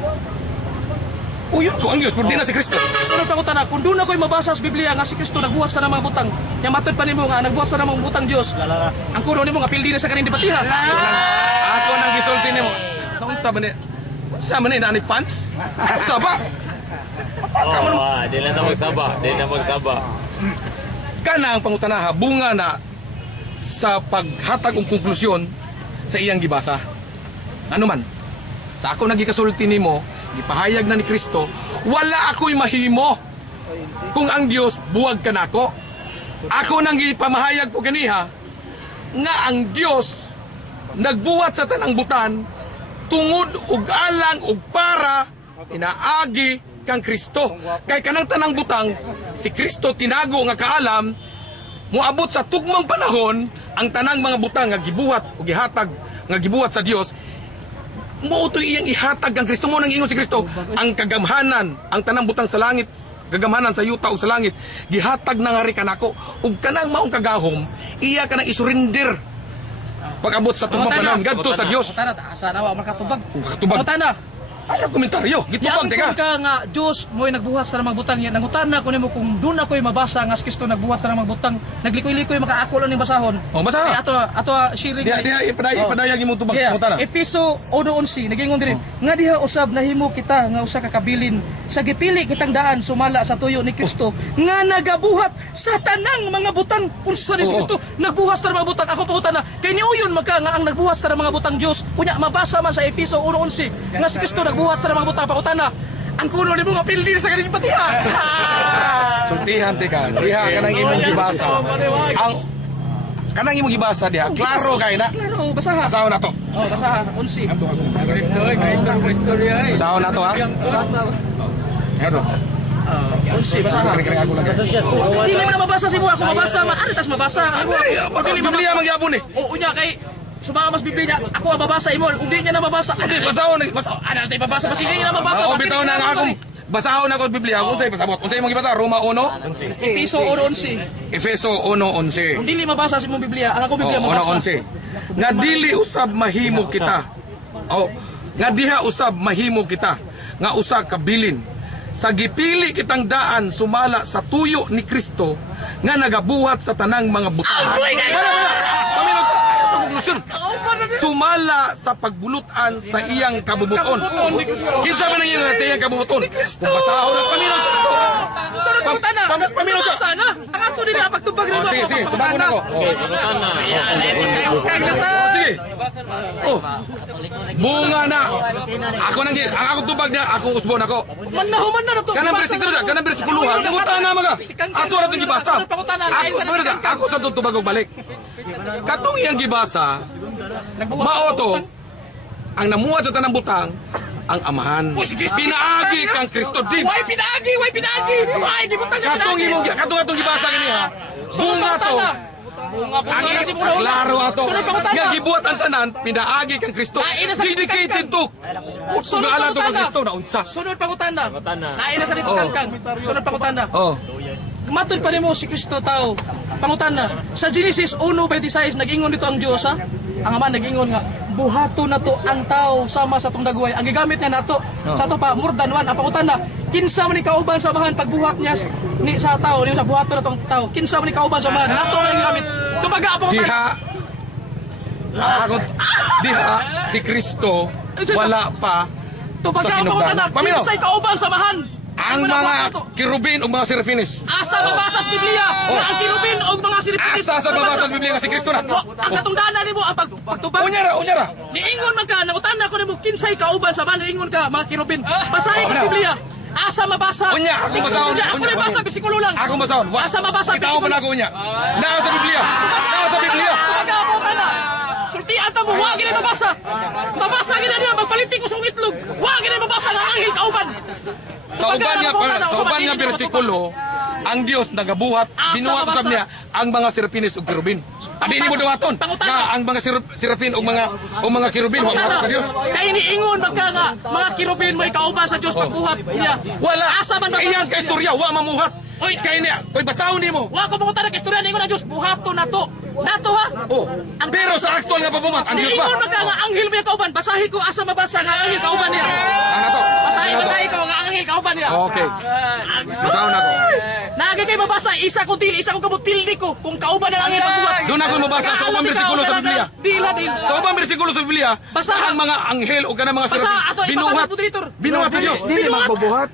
Uyon ko ang Dios pero di na si Kristo. Sunod pangutana, kung doon ako'y mabasa sa Biblia nga si Kristo nagbuhat sa tanang mga butang, nya matod pa nimo nga nagbuhat sa tanang mga butang Dios. Ang kuno nimo nga pildi na sa kaning debatiha. Ako nang gisulti nimo. Tong sa man ni nani fans? Saba. Di na magsaba. Kana ang pangutanaha bunga na sa paghatag og konklusyon sa iyang gibasa. Ano man? Sa ako nagikasulti nimo, gipahayag na ni Kristo, wala ako'y mahimo kung ang Dios buwag kanako. Ako nang gipamahayag po kaniha nga ang Dios nagbuhat sa tanang butan tungod ug alang ug para inaagi kang Kristo. Kay kanang tanang butang si Kristo tinago nga kaalam moabot sa tugmang panahon ang tanang mga butang nga gibuhat ug gihatag nga gibuhat sa Dios mo to iyang ihatag ang Kristo mo nang ingon si Kristo ang kagamhanan ang tanang butang sa langit kagamhanan sa yuta ug sa langit gihatag na nga ri kanako ug kanang maong kagahom iya kanang isurrender pag-abot sa tugmang panahon ngadto sa Dios. Tara, asa na wa makatubag. Makatubag. Pangutana. Ayaw komentaryo. Gitubag Yang teka. ka nga Dios mo'y nagbuhat sa mga butang yan. Nangutana ko nimo kung doon ako'y mabasa nga si Kristo nagbuhat sa mga butang. Naglikoy-likoy makaako lang ning basahon. Oh, basa. Kaya ato sharing. Dia ipadayag imo tubag Yeah. pangutana. Efeso 1:11 nagingon diri nga diha usab nahimo kita nga usa ka kabilin sa gipili kitang daan sumala sa tuyo ni Kristo nga nagabuhat sa tanang mga butang unsa ni si Kristo nagbuhat sa mga butang ako pangutana kay niuyon maka nga ang nagbuhat sa mga butang Dios unya mabasa man sa Efeso 1:11 nga si Kristo nagbuhat sa mga butang pangutana ang kuno nimo nga pildi sa kaning patiha. Sultihan teka. Diha kanang imong gibasa. Ang kanang imong gibasa diha klaro kay na. Klaro basaha. Basahon na to. Oh basaha 11. Basahon na to ha. Ano? 11 basaha. Kring ako lang. Dili mo na mabasa si mo ako mabasa man ano tas mabasa. Biblia magyapon ni. O unya kay sumama mas Biblia ako ang babasa imo ug di niya na mabasa. Basahon ni. Ano tay babasa ba sige na mabasa. Oh, bitaw na nga akong basahon ako Biblia. Unsay pasabot? Unsay imong gibasa? Roma 1, Efeso 1:11. Efeso 1:11. Kung dili mabasa si mong Biblia, ang ako Biblia mabasa. 1:11. Nga dili usab mahimo kita. Oh, nga diha usab mahimo kita nga usa ka bilin. Sa gipili kitang daan sumala sa tuyo ni Kristo nga nagabuhat sa tanang mga butang. Paminaw sa konklusyon. Sumala sa pagbulutan sa iyang kabubuton. Kinsa man ang iyang sa iyang kabubuton? Kung basahon ang paminaw sa ito. Sunod ko na. Paminaw sa. Sana. Ang ato din na pagtubag rin Oh, sige, tubago na ko. Sige. Oh. Bunga na. Ako tubag na, ako usbon ako. Manahuman na to. Kanang bersikulo, nangutan na mga. Ato na itong gibasa. Ako sa itong tubag og balik. Katong iyang gibasa, mao to, ang namuhat sa tanang butang, ang amahan. Pinaagi kang Kristo din. Why pinaagi? Why di butang na pinaagi? Katong gibasa kaniya. Bunga to. Ang klaro ato. Nga gibuhat ang tanan, pinaagi kang Kristo. Dedicated to. Sugalan to kang Kristo na unsa. Sunod pangutana. Naina sa dito kangkang. Sunod pangutana. Oh. matod pa nimo si Kristo tao. Pangutan na. Sa Genesis 1:26 nag-ingon dito ang Dios ha. Ang Ama nag-ingon nga buhato na to ang tao sama sa tong dagway. Ang gigamit niya nato sa to pa more than one. Ang pangutan na kinsa man ni kauban sa mahan pagbuhat niya ni sa tao, ni sa buhato na tong tao. Kinsa man ni kauban sa mahan nato man gigamit. Tubaga ang pangutan. Diha si Kristo wala pa Tubaga sa ang pangutan na sinugdan. Paminaw. kinsay kauban sa mahan. Ang mga kirubin o mga serafines. asa mabasa sa Biblia nga ang kirubin o mga siripis. Asa sa mabasa sa Biblia nga si Kristo na. Ang katungdanan nimo ang pagtubag. Unya ra. Niingon man ka, nangutan na ko nimo kinsay kauban sa man niingon ka mga kirubin. Basahin ka sa Biblia. Asa mabasa? Unya, ako basahon. Ako na basa bisikulo lang. Ako basahon. Asa mabasa Itaw man ako unya. Naa sa Biblia. Naa sa Biblia. Tumaga mo kana. Sultian ta mo wa gini mabasa. Mabasa gini niya magpalitin ko sa itlog. Wa gini mabasa nga anghel kauban. Sa uban nga bersikulo, ang Dios nagabuhat, binuhat sa niya ang mga serafines ug kirubin. Adi ni mo duwaton nga ang mga serafin ug mga kirubin wa sa Dios. Kay niingon magka nga mga kirubin mo ikauban sa Dios pagbuhat niya. Wala. Asa man Iyang ka istorya wa mamuhat. Oy, Kay niya, koy basahon nimo. wa ko mga tanang istorya niingon ang Dios buhato nato. Nato ha. Oh. Pero sa aktual nga pabumat, ang Dios Niingon ba? magka nga anghel mo ikauban. Basahi ko asa mabasa nga anghel kauban niya. Ano to? Basahi ko nga anghel kauban niya. Okay. Basahon ako. Nagi kay mabasa isa ko dili isa ko kamot pildi ko kung kauban ang anghel pagbuhat. Doon ako mabasa sa ubang bersikulo sa Biblia. Dila. Sa ubang bersikulo sa Biblia, Basahan. ang mga anghel o kanang mga Basa serafin ato binuhat. ipabasa moderator. Binuhat sa Dios. Dili magbubuhat.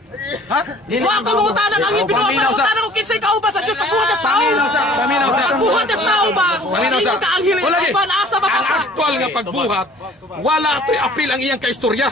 Ha? Wa ko mga tanang anghel binuhat. Paminaw sa- Tanang ko kinsay kauban sa Dios pagbuhat sa tao. Paminaw sa. Pagbuhat sa tao ba? Paminaw sa. Ingon ka anghel O lagi, kauban asa ang mabasa. aktual nga pagbuhat, wala ito'y apil ang iyang kaistorya.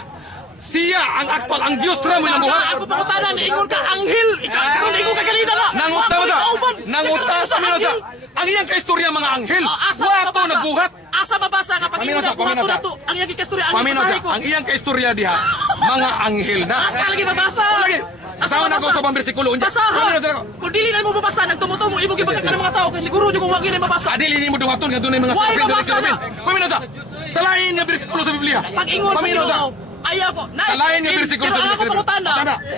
Siya ang aktual, ang Diyos na mo ng buhat. Ako pangutanan ingon ka anghel. Ikaw karon ingon ka kanina nga. Nanguta mo sa. Kauban. Nanguta sa minasa. anghel. Ang iyang kaistorya mga anghel. Asa Wato mabasa? nagbuhat. Asa mabasa nga pag ingon Paminaw sa, ka buhato paminaw sa. na to. Ang iyang kasturya ang Paminaw basahi siya. ko. Ang iyang kaistorya diha, mga anghel na. Asa lagi mabasa. Lagi. Asawa na ko sa bang bersikulo. Basaha. Paminaw sa. Kung dili na mo mabasa, nagtumutumo, ibog ibagat ka ng mga tao, kaya siguro dyan kung wagi na mabasa. Adili ni mo duwaton nga doon ay mga Why serafin doon mabasa serafin. na? Paminaw sa. Sa lain nga bersikulo sa Biblia. Pag ingon sa Paminaw Ginoo, ayaw ko. Sa lain nga bersikulo sa Pero ako pangutana.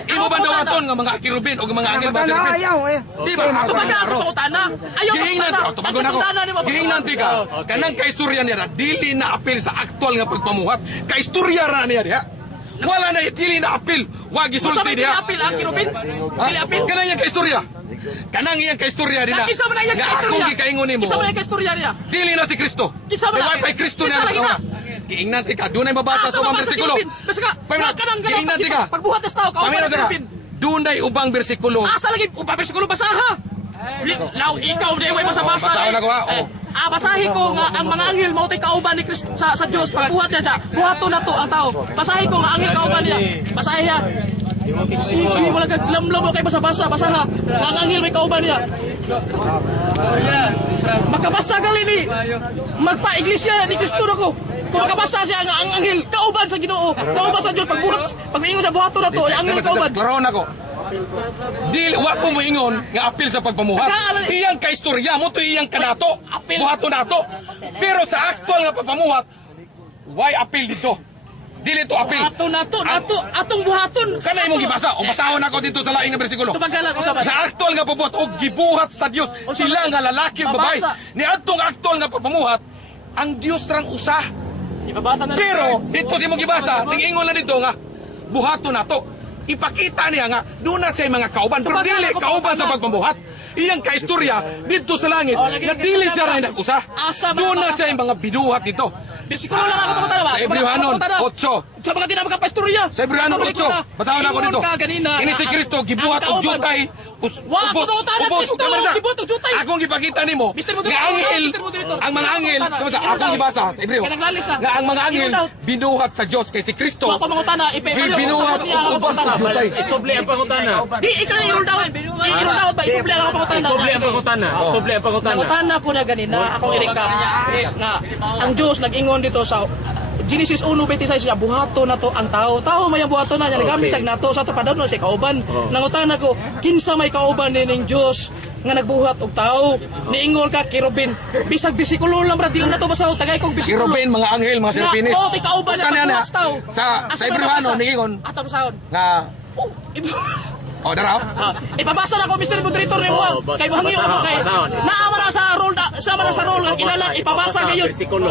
Imo ba dawaton nga mga kirubin o mga anghel mga serafin? Ayaw eh. Di ba? Ito ba ako pangutana? Ayaw Gihingnan pangutana. ka, tumagon ako. Gihingnan ti ka. Kanang kaistorya niya na dili na apil sa aktual nga pagpamuhat. Kaistorya ra niya diha. Wala na dili na apil. Wa Sa gisulti may diha. apil ang kirubin? Ha? Dili apil? Kanang iyang kaistorya. Kanang iyang kaistorya din na. Kinsa man iyang Nga kaistorya? akong gikaingon nimo. Kinsa man iyang kaistorya niya? Dili na si Kristo. Kinsa man Kay na? wa pa'y Kristo Kinsa niya lagi na? Giingnan ti ka. Dunay mabasa Asa sa ubang mabasa bersikulo. kirubin? Basta ka, kanang Giingnan ti ka. pagbuhat ng tao, kauban Paminaw ng sa ka. kirubin. Dunay ubang bersikulo. Asa lagi, upabersikulo basaha. Law, ikaw na way basa-basa. Basahan ako, ha? Oo. Basahin ko nga ang mga anghel mao tay kauban ni Kristo sa Dios pagbuhat niya siya. Buhato na to ang tao. Basahin ko nga anghel kauban niya. Basahin niya. Sige, wala kag lamlam kay basa-basa, basaha. Nga ang anghel may kauban niya. Makabasa gali ni. Magpa-iglesia ni Kristo nako. Kung makabasa siya nga ang anghel kauban sa Ginoo, kauban sa Dios pagbuhat, pag-ingon sa buhato na to, ang anghel kauban. Klaron ako. Dili wa ko moingon nga apil sa pagpamuhat. Iyang kaistorya mo to iyang kanato. Apil. Buhato nato. Pero sa aktual nga pagpamuhat, why apil dito? Dili to apil. Buhato na to, atong buhaton. Kana imong gibasa o basahon ako dito sa laing nga bersikulo. Tubagalan ko sa basa. Sa aktual nga pagpamuhat og gibuhat sa Dios sila nga lalaki ug babae. Mabasa. Ni adtong aktual nga pagpamuhat, ang Dios rang usa. Pero dito si mo gibasa, ning-ingon na dito nga buhato nato. Ipakita niya nga doon na sa mga kauban pero Tubagalan dili ko, kauban sa tama. pagpamuhat. Iyang kaistorya dito sa langit Oh, lagi na ka- dili siya rin nag-usa. Asa ba Doon na ba- sa mga binuhat dito. Bersikulo lang ako pangutana ba? Sa Hebrewanon 8. Sa mga tinapagkapastorya. Sa Hebrewanon 8. Basahan ako dito. Ini si Kristo gibuhat og jutay. Wa, pangutana Kristo, gibuhat og jutay. Akong gipakita nimo. Mr. Moderator, Nga anghel, Mr. Moderator. ang mga anghel, Pangutana. akong gibasa sa Hebreo. Kaya naglalis na. Nga ang mga anghel Inout. binuhat sa Dios kay si Kristo. Wa ko mangutana, Binuhat og ubos sa jutay. Isoble ang pangutana. Di ikaw i-roll down. I-roll down ba? Isubli ako pangutana. Isoble ang pangutana. Isoble ang pangutana. Nangutana ko na ganina, akong i-recap nga ang Diyos nag-ingon dito sa Genesis 1:26 siya, buhato na to ang tao. Tao may buhato na niya, nagamit siya nato sa to padano si kauban. Nangutana ko, kinsa may kauban ning Diyos nga nagbuhat og tao. Niingon ka kirubin. Bisag bisikulo lang bra dili na to basaw tagay kog bisikulo. Kirubin, mga anghel, mga serpinis. Oh, tay kauban na Saan yan, pagbuhat tao. Sa Hebrewanon, niingon Ato basahon. nga Oh, O, dara. Ipabasa na ko Mr. Moderator ni mo. basa- Kay mahangyo basa- ako kay. basa- Naama na sa role sama na sa role nga kilala ipabasa gayon. Versikulo.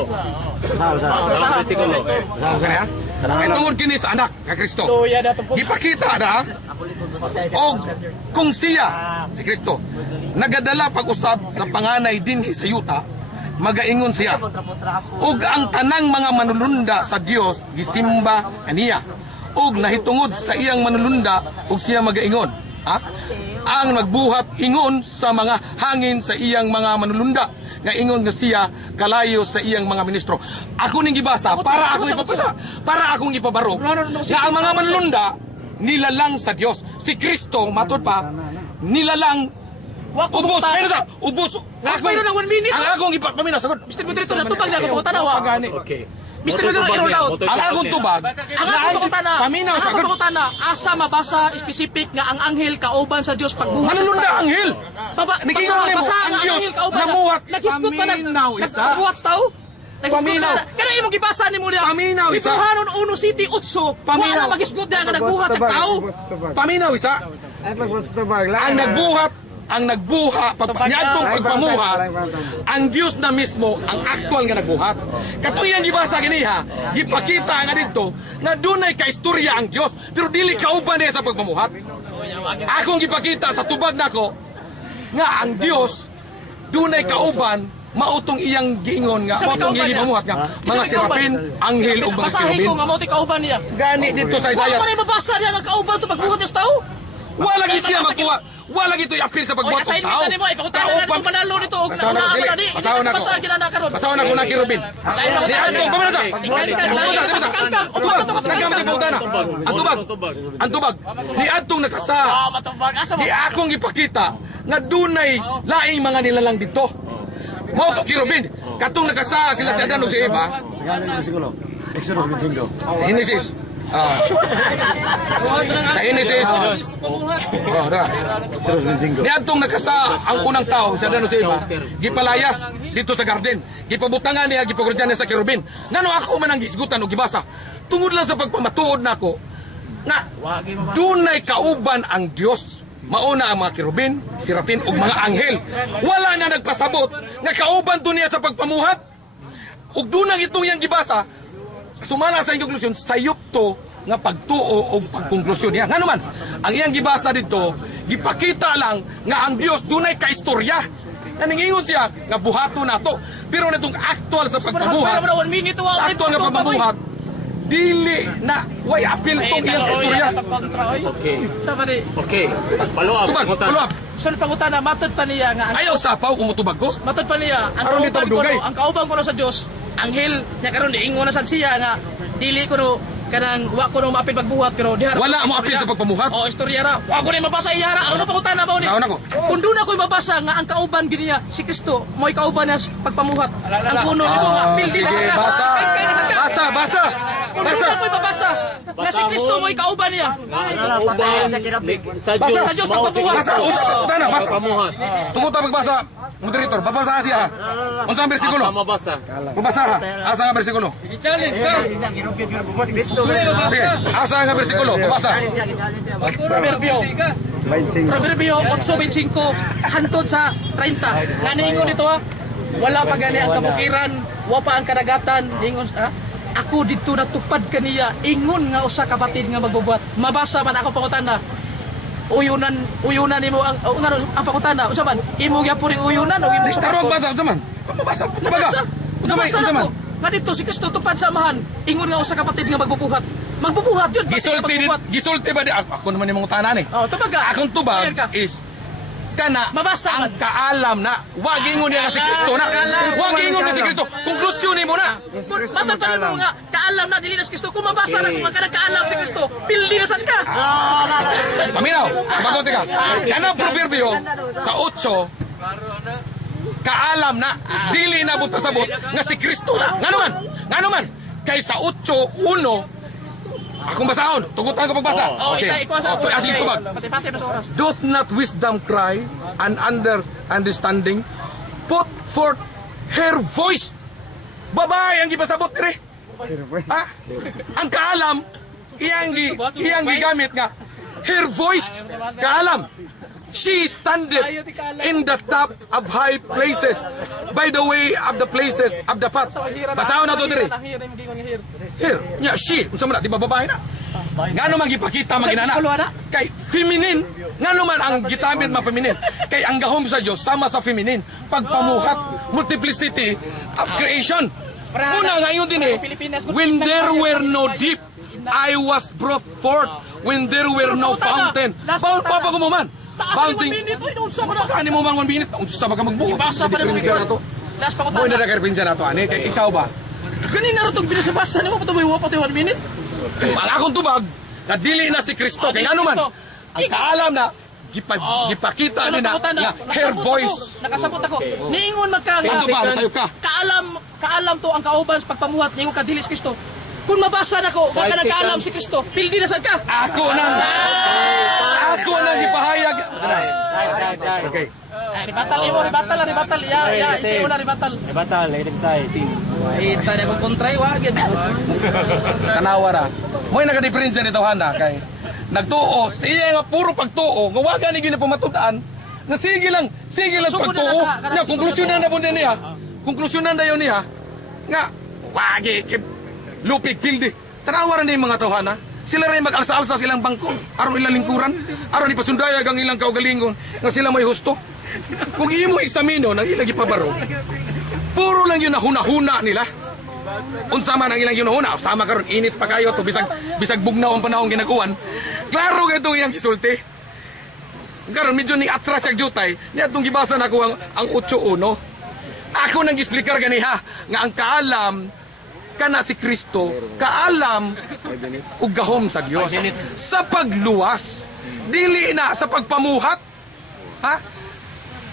Sa Versikulo. Okay na? Kay tungod kini sa anak nga Kristo. Tuya na to po. Gipakita na og kung siya si Kristo nagadala pag-usab sa panganay dinhi sa yuta, magaingon siya ug ang tanang mga manulunda sa Dios gisimba kaniya ug nahitungod sa iyang manulunda ug siya magaingon ang nagbuhat ingon sa mga hangin sa iyang mga manulunda nga ingon nga siya kalayo sa iyang mga ministro. Ako ning gibasa para ako ipapata, para akong ipabarog nga ang mga manlunda nilalang sa Dios. Si Kristo matod pa nilalang Wa ko ubos. buta. Pero sa ubos. Wa ko na 1 minute. Ang akong ipapamina sagod. Mr. Moderator natupag na ako tanawa. Okay. Mr. Moderator i-roll out. Ang akong tubag. Ang ako pakutana. Paminaw Ang ako sagod. pakutana asa mabasa specific nga ang anghel kauban sa Dios pagbuhat. Manlunda anghel. Baba, Nagingon basa- nimo basa ang nga Dios anghel kauban na- namuhat. Naghisgot pa Paminaw isa. Nagbuhat sa tao. Paminaw. Kana imong gibasa nimo niya. Paminaw isa. Ipuhanon 1 City 8. Paminaw. Wala magisgot niya nga nagbuhat sa tao. Paminaw isa. Ay, pagpastabag lang. Ang nagbuha, niadtong pagpamuhat, ang Dios na mismo ang aktual nga nagbuhat. Katong iyang gibasa gini ha, gipakita nga dito nga dunay kaistorya ang Dios, pero dili kauban niya sa pagpamuhat. Akong gipakita sa tubag nako nga ang Dios dunay kauban mautong iyang giingon nga Sabi mautong kauban iyang niya. gipamuhat nga mga serapin, anghel ug mga Basahin ko cherubim. nga mao kauban niya. Gani dito sa Wala Isaiah. man mabasa niya nga kauban to pagbuhat niya sa tao. Wala gid siya magbuhat. Wala gid ito'y apil sa Oy, pagbuhat ng assignment tao. na nimo ipakutana na nito manalo nito og Basaon ako, dili. nauna Basaon ako. Basa gina na karon. Basaon ako na kirubin. Dahil Di pakutana ato, niya. pamana sa. Kangkang. Nagkamay pautana. Ang tubag. Ni atong nakasa. Matubag asa mo. Di akong ipakita nga dunay laing mga nilalang dito. Mao to kirubin. Katong nakasa sila si Adan ug si Eva. Exodus 25. Genesis. Sa Genesis. Dara. Exodus 25. Di atong nakasa ang unang tao si Adan ug si Eva. Gipalayas dito sa garden. Gipabutangan niya, gipagrodyan niya sa kirubin. Ngano ako man ang gisgutan o gibasa. Tungod lang sa pagpamatuod nako nga dunay kauban ang Dios. Mauna ang mga kirubin, sirapin ug mga anghel. Wala na nagpasabot nga kauban to niya sa pagpamuhat. Ug dunang itong yang gibasa, sumala sa iyong konklusyon, sayop to nga pagtuo o pagkonklusyon niya. Nga naman, ang iyang gibasa dito, gipakita lang nga ang Dios dunay kaistorya. Naningingon siya nga buhato nato. Pero natong actual sa pagpamuhat, Para 1 minute wa. sa actual nga pagpamuhat, dili na way apil tong iyang istorya. Okay. Sa pa di. Okay. Follow up. Tubag, follow up. Sa pangutana matod pa niya nga ang Ayaw sapaw kung mutubag ko. matod pa niya ang Aron dito kauban ko magdugay. no, ang kauban ko no sa Dios. Anghel nya karon diingon na sad siya nga dili ko no kanang wa ko no maapil pagbuhat pero diha Wala mo apil sa pagpamuhat. Oh, istorya ra. Wa ko ni mabasa iya ra. Ano pangutana ba ni? Naon ako. Kung doon ako mabasa nga ang kauban gini niya si Kristo, mo'y kauban niya sa pagpamuhat. Ang puno nimo nga pildi na Sige, sa ka. basa. Kay na sa ka. Basa, basa. Kung Basa. doon ako'y mabasa nga si Kristo mo'y kauban niya. Sa Basa sa Diyos pagpamuhat. Basa, utana, basa. Pamuhat. Tungkol ta pagbasa, moderator, babasa siya ha. Unsang bersikulo? Asa mabasa. Babasa ha. Asa nga bersikulo? Sige, asa nga bersikulo? Babasa. Proverbio. 25. Proverbio 8:25 hantod sa 30. Nga niingon dito ha. Wala pa gani ang kabukiran, wa pa ang kadagatan, niingon ha. Ako dito natupad kaniya, ingon nga usa kapatid nga magbubuhat. Mabasa man ako pangutana. Uyunan nimo ang ang pangutana. Unsa man? Imo gyapon uyunan o imo sa Tarong pagkon? basa, unsa man? Babasa, Nabasa. baga. Unsa man, Nabasa unsa man? na ko. Nga dito si Kristo tupad sa amahan. Ingon nga usa kapatid nga magbubuhat. Magbubuhat yun. Gisulti ba di ako naman yung mga tanan eh. Oh, tubag ka. Akong tubag Ayan ka. is kana Mabasa ang man. kaalam na wag ingon niya nga si Kristo na. Wag ingon nga si Kristo. Konklusyon nimo na. Matod pa nimo nga kaalam na dili na si Kristo. Kung mabasa na kung kanang kaalam si Kristo, pildi na sad ka. Paminaw, bagot ka. Kana proverbio sa 8 kaalam na dili na but pasabot nga si Kristo na. Ngano man kay sa 8:1 akong basahon, tugutan ko pagbasa. Oh, ikaw sa Asig tubag. Pati-pati sa oras. Doth not wisdom cry and understanding put forth her voice. Babae ang gipasabot dire. Ha? Ang kaalam iyang gigamit nga her voice, kaalam. She standeth in the top of high places, by the way of the places of the path. Basaho na to dire. Here, nya she, unsa man na, di ba babae na? Ngano man gipakita man ginana? Kay feminine, ngano man ang gitamit man feminine? Kay ang gahom sa Dios sama sa feminine, pagpamuhat, multiplicity of creation. Una ngayon din when there were no deep, I was brought forth. When there were no fountain, found pa mo man. Fountain. Kani mo man 1 minute, unsa ba ka magbuot? Ibasa pa rin na to. Last pa ko Mo na tanda. referensya na to ani kay ikaw ba? Kanina rin itong binasabasa nimo patuloy mo pati 1 minute. Wala akong tubag, na dili na si Kristo. Kay ano man, ang kaalam na, gipakita ni na, her voice. Nakasabot ako. Niingon magka. Ano ba, masayo ka? Kaalam to ang kauban sa pagpamuhat niingon ka dilis Kristo. Kung mabasa na ko, baka nagkaalam si Kristo. Pildi na sad ka. Ako nang ipahayag. Okay. Ribatal. Ya, isi mo na ribatal. Ita na kong kontray, wag yan. Tanawara. Mo'y nagka-diferensya nito, Hana, kay nagtuo, siya nga puro pagtuo, nga waga ni gyud na pamatutaan, na sige lang pagtuo. Nga, konklusyonan na po din niya. Konklusyonan na yun niya, nga, wagi, lupig, pildi. Tanawaran na yung mga tawhana. Sila rin mag-alsa-alsa silang bangko, aron ilang lingkuran, aron ipasundayag ang ilang kaugalingon, nga sila may husto. Kung imo eksamino, nang ilang ipabaro, puro lang yun na huna-huna nila. Unsa man ang ilang yunahuna, sama karon init pa kayo to bisag bugnaw ang panahon ginagawan. Klaro ka itong iyang kisulti. Karon medyo ni atras ang jutay, niya itong gibasa na ko ang 8.1. Ako nang gisplikar ganiha nga ang kaalam kana si Kristo, kaalam ug gahom sa Dios sa pagluwas, dili na sa pagpamuhat. Ha?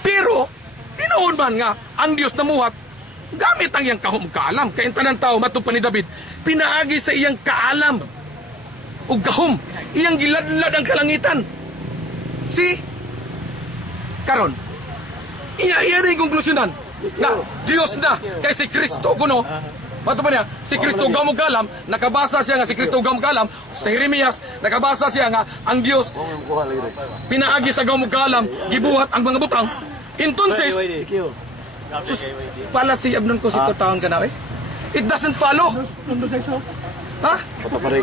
Pero tinuod man nga ang Dios namuhat gamit ang iyang kahom kaalam. Kaya tanan tao matupan ni David, pinaagi sa iyang kaalam ug gahom, iyang giladlad ang kalangitan. Si karon iya rin konklusyonan nga Dios na kay si Kristo kuno. Mato pa niya, si Kristo gamo kalam, nakabasa siya nga si Kristo gamo kalam. Sa Jeremias, nakabasa siya nga ang Dios pinaagi sa gamo kalam, gibuhat ang mga butang. Entonces, sus, pala si Abnon ko si taon ka na eh. It doesn't follow. Ha?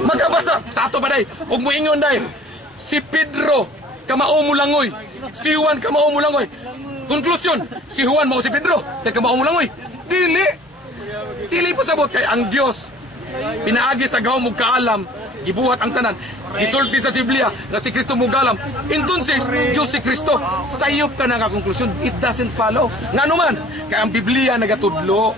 Magkabasa, sa ato pa day, huwag mo ingon day. Si Pedro, kamao mo langoy. Si Juan, kamao mo langoy. Konklusyon, si Juan mao si Pedro, kay kamao mo langoy. Dili po sabot kay ang Dios pinaagi sa gahom ug kaalam, gibuhat ang tanan, gisulti sa Biblia nga si Kristo mo galam. Entonces, Dios si Kristo, sayop ka na nga konklusyon. It doesn't follow. Ngano man, kay ang Biblia nagatudlo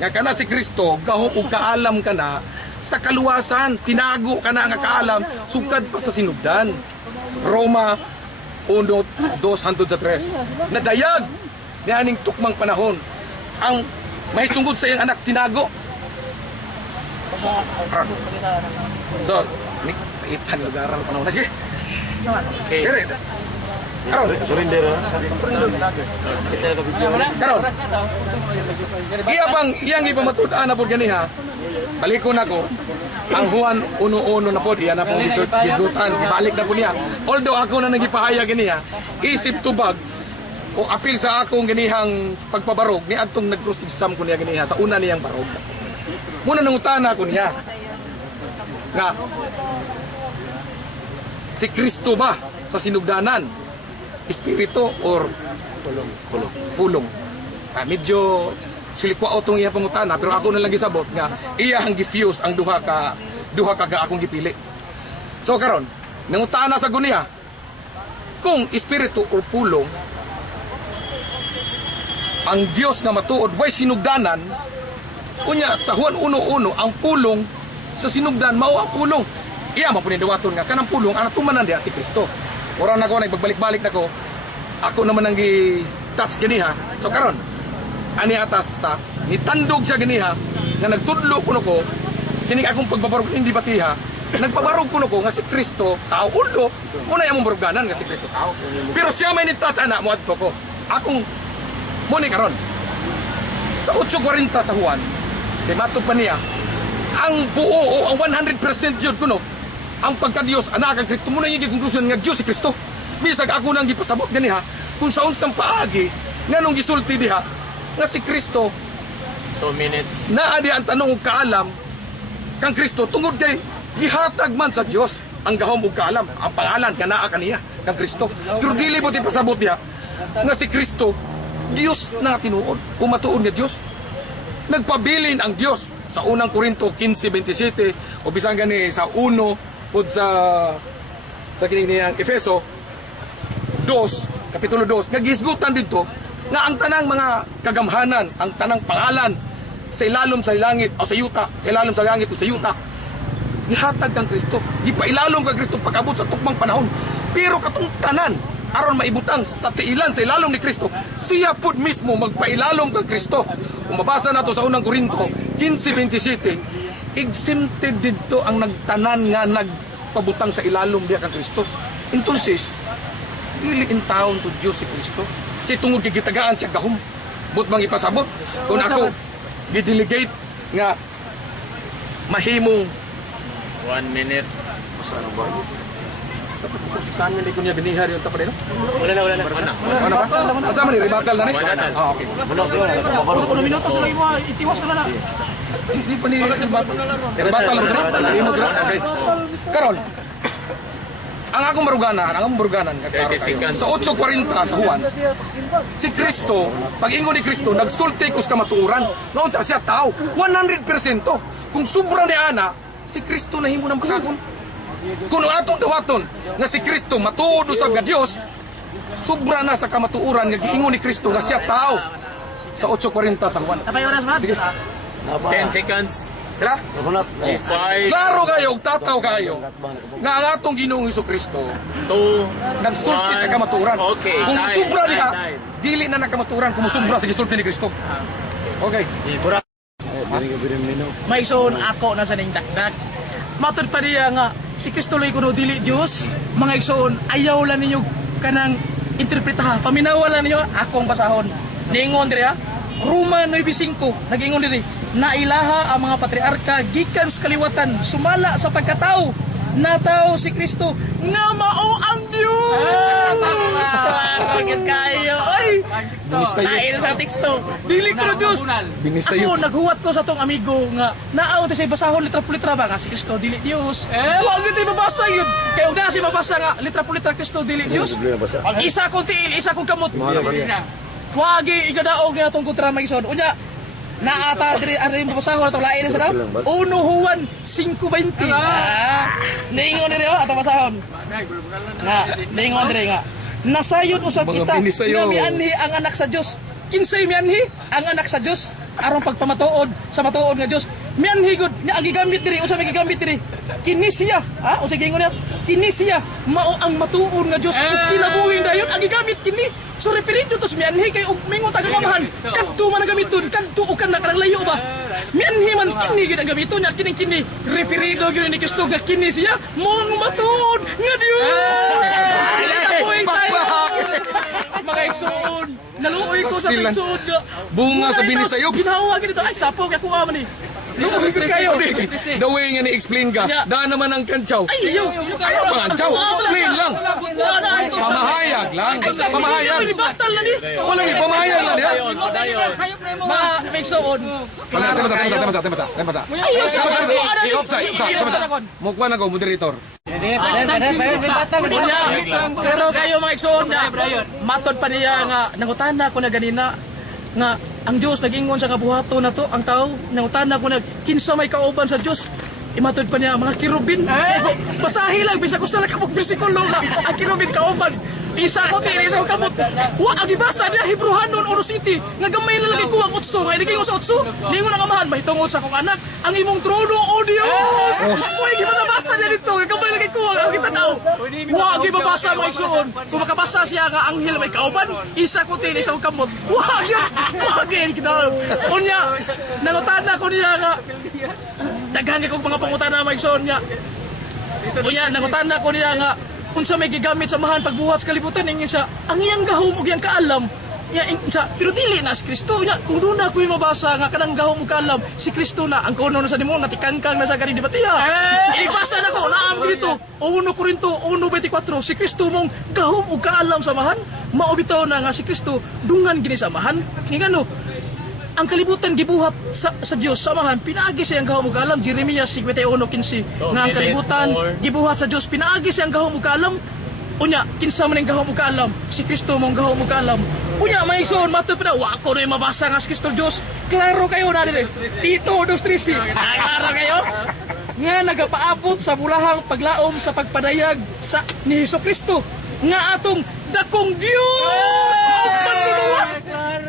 nga kana si Kristo gahom ug kaalam ka na sa kaluwasan, tinago ka na nga kaalam sugad pa sa sinugdan. Roma 1:2-3. Nadayag ni aning tukmang panahon ang mahitungod sa iyang anak tinago. So, itan lugaran panahon na. Okay. Karon. Surrender. Karon. Iyang ipamatutaan na po ganiha. Balikon ako. Ang Juan 1:1 na po, iyan na po gisgutan. Ibalik na po niya. Although ako na nagipahayag ganiha, isip tubag o apil sa akong ganihang pagpabarog ni adtong nag-cross exam ko niya ganiha sa una niyang barog. Muna nangutana ko niya nga si Kristo ba sa sinugdanan espiritu or pulong. Medyo silikwa otong iya pangutana pero ako na lang gisabot nga iya ang gifuse ang duha ka akong gipili. So karon nangutana sa guniya kung espiritu or pulong ang Dios nga matuod way sinugdanan unya sa Juan 1:1 ang pulong sa sinugdan mao ang pulong. Iya man punin dawaton nga kanang pulong ana tumanan diha si Kristo. Ora na ko nagbalik-balik na ko. Ako naman ang gi-touch ganiha. So karon ani atas sa nitandog siya ganiha nga nagtudlo kuno ko kining akong pagbabarog hindi batiha. Nagpabarog kuno ko nga si Kristo tao uldo muna imong baruganan nga si Kristo tao. Pero siya may ni-touch ana mo adto ko. Akong muni karon sa 8:40 sa Juan kay matug pa niya ang buo o ang 100% yun kuno ang pagka-Dios anak kang Kristo mo na yung konklusyon nga Dios si Kristo. Bisag ako nang gipasabot gani ha kung sa unsang paagi nganong gisulti diha nga si Kristo 2 minutes. naa di ang tanong ug kaalam kang Kristo tungod kay gihatag man sa Dios ang gahom ug kaalam ang pangalan kanaa kaniya kang Kristo. Pero dili mo ti pasabot diha nga si Kristo Dios na tinuod o matuod nga Dios. Nagpabilin ang Dios sa unang Korinto 15:27 o bisan gani sa 1 pud sa kining niyang Efeso 2 kapitulo 2 nagisgutan dito nga ang tanang mga kagamhanan, ang tanang pangalan sa ilalom sa langit o sa yuta, sa ilalom sa langit o sa yuta, gihatag kang Kristo. Gipailalom kang Kristo pag-abot sa tukmang panahon. Pero katong tanan aron maibutang sa tiilan sa ilalom ni Kristo, siya pud mismo magpailalom kang Kristo. Kung mabasa nato sa unang Korinto 15:27, exempted dito ang nagtanan nga nagpabutang sa ilalom diha kang Kristo. Entonces, dili in taon to Dios si Kristo. Si tungod kay gitagaan siya gahom. But mang ipasabot kung ako gidelegate nga mahimong 1 minute. saan nga di ko niya binihar yung tapad no? Wala na. Ano ba? Ang sama ni rebatal na ni? Ah, okay. Kung minuto sila mo, itiwas na na. Hindi pa ni rebatal. Rebatal mo na? Hindi mo gra? Okay. Karon, ang akong maruganan, kaklaro kayo. Sa 8:40 sa Juan, si Kristo, pag-ingon ni Kristo, nagsulti kus kamatuuran. Noon sa siya tao, 100%. Kung sobra ni Ana, si Kristo nahimo ng pagkakon. Kung atong dawaton nga si Kristo matuod usab nga Dios, sobra na sa kamatuuran nga giingon ni Kristo nga siya tao. Sa 8:40 sa Juan. Tapay oras ba? Sige. 10 seconds. Kaya? 5, Klaro kayo, tataw kayo, nga ang atong Ginoong Kristo 2, nagsulti sa kamaturan. Okay. Kung Time, musubra diha, time. dili na nakamaturan kung musubra sa gisulti ni Kristo. Okay. Maison ako na sa ning dakdak. Matod pa niya nga si Kristo lay kuno dili Dios. Mga igsoon ayaw lang ninyo kanang interpretaha. Paminawalan niyo akong basahon. Ningon diri ha. Roma 9:5 nagingon diri nailaha ang mga patriarka gikan sa kaliwatan sumala sa pagkatao natao si Kristo nga mao ang Dios. Klaro gyud kayo. Ay. Dahil sa teksto dili ko Dios. Ako naghuwat ko sa tong amigo nga naaw ta say basahon litra por litra ba nga si Kristo dili Dios. Wa gyud tay mabasa gyud. Kay og si mabasa nga litra por litra Kristo dili Dios. Isa kong tiil, isa kong kamot. Wagi ikadaog na itong kontra mag-isod. Unya, naata diri ang babasahon atong lain sa daw. Uno Juan 5:20. Ningon diri atong basahon. Nga, ningon diri nga. Nasayod usab kita nga mianhi ang anak sa Dios. Kinsay mianhi ang anak sa Dios aron pagpamatuod sa matuod nga Dios. Mianhi gud nya ang gigamit diri usa may gigamit diri. Kini siya, ha? O sige ingon niya. Kini siya mao ang matuod nga Dios. Kinabuhi dayon ang gigamit kini. So referido to mianhi kay og mingo tagamamahan. Kadto man ang gamiton, kadto o kana kanang layo ba. Mianhi man kini gid ang gamiton nya kini referido gyud ni Kristo nga kini siya mao ang matuod nga Dios. Mga igsoon, naluoy ko sa igsoon nga. Bunga sa binisayog. Ginawa gid ito. Ay sapo kay kuha man ni. Luoy ko kayo. The way nga ni-explain ka, daan naman ang kantsaw. Ay, yo. Ayaw pa kantsaw. Explain lang. Pamahayag lang. Pamahayag. Batal na ni. Wala yung pamahayag lang niya. Mga igsoon. Temasa. I-offside. Mukha na ko, moderator. Pero kayo mga igsoon na matod pa niya nga nangutana ko na ganina nga ang Dios nag-ingon sa kabuhato na to ang tao nangutana ko na kinsa may kauban sa Dios imatod pa niya mga kirubin basahi lang bisa ko sa lakapog bersikulo nga ang kirubin kauban isa ko tiri sa kamot wa agibasa niya Hebrehanon 1:7 nga gamay na lagi ko ang utso nga idigay ko sa utso ningon ang amahan mahitungod sa akong anak ang imong trono o Dios wa gibasa-basa niya dito nga gamay lagi ko ang kitanaw wa gibabasa mga igsoon kung makabasa siya nga anghel may kauban isa ko tiri sa kamot wa gyud kinaw unya nangutana ko niya nga daghan kay kog mga pangutana mga igsoon nga unya nangutana ko niya nga unsa may gigamit sa mahan pagbuhat sa kalibutan ning siya ang iyang gahom ug iyang kaalam Ya, pero dili na si Kristo nya kung doon na ako'y mabasa nga kanang gahom mo kaalam si Kristo na ang kuno sa nimo natikangkang na sa gani di batiya. Ibasa na ko naam dito 1 Corinto 1:24 si Kristo mong gahom ug kaalam samahan mao bitaw na nga si Kristo dungan gini samahan ngano ang kalibutan gibuhat sa Dios samahan pinaagi siyang gahom ug kaalam Jeremias 51:15 nga ang kalibutan gibuhat sa Dios pinaagi siyang gahom ug kaalam. Unya, kinsa man ang gahom ug kaalam? Si Kristo mong gahom ug kaalam. Unya, may ison, matod pa na, wa ko rin mabasa nga si Kristo Diyos. Klaro kayo na din. Tito, 2:13. Klaro kayo? Nga nagapaabot sa bulahang paglaom sa pagpadayag sa ni Hesus Kristo. Nga atong dakong Diyos ang manluluwas.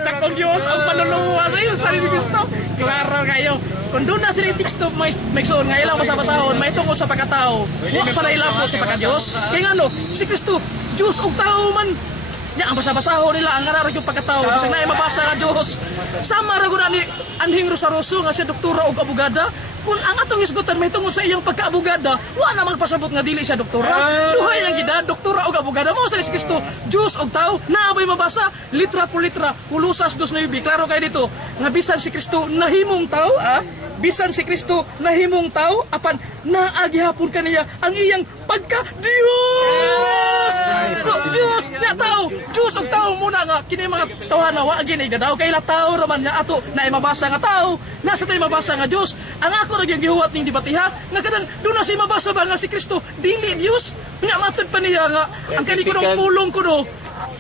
Dakong Diyos ang manluluwas. Ayun, sa si Kristo. Klaro kayo. Kung doon na sila teksto may soon nga ilang masabasahon, may tungkol sa pagkatao, wa pa na ilabot sa pagka-Diyos. Kaya nga no, si Kristo, Diyos o tao man, niya ang basabasahon nila, ang nararag yung pagkatao, kasi na mabasa nga Diyos. Sama rago na ni Anhing Rosaroso nga siya doktora o abogada, kung ang atong isgutan may tungkol sa iyang pagka-abogada, wa na magpasabot nga dili siya doktora. Duhay ang gida, doktora o abogada, mo sa si Kristo, Diyos o tao, naabay mabasa, litra po litra, Kulusas 2:9, klaro kayo dito, nga bisan si Kristo nahimong tao, bisan si Kristo nahimong tao apan naagihapon kaniya ang iyang pagka-Dios. So Dios na tao, Dios og tao muna nga kini mga tawhana wa gini daw kay la tao raman niya ato na mabasa nga tao, nasa tay mabasa nga Dios. Ang ako ra gyud gihuwat ning debatiha nga kadang do na si mabasa ba nga si Kristo dili Dios. Nya matud pa niya nga ang kani ko pulong kuno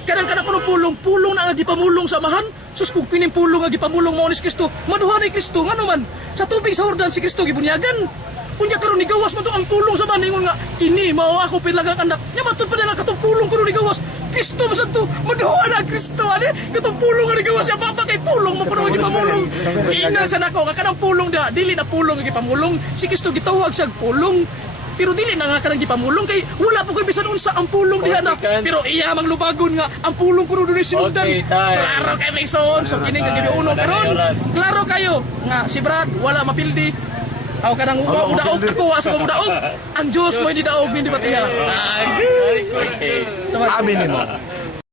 kadang-kadang kuno pulong na nga gipamulong samahan. Sus kung pinimpulong nga gipamulong mo ni Kristo, maduha ni Kristo nga naman. Sa tubig sa Jordan si Kristo gibunyagan. Unya karon ni gawas man to ang pulong sa baningon nga kini mao ako pilagang anak. Nya matud pa nila katong pulong kuno ni gawas. Kristo man to, maduha na Kristo ani. Katong pulong nga ni gawas ya pa kay pulong mo kuno gipamulong. Ina sa nako nga kanang pulong da dili na pulong nga gipamulong. Si Kristo gitawag sa pulong. Pero dili na nga kanang gipamulong kay wala po koy bisan unsa ang pulong diha na. Pero iya mang lubagon nga ang pulong kuno diri sinugdan. Klaro kay may son. So kini kag uno karon. Klaro kayo nga si Brad wala mapildi. Aw kanang udaog ako wa sa mudaog. Ang Dios mo hindi daog ni dibatiha. Amin nimo.